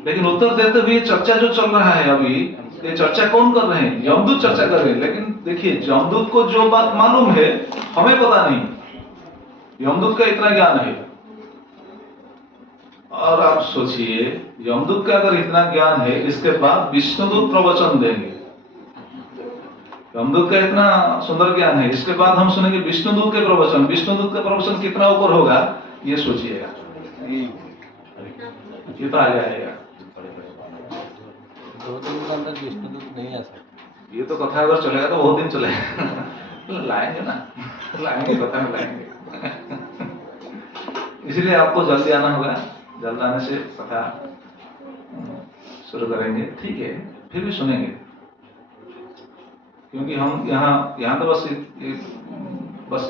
लेकिन उत्तर देते हुए चर्चा जो चल रहा है अभी, ये चर्चा कौन कर रहे हैं, यमदूत चर्चा कर रहे हैं। लेकिन देखिए यमदूत को जो बात मालूम है हमें पता नहीं, यमदूत का इतना ज्ञान है। और आप सोचिए यमदूत का अगर इतना ज्ञान है, इसके बाद विष्णुदूत प्रवचन देंगे। यमदूत का इतना सुंदर ज्ञान है, इसके बाद हम सुनेंगे विष्णुदूत के प्रवचन। विष्णुदूत का प्रवचन कितना ऊपर होगा ये सोचिएगा, ये तो आ जाएगा। 2 दिन के अंदर विष्णुदूत नहीं आ सकते। ये तो कथा अगर चलेगा तो बहुत दिन चलेगा। लाएंगे ना, लाएंगे, कथा में लाएंगे। इसलिए आपको जल्दी आना होगा, जल्द आने से कथा शुरू करेंगे, ठीक है, फिर भी सुनेंगे। क्योंकि हम यहाँ तो बस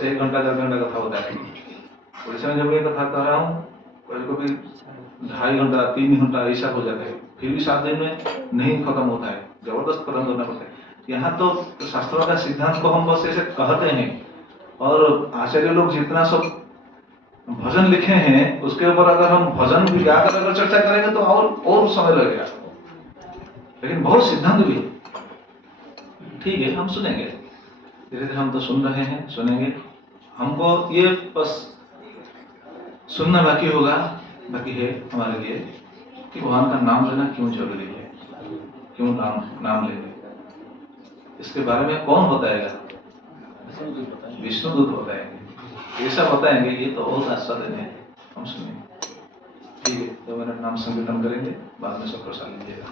1 घंटा 1.5 घंटा कथा होता है। उड़ीसा में जब मैं कथा कर रहा हूँ कभी 2.5 घंटा 3 घंटा ऐसा हो जाता है, फिर भी 7 दिन में नहीं खत्म होता है, जबरदस्त खत्म करना पड़ता है। यहाँ तो शास्त्रों का सिद्धांत को हम बस ऐसे कहते हैं, और आचार्य लोग जितना सब भजन लिखे हैं उसके ऊपर अगर हम भजन भी गाकर अगर चर्चा करेंगे तो और समय लगेगा, लेकिन बहुत सिद्धांत भी। ठीक है, हम सुनेंगे धीरे धीरे, हम तो सुन रहे हैं, सुनेंगे। हमको ये बस सुनना बाकी है हमारे लिए कि भगवान का नाम लेना क्यों जरूरी है, क्यों नाम लेंगे, इसके बारे में कौन बताएगा, विष्णुदूत बताएंगे। ये सब बताएंगे, ये तो बहुत आस्वादन है, हम सुनेंगे। ठीक है, तो मेरा नाम संकीर्तन करेंगे, बाद में सब प्रसाद लीजिएगा।